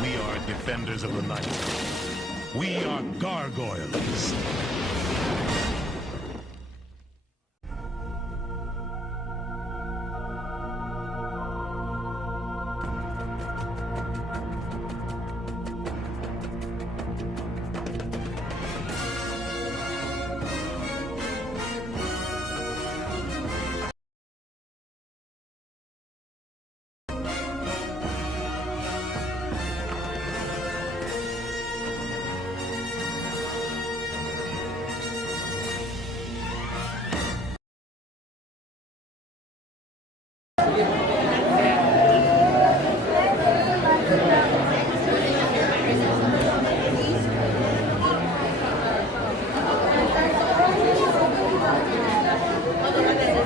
We are defenders of the night. We are gargoyles.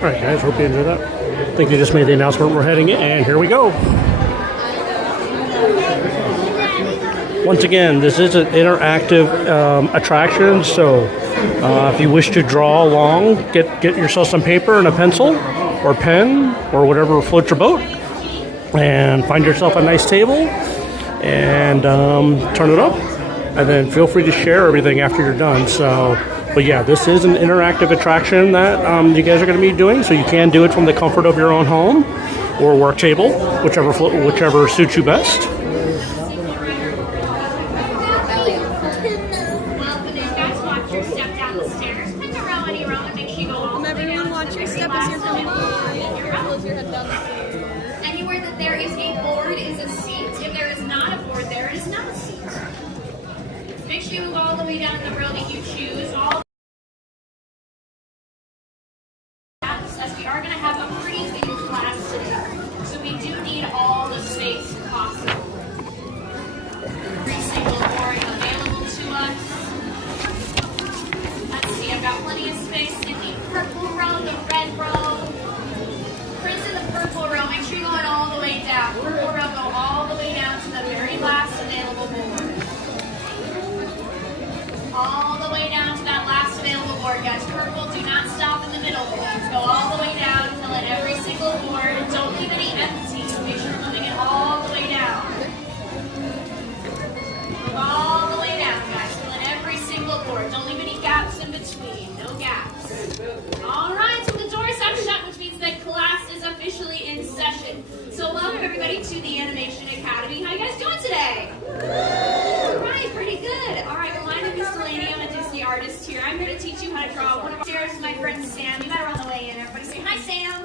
Alright guys, hope you enjoyed that. I think they just made the announcement we're heading in, and here we go. Once again, this is an interactive attraction, so if you wish to draw along, get yourself some paper and a pencil or pen or whatever floats your boat, and find yourself a nice table and turn it up, and then feel free to share everything after you're done. So, but yeah, this is an interactive attraction that you guys are going to be doing, so you can do it from the comfort of your own home or work table, whichever suits you best. Everyone watch your step as you're coming by. Anywhere that there is a board is a seat. If there is not a board, there is not a seat. Make sure you move all the way down the row that you choose. As we are going to have a pretty big class today, so we do need all the space possible. Every single board available to us. Let's see, I've got plenty of space in the purple row, the red row. Friends in the purple row, make sure you're going all the way down. Purple row, go all the way down to the very last available board. All the way down to that last available board, guys. Purple, do not stop in the middle. Please go all the way down, fill in every single board. Don't leave any empty. Make sure you're moving it all the way down. Move all the way down, guys. Fill in every single board. Don't leave any gaps in between. No gaps. All right, so the doors have shut, which means that class is officially in session. So welcome everybody to the Animation Academy. How you guys doing today? All right, pretty good. All right, well, my name is Delaney. I'm a Disney artist here. I'm here to teach you how to draw. One of our stairs is my friend Sam. You got her on the way in. Everybody say hi, Sam.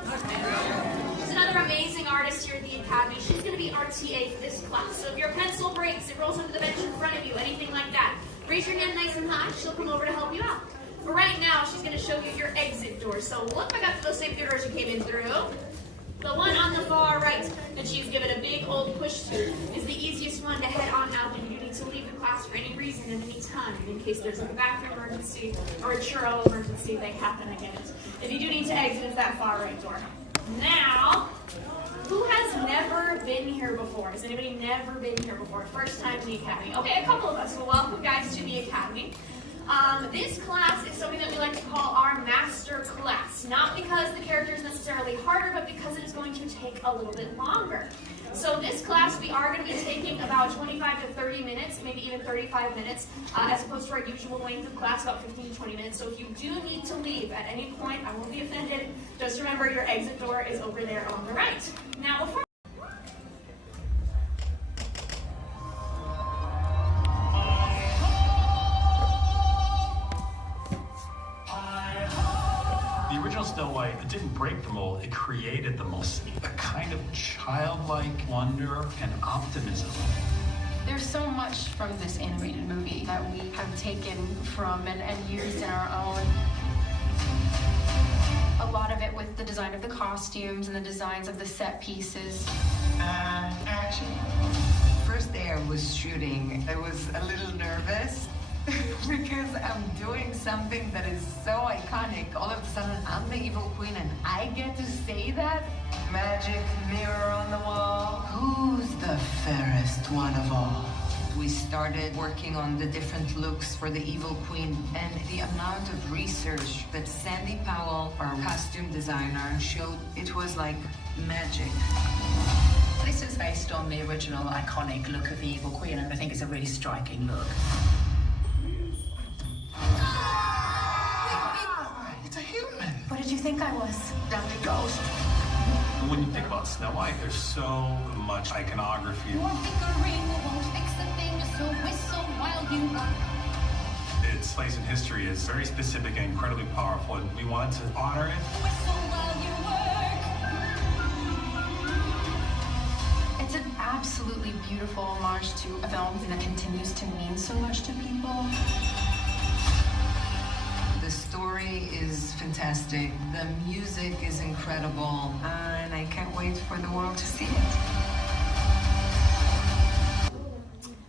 She's another amazing artist here at the Academy. She's going to be our TA for this class. So if your pencil breaks, it rolls under the bench in front of you, anything like that, raise your hand nice and high. She'll come over to help you out. But right now, she's going to show you your exit door. So look back up to those same doors you came in through. The one on the far right that she's given a big old push to is the easiest one to head on out if you need to leave the class for any reason at any time, in case there's a bathroom emergency or a churro emergency, they happen to get it. If you do need to exit, it's that far right door. Now, who has never been here before? Has anybody never been here before? First time in the Academy. Okay, a couple of us. Well, welcome guys to the Academy. This class is something that we like to call our master class. Not because the character is necessarily harder, but because it is going to take a little bit longer. So this class, we are going to be taking about 25 to 30 minutes, maybe even 35 minutes, as opposed to our usual length of class, about 15 to 20 minutes. So if you do need to leave at any point, I won't be offended. Just remember your exit door is over there on the right. Now, before the original Snow White, it didn't break the mold, it created the mold. A kind of childlike wonder and optimism. There's so much from this animated movie that we have taken from and used in our own. A lot of it with the design of the costumes and the designs of the set pieces. Action. First day I was shooting, I was a little nervous. Because I'm doing something that is so iconic. All of a sudden, I'm the evil queen and I get to say that? Magic mirror on the wall. Who's the fairest one of all? We started working on the different looks for the evil queen, and the amount of research that Sandy Powell, our costume designer, showed, it was like magic. This is based on the original iconic look of the evil queen, and I think it's a really striking look. It's a human. What did you think I was? A ghost. When you think about Snow White, there's so much iconography. Your bickering won't fix the thing, so whistle while you work. Its place in history is very specific and incredibly powerful, and we wanted to honor it. Whistle while you work. It's an absolutely beautiful homage to a film that continues to mean so much to people. The story is fantastic. The music is incredible. And I can't wait for the world to see it.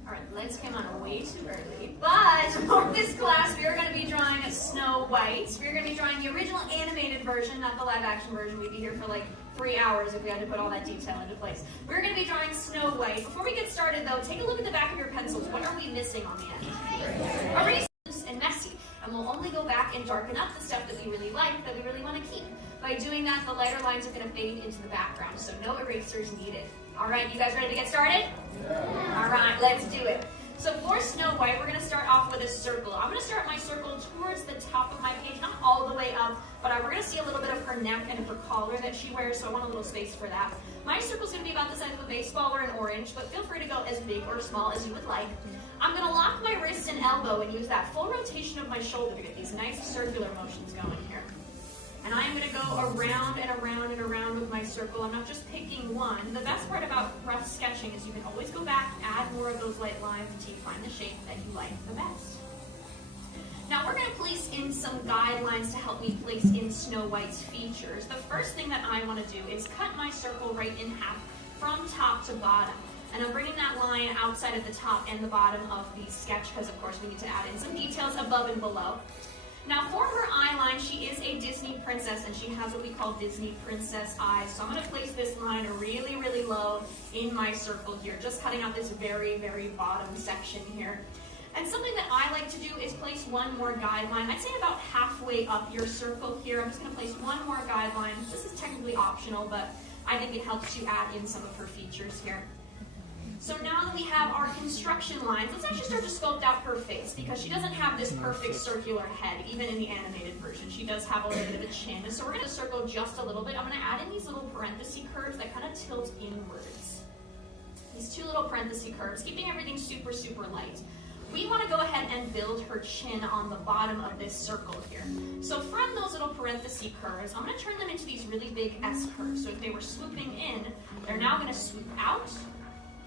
All right, lights came on way too early. But for this class, we are going to be drawing a Snow White. We're going to be drawing the original animated version, not the live action version. We'd be here for like 3 hours if we had to put all that detail into place. We're going to be drawing Snow White. Before we get started, though, take a look at the back of your pencils. What are we missing on the end? Erase loose and messy. And we'll only go back and darken up the stuff that we really like, that we really want to keep. By doing that, the lighter lines are going to fade into the background, so no erasers needed. All right, you guys ready to get started? Yeah. All right, let's do it. So for Snow White, we're going to start off with a circle. I'm going to start my circle towards the top of my page, not all the way up, but we're going to see a little bit of her neck and of her collar that she wears, so I want a little space for that. My circle's going to be about the size of a baseball or an orange, but feel free to go as big or small as you would like. I'm going to lock my wrist and elbow and use that full rotation of my shoulder to get these nice circular motions going here. And I'm going to go around and around and around with my circle. I'm not just picking one. The best part about rough sketching is you can always go back, add more of those light lines until you find the shape that you like the best. Now we're going to place in some guidelines to help me place in Snow White's features. The first thing that I want to do is cut my circle right in half from top to bottom. And I'm bringing that line outside of the top and the bottom of the sketch because, of course, we need to add in some details above and below. Now, for her eye line, she is a Disney princess, and she has what we call Disney princess eyes. So I'm going to place this line really, really low in my circle here, just cutting out this very, very bottom section here. And something that I like to do is place one more guideline. I'd say about halfway up your circle here. I'm just going to place one more guideline. This is technically optional, but I think it helps you add in some of her features here. So now that we have our construction lines, let's actually start to sculpt out her face because she doesn't have this perfect circular head, even in the animated version. She does have a little bit of a chin. So we're going to circle just a little bit. I'm going to add in these little parenthesis curves that kind of tilt inwards. These two little parenthesis curves, keeping everything super, super light. We want to go ahead and build her chin on the bottom of this circle here. So from those little parenthesis curves, I'm going to turn them into these really big S curves. So if they were swooping in, they're now going to swoop out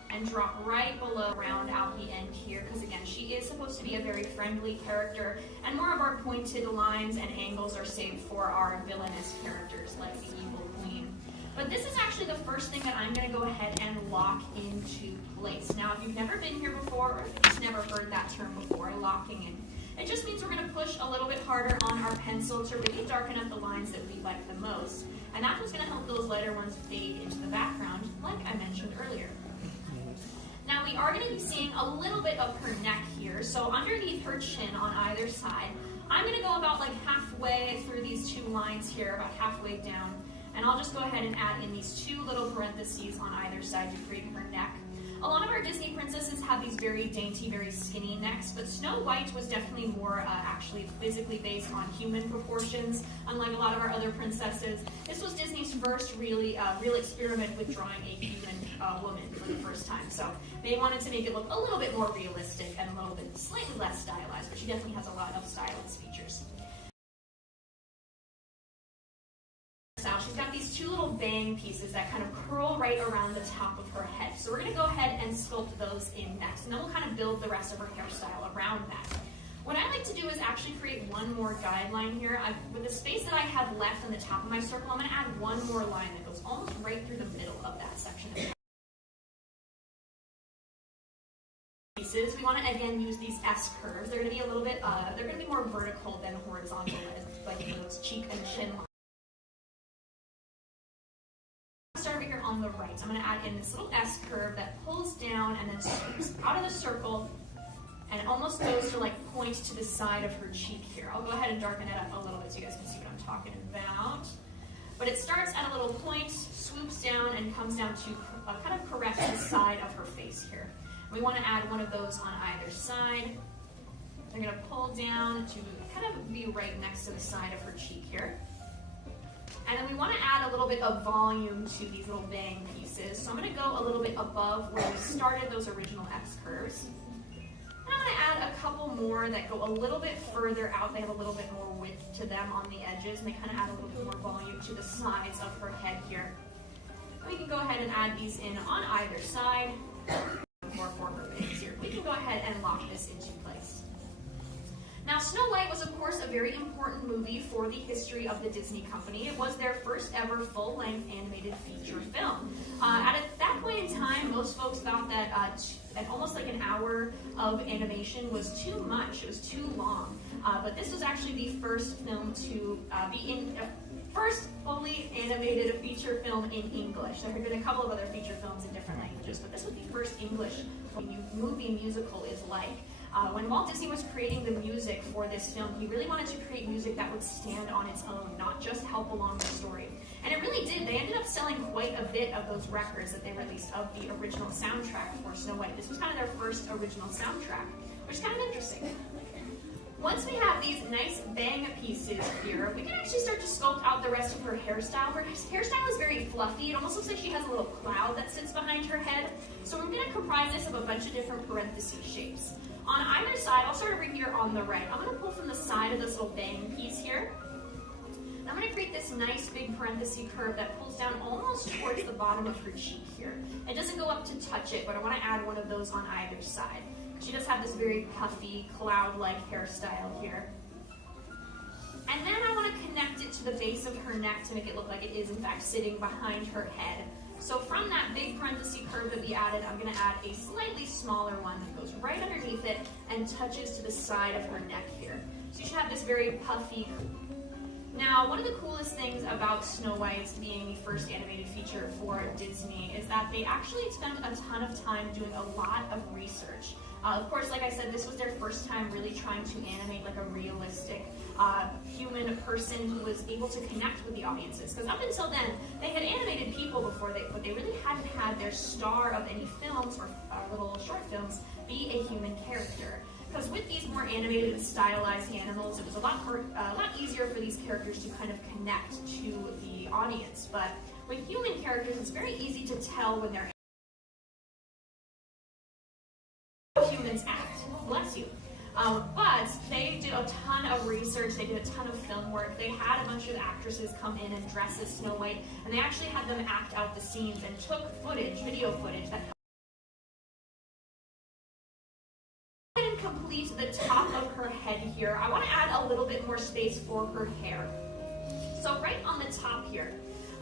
and drop right below, round out the end here, because again, she is supposed to be a very friendly character, and more of our pointed lines and angles are saved for our villainous characters like the evil queen. But this is actually the first thing that I'm going to go ahead and lock into place. Now, if you've never been here before, or if you've just never heard that term before, locking in, it just means we're going to push a little bit harder on our pencil to really darken up the lines that we like the most. And that's what's going to help those lighter ones fade into the background, like I mentioned earlier. Now, we are going to be seeing a little bit of her neck here. So underneath her chin on either side, I'm going to go about like halfway through these two lines here, about halfway down. And I'll just go ahead and add in these two little parentheses on either side to create her neck. A lot of our Disney princesses have these very dainty, very skinny necks, but Snow White was definitely more actually physically based on human proportions, unlike a lot of our other princesses. This was Disney's first real experiment with drawing a human woman for the first time. So they wanted to make it look a little bit more realistic and a little bit slightly less stylized, but she definitely has a lot of stylized features. She's got these two little bang pieces that kind of curl right around the top of her head. So we're going to go ahead and sculpt those in next, and then we'll kind of build the rest of her hairstyle around that. What I like to do is actually create one more guideline here. With the space that I have left on the top of my circle, I'm going to add one more line that goes almost right through the middle of that section. We want to again use these S curves. They're going to be a little bit, they're going to be more vertical than horizontal, like those cheek and chin lines. Start over here on the right. I'm going to add in this little S curve that pulls down and then swoops out of the circle, and it almost goes to like point to the side of her cheek here. I'll go ahead and darken it up a little bit so you guys can see what I'm talking about. But it starts at a little point, swoops down, and comes down to kind of correct the side of her face here. We want to add one of those on either side. They're going to pull down to kind of be right next to the side of her cheek here. And then we want to add a little bit of volume to these little bang pieces. So I'm going to go a little bit above where we started those original X curves. And I'm going to add a couple more that go a little bit further out. They have a little bit more width to them on the edges, and they kind of add a little bit more volume to the sides of her head here. And we can go ahead and add these in on either side. More for her bangs here. We can go ahead and lock this into place. Now, Snow White was, of course, a very important movie for the history of the Disney Company. It was their first ever full-length animated feature film. At that point in time, most folks thought that almost like an hour of animation was too much. It was too long. But this was actually the first film to be in first fully animated feature film in English. There had been a couple of other feature films in different languages, but this was the first English movie musical is like. When Walt Disney was creating the music for this film, he really wanted to create music that would stand on its own, not just help along the story. And it really did. They ended up selling quite a bit of those records that they released of the original soundtrack for Snow White. This was kind of their first original soundtrack, which is kind of interesting. Once we have these nice bang pieces here, we can actually start to sculpt out the rest of her hairstyle. Her hairstyle is very fluffy. It almost looks like she has a little cloud that sits behind her head. So we're going to comprise this of a bunch of different parenthesis shapes. On either side, I'll start over here on the right. I'm going to pull from the side of this little bang piece here. And I'm going to create this nice big parenthesis curve that pulls down almost towards the bottom of her cheek here. It doesn't go up to touch it, but I want to add one of those on either side. She does have this very puffy, cloud-like hairstyle here. And then I want to connect it to the base of her neck to make it look like it is, in fact, sitting behind her head. So from that big parenthesis curve that we added, I'm going to add a slightly smaller one that goes right underneath it and touches to the side of her neck here. So you should have this very puffy. Now, one of the coolest things about Snow White being the first animated feature for Disney is that they actually spent a ton of time doing a lot of research. Of course, like I said, this was their first time really trying to animate like a realistic human person who was able to connect with the audiences. Because up until then, they had animated people before, but they really hadn't had their star of any films or little short films be a human character. Because with these more animated and stylized animals, it was a lot easier for these characters to kind of connect to the audience. But with human characters, it's very easy to tell when they're humans act. Bless you. But they did a ton of research, they did a ton of film work, they had a bunch of actresses come in and dress as Snow White, and they actually had them act out the scenes and took footage, video footage, that and complete the top of her head here. I want to add a little bit more space for her hair. So right on the top here,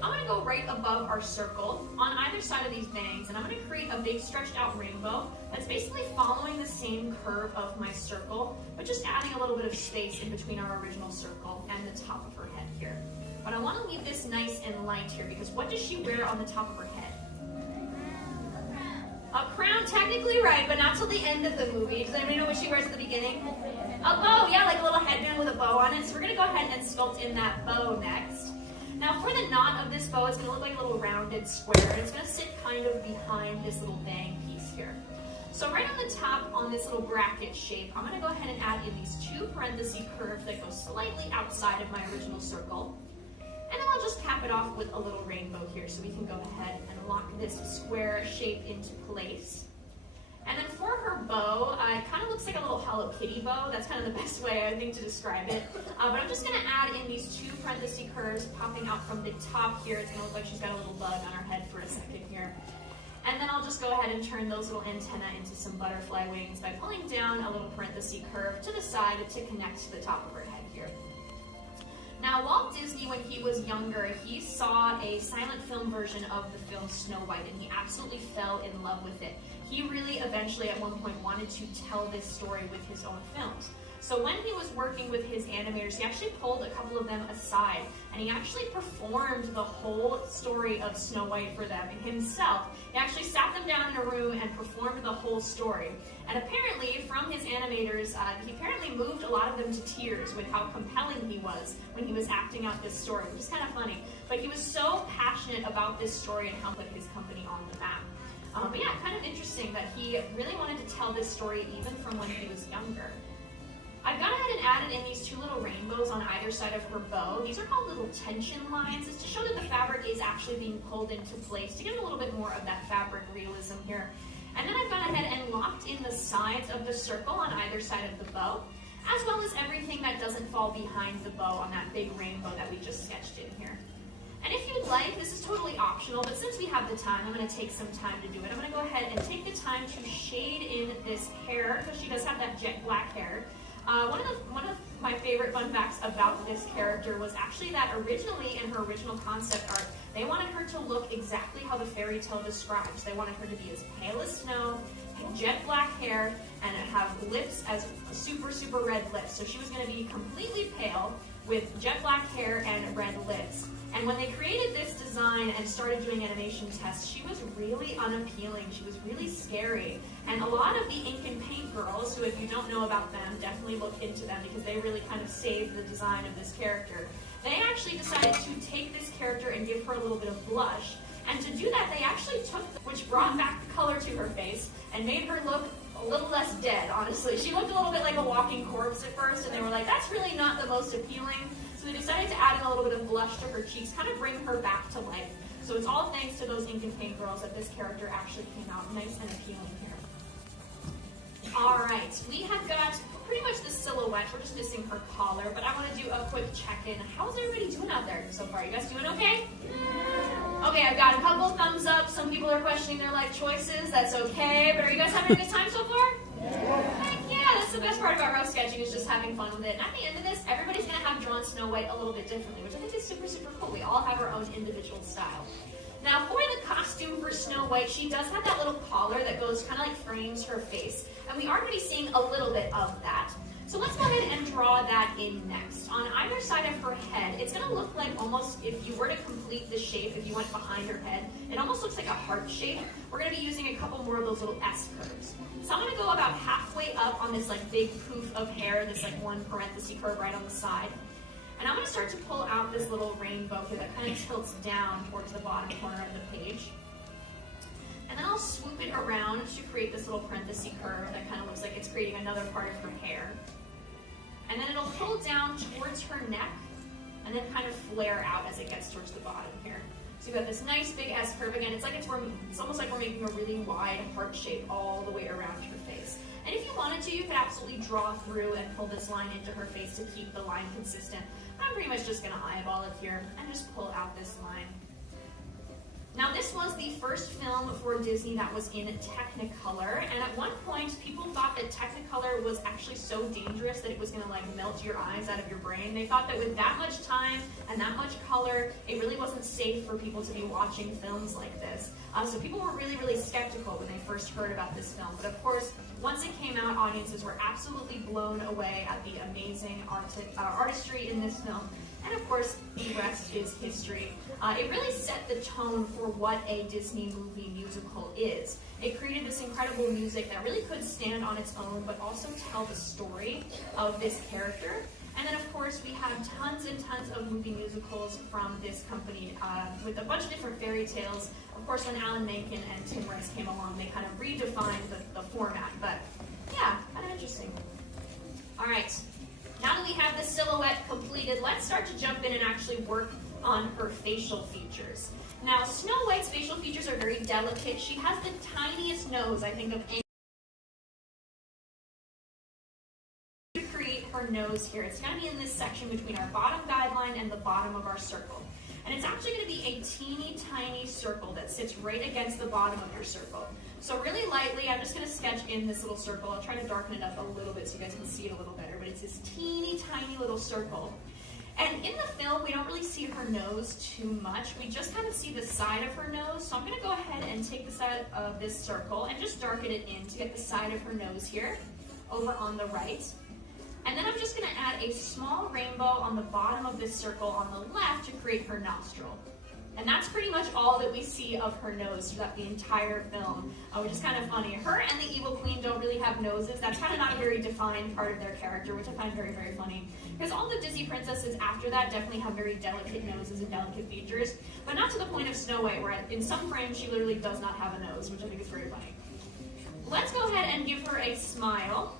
I'm gonna go right above our circle on either side of these bangs, and I'm gonna create a big stretched out rainbow that's basically following the same curve of my circle, but just adding a little bit of space in between our original circle and the top of her head here. But I wanna leave this nice and light here, because what does she wear on the top of her head? A crown, technically right, but not till the end of the movie. Does anybody know what she wears at the beginning? A bow, yeah, like a little headband with a bow on it. So we're gonna go ahead and sculpt in that bow next. Now for the knot of this bow, it's gonna look like a little rounded square, and it's gonna sit kind of behind this little bang piece here. So right on the top, on this little bracket shape, I'm gonna go ahead and add in these two parenthesis curves that go slightly outside of my original circle. And then I'll just cap it off with a little rainbow here, so we can go ahead and lock this square shape into place. And then for her bow, it kind of looks like a little Hello Kitty bow. That's kind of the best way, I think, to describe it. But I'm just going to add in these two parenthesis curves popping out from the top here. It's going to look like she's got a little bug on her head for a second here. And then I'll just go ahead and turn those little antennae into some butterfly wings by pulling down a little parenthesis curve to the side to connect to the top of her head here. Now, Walt Disney, when he was younger, he saw a silent film version of the film Snow White, and he absolutely fell in love with it. He really eventually at one point wanted to tell this story with his own films. So when he was working with his animators, he actually pulled a couple of them aside, and he actually performed the whole story of Snow White for them himself. He actually sat them down in a room and performed the whole story. And apparently, from his animators, he apparently moved a lot of them to tears with how compelling he was when he was acting out this story, which is kind of funny. But he was so passionate about this story and how put his company on the map. But yeah, kind of interesting that he really wanted to tell this story even from when he was younger. I've gone ahead and added in these two little rainbows on either side of her bow. These are called little tension lines. It's to show that the fabric is actually being pulled into place to give it a little bit more of that fabric realism here. And then I've gone ahead and locked in the sides of the circle on either side of the bow, as well as everything that doesn't fall behind the bow on that big rainbow that we just sketched in here. And if you'd like, this is totally optional, but since we have the time, I'm going to take some time to do it. I'm going to go ahead and take the time to shade in this hair, because she does have that jet black hair. One of my favorite fun facts about this character was actually that originally in her original concept art, they wanted her to look exactly how the fairy tale describes. They wanted her to be as pale as snow, have jet black hair, and have lips as super, super red lips. So she was going to be completely pale with jet black hair and red lips. And when they created this design and started doing animation tests, she was really unappealing. She was really scary. And a lot of the ink and paint girls, who if you don't know about them, definitely look into them because they really kind of saved the design of this character. They actually decided to take this character and give her a little bit of blush. And to do that, they actually took, which brought back the color to her face and made her look a little less dead, honestly. She looked a little bit like a walking corpse at first, and they were like, that's really not the most appealing. So they decided to add in a little bit of blush to her cheeks, kind of bring her back to life. So it's all thanks to those ink and paint girls that this character actually came out nice and appealing here. All right, we have got pretty much the silhouette. We're just missing her collar, but I want to do a quick check-in. How's everybody doing out there so far? You guys doing okay? Okay, I've got a couple thumbs up. Some people are questioning their life choices. That's okay, but are you guys having a good time so far? Heck yeah, that's the best part about rough sketching is just having fun with it. And at the end of this, everybody's going to have drawn Snow White a little bit differently, which I think is super, super cool. We all have our own individual style. Now, for the costume for Snow White, she does have that little collar that goes kind of like frames her face. And we are going to be seeing a little bit of that. So let's go ahead and draw that in next. On either side of her head, it's going to look like almost, if you were to complete the shape, if you went behind her head, it almost looks like a heart shape. We're going to be using a couple more of those little S curves. So I'm going to go about halfway up on this like big poof of hair, this like one parenthesis curve right on the side. And I'm going to start to pull out this little rainbow here that kind of tilts down towards the bottom corner of the page. And then I'll swoop it around to create this little parenthesis curve that kind of looks like it's creating another part of her hair. And then it'll pull down towards her neck and then kind of flare out as it gets towards the bottom here. So you've got this nice big S curve again. It's almost like we're making a really wide heart shape all the way around her face. And if you wanted to, you could absolutely draw through and pull this line into her face to keep the line consistent. I'm pretty much just going to eyeball it here and just pull out this line. Now this was the first film for Disney that was in Technicolor, and at one point people thought that Technicolor was actually so dangerous that it was going to like melt your eyes out of your brain. They thought that with that much time and that much color, it really wasn't safe for people to be watching films like this. So people were really, really skeptical when they first heard about this film. But of course, once it came out, audiences were absolutely blown away at the amazing artistry in this film. And of course, the rest is history. It really set the tone for what a Disney movie musical is. It created this incredible music that really could stand on its own, but also tell the story of this character. And then of course, we have tons and tons of movie musicals from this company with a bunch of different fairy tales. Of course, when Alan Menken and Tim Rice came along, they kind of redefined the format. But yeah, kind of interesting. All right. Now that we have the silhouette completed, let's start to jump in and actually work on her facial features. Now, Snow White's facial features are very delicate. She has the tiniest nose, I think, of any. To create her nose here, it's going to be in this section between our bottom guideline and the bottom of our circle. And it's actually going to be a teeny tiny circle that sits right against the bottom of your circle. So really lightly, I'm just going to sketch in this little circle. I'll try to darken it up a little bit so you guys can see it a little better, but it's this teeny tiny little circle. And in the film, we don't really see her nose too much. We just kind of see the side of her nose. So I'm going to go ahead and take the side of this circle and just darken it in to get the side of her nose here over on the right. And then I'm just going to add a small rainbow on the bottom of this circle on the left to create her nostril. And that's pretty much all that we see of her nose throughout the entire film, which is kind of funny. Her and the Evil Queen don't really have noses. That's kind of not a very defined part of their character, which I find very, very funny. Because all the Disney princesses after that definitely have very delicate noses and delicate features, but not to the point of Snow White, where in some frames she literally does not have a nose, which I think is very funny. Let's go ahead and give her a smile.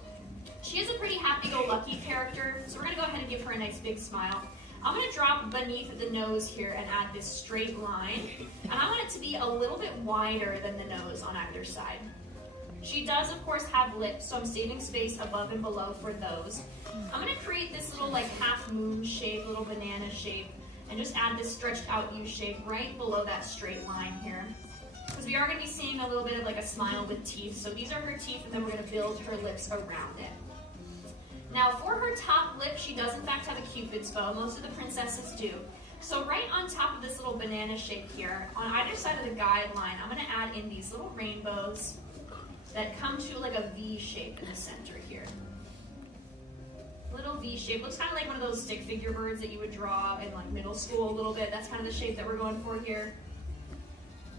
She is a pretty happy-go-lucky character, so we're going to go ahead and give her a nice big smile. I'm going to drop beneath the nose here and add this straight line, and I want it to be a little bit wider than the nose on either side. She does, of course, have lips, so I'm saving space above and below for those. I'm going to create this little like half moon shape, little banana shape, and just add this stretched out U shape right below that straight line here. Because we are going to be seeing a little bit of like a smile with teeth, so these are her teeth, and then we're going to build her lips around it. Now for her top lip, she does in fact have a cupid's bow. Most of the princesses do. So right on top of this little banana shape here, on either side of the guideline, I'm going to add in these little rainbows that come to like a V shape in the center here. Little V shape. Looks kind of like one of those stick figure birds that you would draw in like middle school a little bit. That's kind of the shape that we're going for here.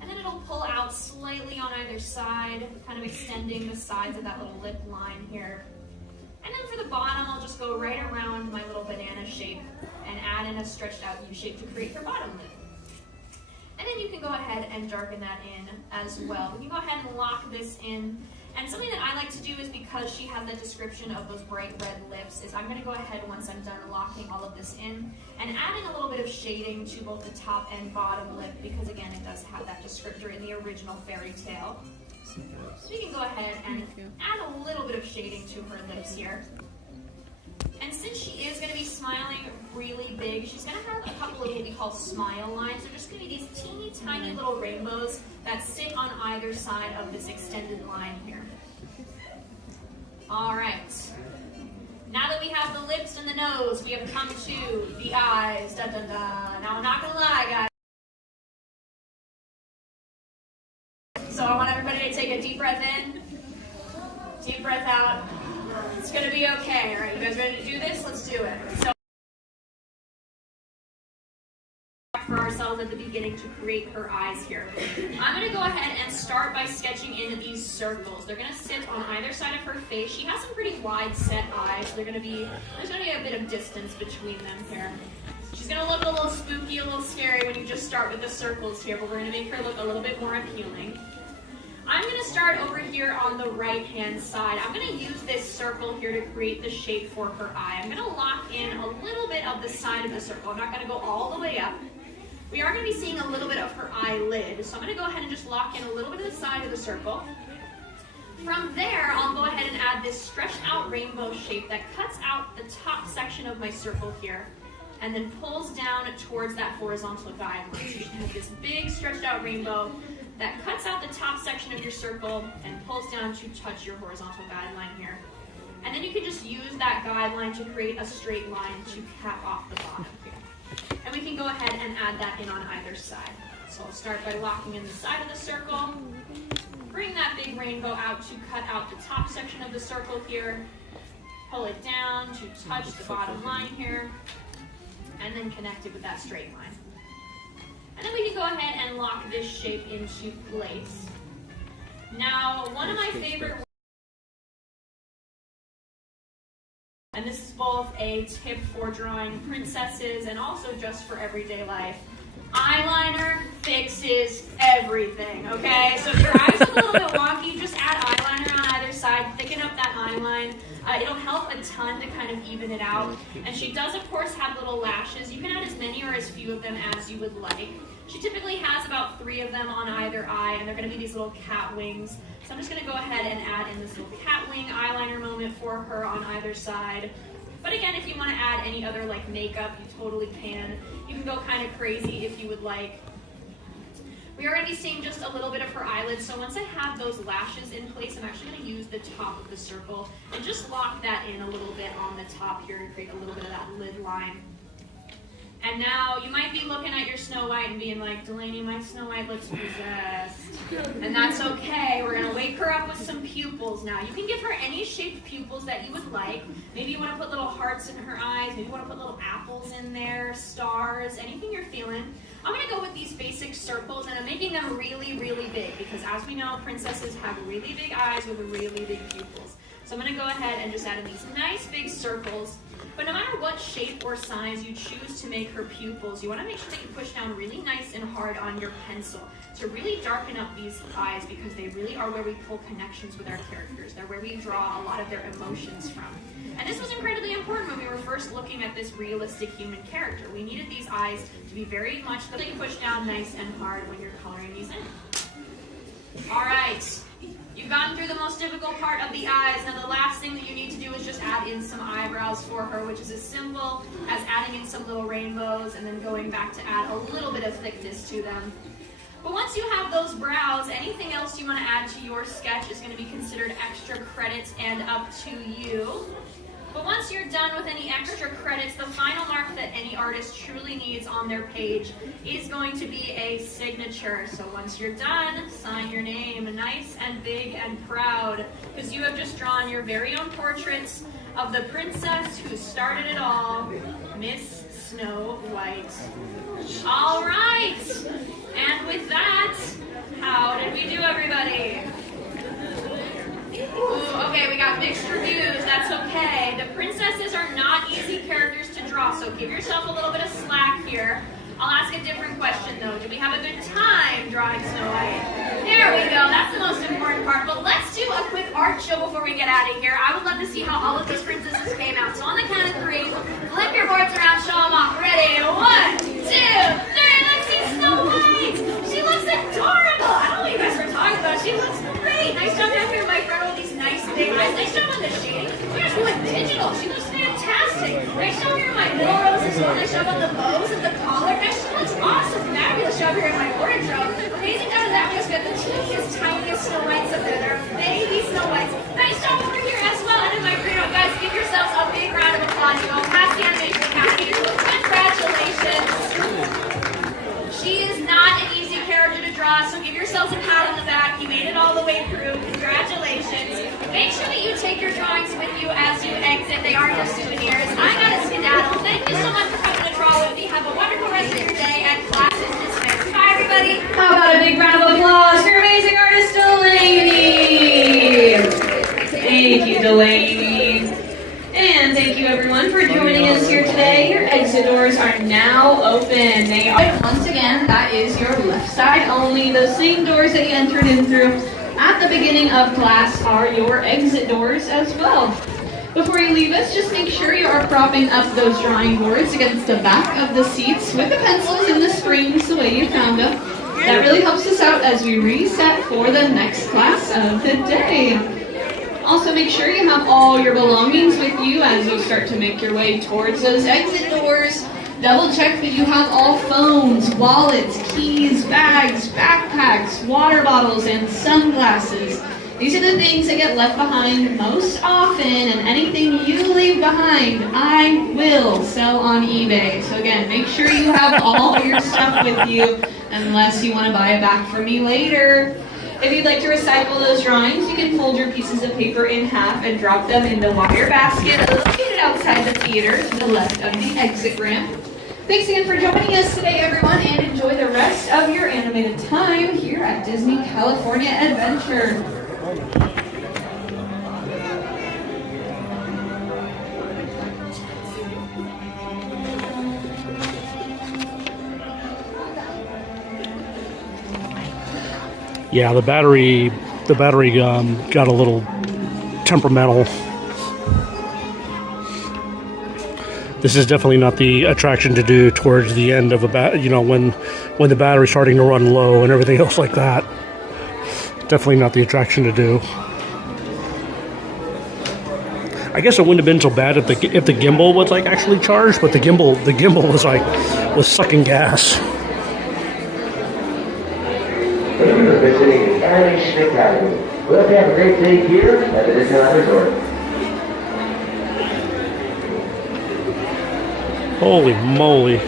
And then it'll pull out slightly on either side, kind of extending the sides of that little lip line here. And then for the bottom, I'll just go right around my little banana shape and add in a stretched out U shape to create her bottom lip. And then you can go ahead and darken that in as well. You can go ahead and lock this in. And something that I like to do is, because she has that description of those bright red lips, is I'm going to go ahead once I'm done locking all of this in and adding a little bit of shading to both the top and bottom lip, because again, it does have that descriptor in the original fairy tale. So we can go ahead and add a little bit of shading to her lips here. And since she is going to be smiling really big, she's going to have a couple of what we call smile lines. They're just going to be these teeny tiny little rainbows that sit on either side of this extended line here. All right. Now that we have the lips and the nose, we have come to the eyes. Dun, dun, dun. Now I'm not going to lie, guys. So I want everybody to take a deep breath in, deep breath out. It's going to be okay. All right, you guys ready to do this? Let's do it. So for ourselves at the beginning to create her eyes here. I'm going to go ahead and start by sketching in these circles. They're going to sit on either side of her face. She has some pretty wide set eyes. There's going to be a bit of distance between them here. She's going to look a little spooky, a little scary when you just start with the circles here, but we're going to make her look a little bit more appealing. I'm going to start over here on the right-hand side. I'm going to use this circle here to create the shape for her eye. I'm going to lock in a little bit of the side of the circle. I'm not going to go all the way up. We are going to be seeing a little bit of her eyelid, so I'm going to go ahead and just lock in a little bit of the side of the circle. From there, I'll go ahead and add this stretched out rainbow shape that cuts out the top section of my circle here. and then pulls down towards that horizontal guideline. So you have this big stretched out rainbow that cuts out the top section of your circle and pulls down to touch your horizontal guideline here. And then you can just use that guideline to create a straight line to cap off the bottom here. And we can go ahead and add that in on either side. So I'll start by locking in the side of the circle, bring that big rainbow out to cut out the top section of the circle here, pull it down to touch the bottom line here, and then connect it with that straight line. And then we can go ahead and lock this shape into place. Now, one of my favorite, and this is both a tip for drawing princesses and also just for everyday life, eyeliner fixes everything, okay? So if your eyes are a little bit wonky, just add eyeliner on either side, thicken up that eyeline. It'll help a ton to kind of even it out. And she does, of course, have little lashes. You can add as many or as few of them as you would like. She typically has about 3 of them on either eye, and they're going to be these little cat wings. So I'm just going to go ahead and add in this little cat wing eyeliner moment for her on either side. But again, if you want to add any other like makeup, you totally can. You can go kind of crazy if you would like. We are going to be seeing just a little bit of her eyelids, so once I have those lashes in place, I'm actually going to use the top of the circle and just lock that in a little bit on the top here to create a little bit of that lid line. And now you might be looking at your Snow White and being like, Delaney, my Snow White looks possessed. And that's okay. We're going to wake her up with some pupils now. You can give her any shaped pupils that you would like. Maybe you want to put little hearts in her eyes. Maybe you want to put little apples in there, stars, anything you're feeling. I'm going to go with these basic circles, and I'm making them really, really big because as we know, princesses have really big eyes with really big pupils. So I'm going to go ahead and just add in these nice big circles. But no matter what shape or size you choose to make her pupils, you want to make sure that you push down really nice and hard on your pencil to really darken up these eyes because they really are where we pull connections with our characters. They're where we draw a lot of their emotions from. And this was incredibly important when we were first looking at this realistic human character. We needed these eyes to be very much that they push down nice and hard when you're coloring these in. All right. You've gotten through the most difficult part of the eyes. Now the last thing that you need to do is just add in some eyebrows for her, which is as simple as adding in some little rainbows and then going back to add a little bit of thickness to them. But once you have those brows, anything else you want to add to your sketch is going to be considered extra credits and up to you. But once you're done with any extra credits, the final mark that any artist truly needs on their page is going to be a signature. So once you're done, sign your name nice and big and proud, because you have just drawn your very own portraits of the princess who started it all, Miss Snow White. All right, and with that, how did we do, everybody? Ooh, okay, we got mixed reviews. That's okay. The princesses are not easy characters to draw, so give yourself a little bit of slack here. I'll ask a different question, though. Did we have a good time drawing Snow White? There we go. That's the most important part. But let's do a quick art show before we get out of here. I would love to see how all of these princesses came out. So on the count of 3, flip your boards around, show them off. Ready? 1, 2, 3. Let's see Snow White. She looks adorable. I don't know what you guys were talking about. She looks great. Nice job down here, my friend, with these nice big eyes. Nice job on the shading. You guys went digital. She looks fantastic. Nice job here in my middle rows as well. Nice job on the bows and the collar. She looks awesome. Fabulous job here in my wardrobe. Amazing job of that. We just got the teeniest, tiniest Snow Whites up there. They're baby Snow Whites. Nice job over here as well. And in my green guys, give yourselves a big round of applause. You all pass the animation academy. Congratulations. She is not an easy character to draw, so give yourselves a pat on the back. You made it all the way through. Congratulations. Make sure that you take your drawings with you as you exit. They are just souvenirs. I got a skedaddle. Thank you so much for coming to draw with me. Have a wonderful rest of your day, and class is dismissed. Bye, everybody. How about a big round of applause for amazing artist Delaney? Thank you, Delaney. And thank you, everyone, for joining us here today. Your exit doors are now open. They are, once again, that is your left side only. The same doors that you entered in through at the beginning of class are your exit doors as well. Before you leave us, just make sure you are propping up those drawing boards against the back of the seats with the pencils and the springs the way you found them. That really helps us out as we reset for the next class of the day. Also, make sure you have all your belongings with you as you start to make your way towards those exit doors. Double check that you have all phones, wallets, keys, bags, backpacks, water bottles, and sunglasses. These are the things that get left behind most often, and anything you leave behind, I will sell on eBay. So again, make sure you have all your stuff with you, unless you want to buy it back from me later. If you'd like to recycle those drawings, you can fold your pieces of paper in half and drop them in the wire basket located outside the theater to the left of the exit ramp. Thanks again for joining us today, everyone, and enjoy the rest of your animated time here at Disney California Adventure. Yeah, the battery got a little temperamental. This is definitely not the attraction to do towards the end of when the battery's starting to run low and everything else like that. Definitely not the attraction to do. I guess it wouldn't have been so bad if the gimbal was like actually charged, but the gimbal was sucking gas. Thank you for visiting the Animation Academy. We hope you have a great day here at the Disneyland Resort. Holy moly.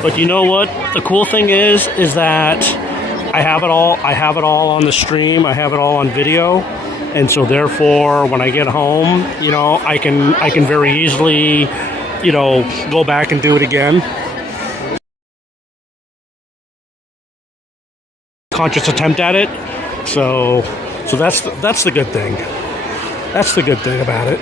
But you know what? The cool thing is that I have it all on the stream. I have it all on video. And so therefore when I get home, I can very easily, go back and do it again. Conscious attempt at it. So that's the good thing. That's the good thing about it.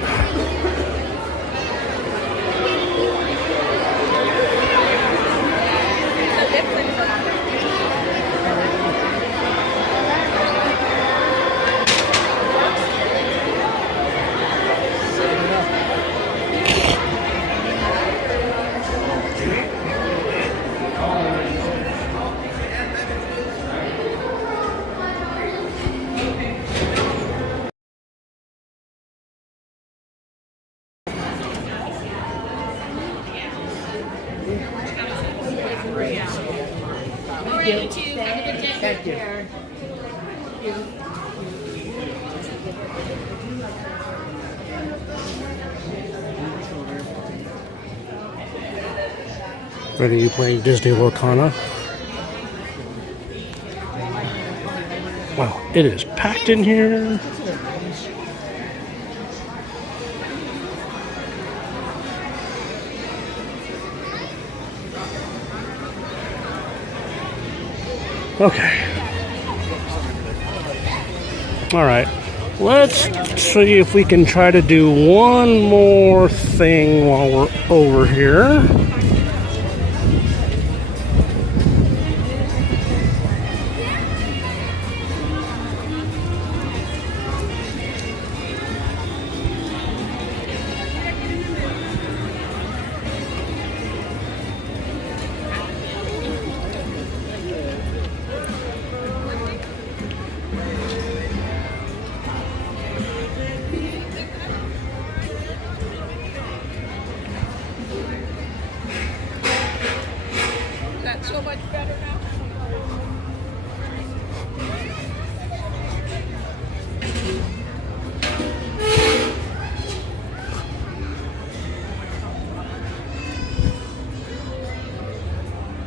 Ready, you playing Disney Lorcana? Wow, it is packed in here. Okay. All right. Let's see if we can try to do one more thing while we're over here. So much better now.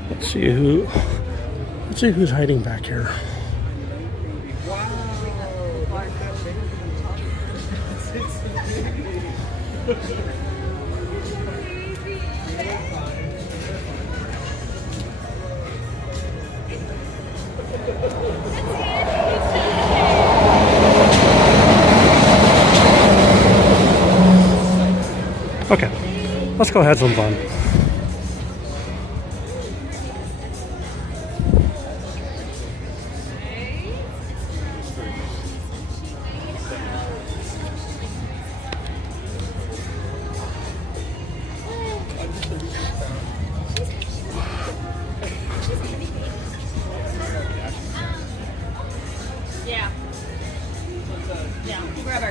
Let's see who's hiding back here. Okay, let's go have some fun.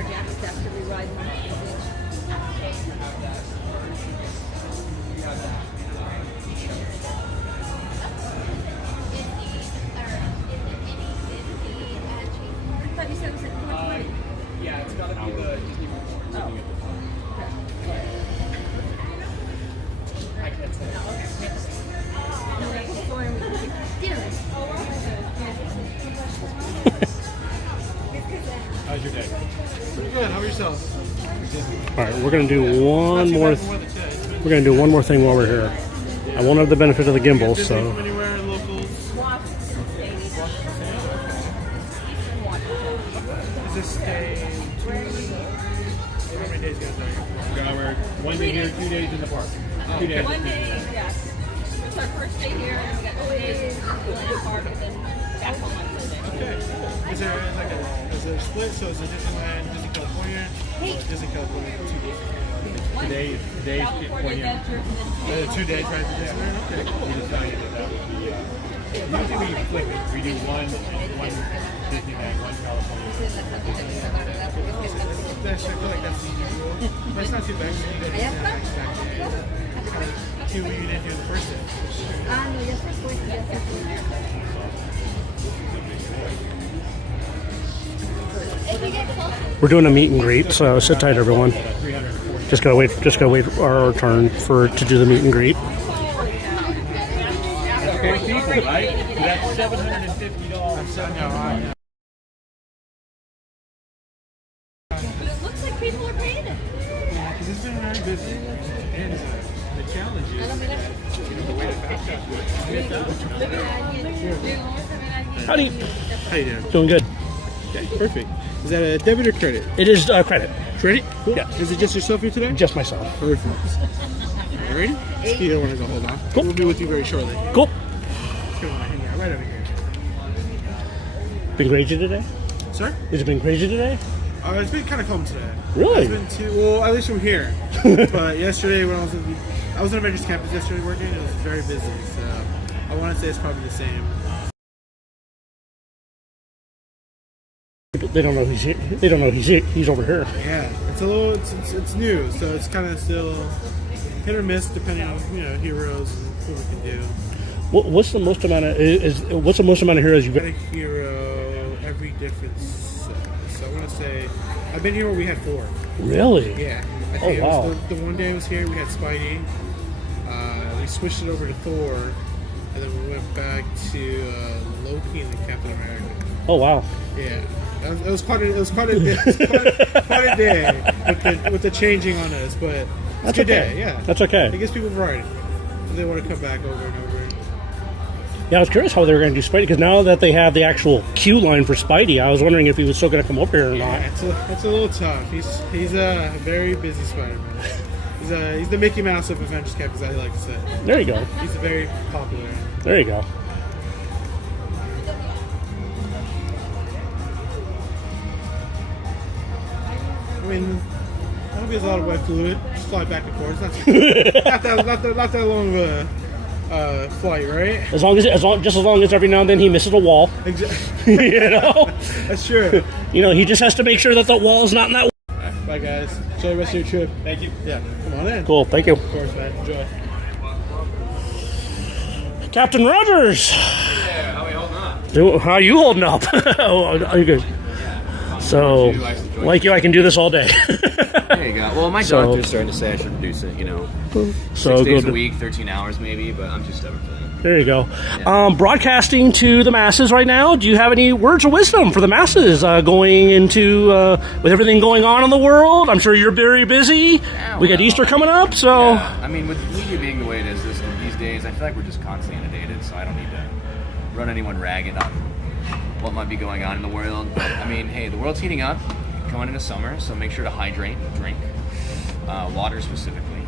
Yeah, it's gotta be the Disney. I can't say. How's your day? Pretty good. How about yourself? All right, we're gonna do one more. We're gonna do one more thing while we're here. I won't have the benefit of the gimbal, so. Anywhere locals? Is this day 2? How many days guys are you? We're 1 day here, 2 days in the park. 2 days. 1 day, yes. It's our first day here, and we got 2 days in the park, and then back home on Sunday. Okay. Is there a split? So is it Disneyland, Disney California, or Disney California 2 days? Today, California. 2 days right to Disneyland? Okay, cool. We decided that would be, usually we flip it. We do one Disneyland, one California. I feel like that's the usual. But it's not too bad. You didn't do the first day. No, ya se fue. We're doing a meet and greet, so sit tight, everyone. Just gotta wait our turn to do the meet and greet. Okay, people, right? So that's $750. But it looks like people are paying it. Yeah, because it's been very busy. And the challenge is the way to back up. Howdy. How you doing? Doing good. Okay, perfect. Is that a debit or credit? It is credit. Credit? Cool. Yeah. Is it just yourself here today? Just myself. Perfect. All right. You don't want to go hold on. Cool. We'll be with you very shortly. Cool. Come on, hang out right over here. Been crazy today? Sir? Has it been crazy today? It's been kind of calm today. Really? It's been well, at least from here. But yesterday when I was on Avengers campus yesterday working, it was very busy. So I want to say it's probably the same. They don't know he's here. They don't know he's over here. Yeah, it's new, so it's kind of still hit or miss depending on heroes and what we can do. What's the most amount of heroes you've got? A hero every different set. So I want to say I've been here where we had 4. Really? Yeah. Oh wow. The one day I was here, we had Spidey. We switched it over to Thor, and then we went back to Loki and then Captain America. Oh wow. Yeah. It was quite a day with the changing on us, but it's a good day. Yeah, that's okay. It gives people variety. So they want to come back over and over. Yeah, I was curious how they were going to do Spidey because now that they have the actual queue line for Spidey, I was wondering if he was still going to come over here or not. It's a little tough. He's a very busy Spider-Man. He's the Mickey Mouse of Avengers campus, I like to say. There you go. He's very popular. There you go. I mean, there's a lot of wet fluid. Just fly back and forth. It's not that long of a flight, right? As long as every now and then he misses a wall. Exactly. That's true. He just has to make sure that the wall's not in that. Bye, guys. Enjoy the rest of your trip. Thank you. Yeah, come on in. Cool. Thank you. Of course, man. Enjoy. Captain Rogers. Yeah, how are we holding up? How are you holding up? Are you good? So, like you, I can do this all day. There you go. Well, my doctor's starting to say I should reduce it, 6 days a week, 13 hours maybe, but I'm too stubborn for that. There you go. Yeah. Broadcasting to the masses right now, do you have any words of wisdom for the masses going into, with everything going on in the world? I'm sure you're very busy. We got Easter coming up, so... Yeah. I mean, with media being the way it is these days, I feel like we're just constantly inundated, so I don't need to run anyone ragged on what might be going on in the world. But I mean, hey, the world's heating up, coming into summer, so make sure to hydrate, drink, water specifically.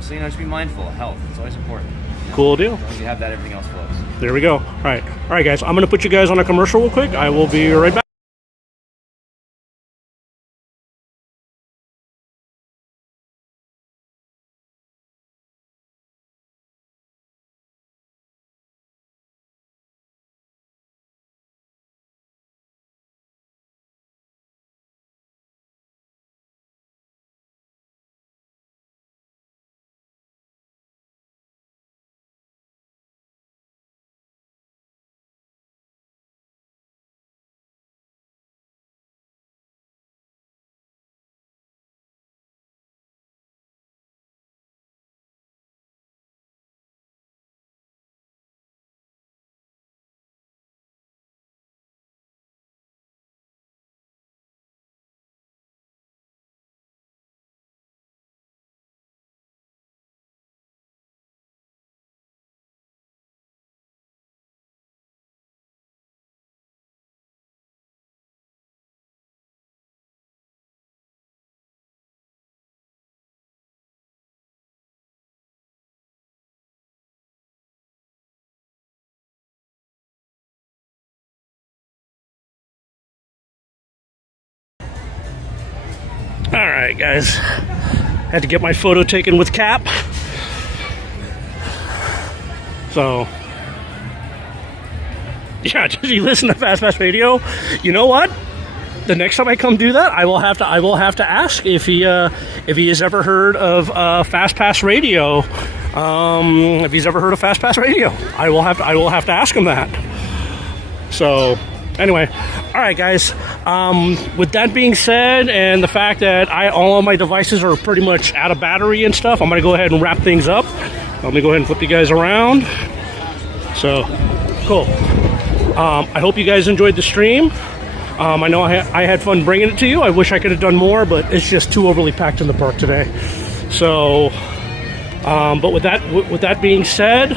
So just be mindful of health. It's always important. Cool deal. As long as you have that, everything else flows. There we go. All right, guys. I'm going to put you guys on a commercial real quick. I will be right back. All right, guys. Had to get my photo taken with Cap. So, yeah, did you listen to FastPass Radio? You know what? The next time I come do that, I will have to ask if he has ever heard of FastPass Radio. If he's ever heard of FastPass Radio, I will have to ask him that. So, anyway, all right, guys. With that being said, and the fact that all of my devices are pretty much out of battery and stuff, I'm gonna go ahead and wrap things up. Let me go ahead and flip you guys around. So, cool. I hope you guys enjoyed the stream. I know I had fun bringing it to you. I wish I could have done more, but it's just too overly packed in the park today. So, but with that being said,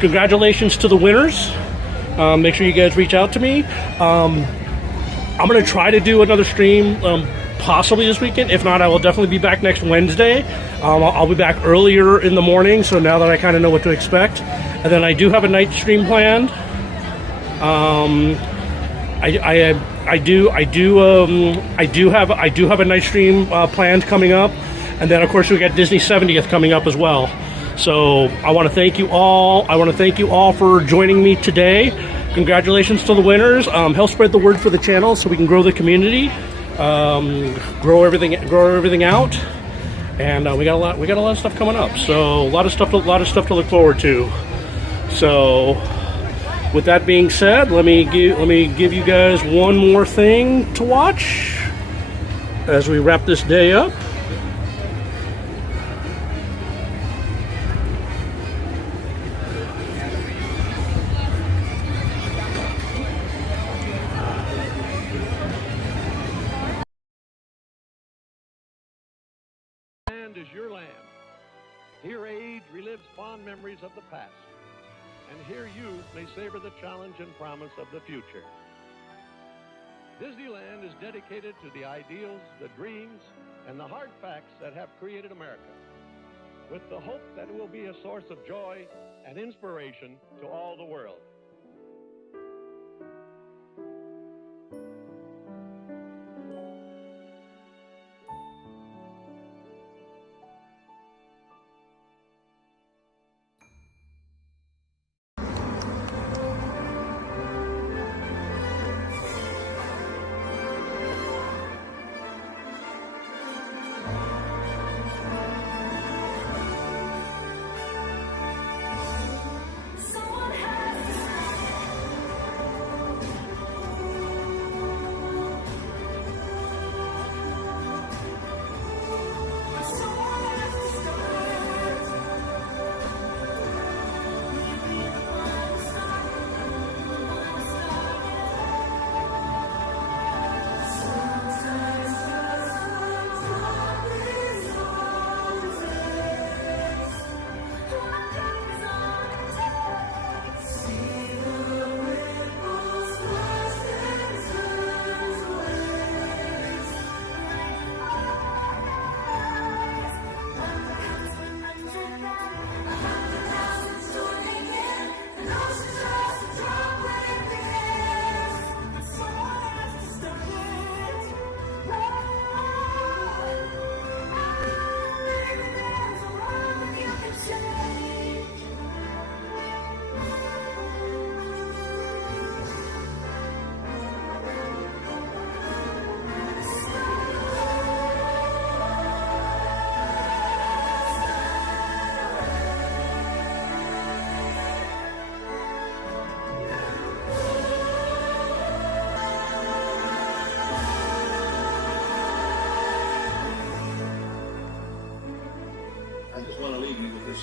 congratulations to the winners. Make sure you guys reach out to me. I'm going to try to do another stream possibly this weekend. If not, I will definitely be back next Wednesday. I'll be back earlier in the morning, so now that I kind of know what to expect. And then I do have a night stream planned. I do have a night stream planned coming up, and then of course we got Disney 70th coming up as well. So I want to thank you all. For joining me today. Congratulations to the winners. Help spread the word for the channel so we can grow the community, grow everything out, and we got a lot of stuff coming up. So a lot of stuff to look forward to. So, with that being said, let me give you guys one more thing to watch as we wrap this day up. Land is your land. Here age relives fond memories of the past. And here youth may savor the challenge and promise of the future. Disneyland is dedicated to the ideals, the dreams, and the hard facts that have created America, with the hope that it will be a source of joy and inspiration to all the world.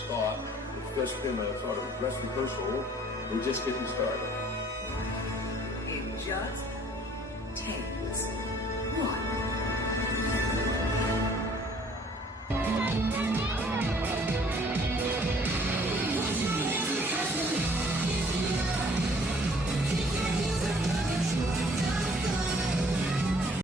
Thought. It's just been a sort of dress rehearsal. We're just getting started. It just takes one.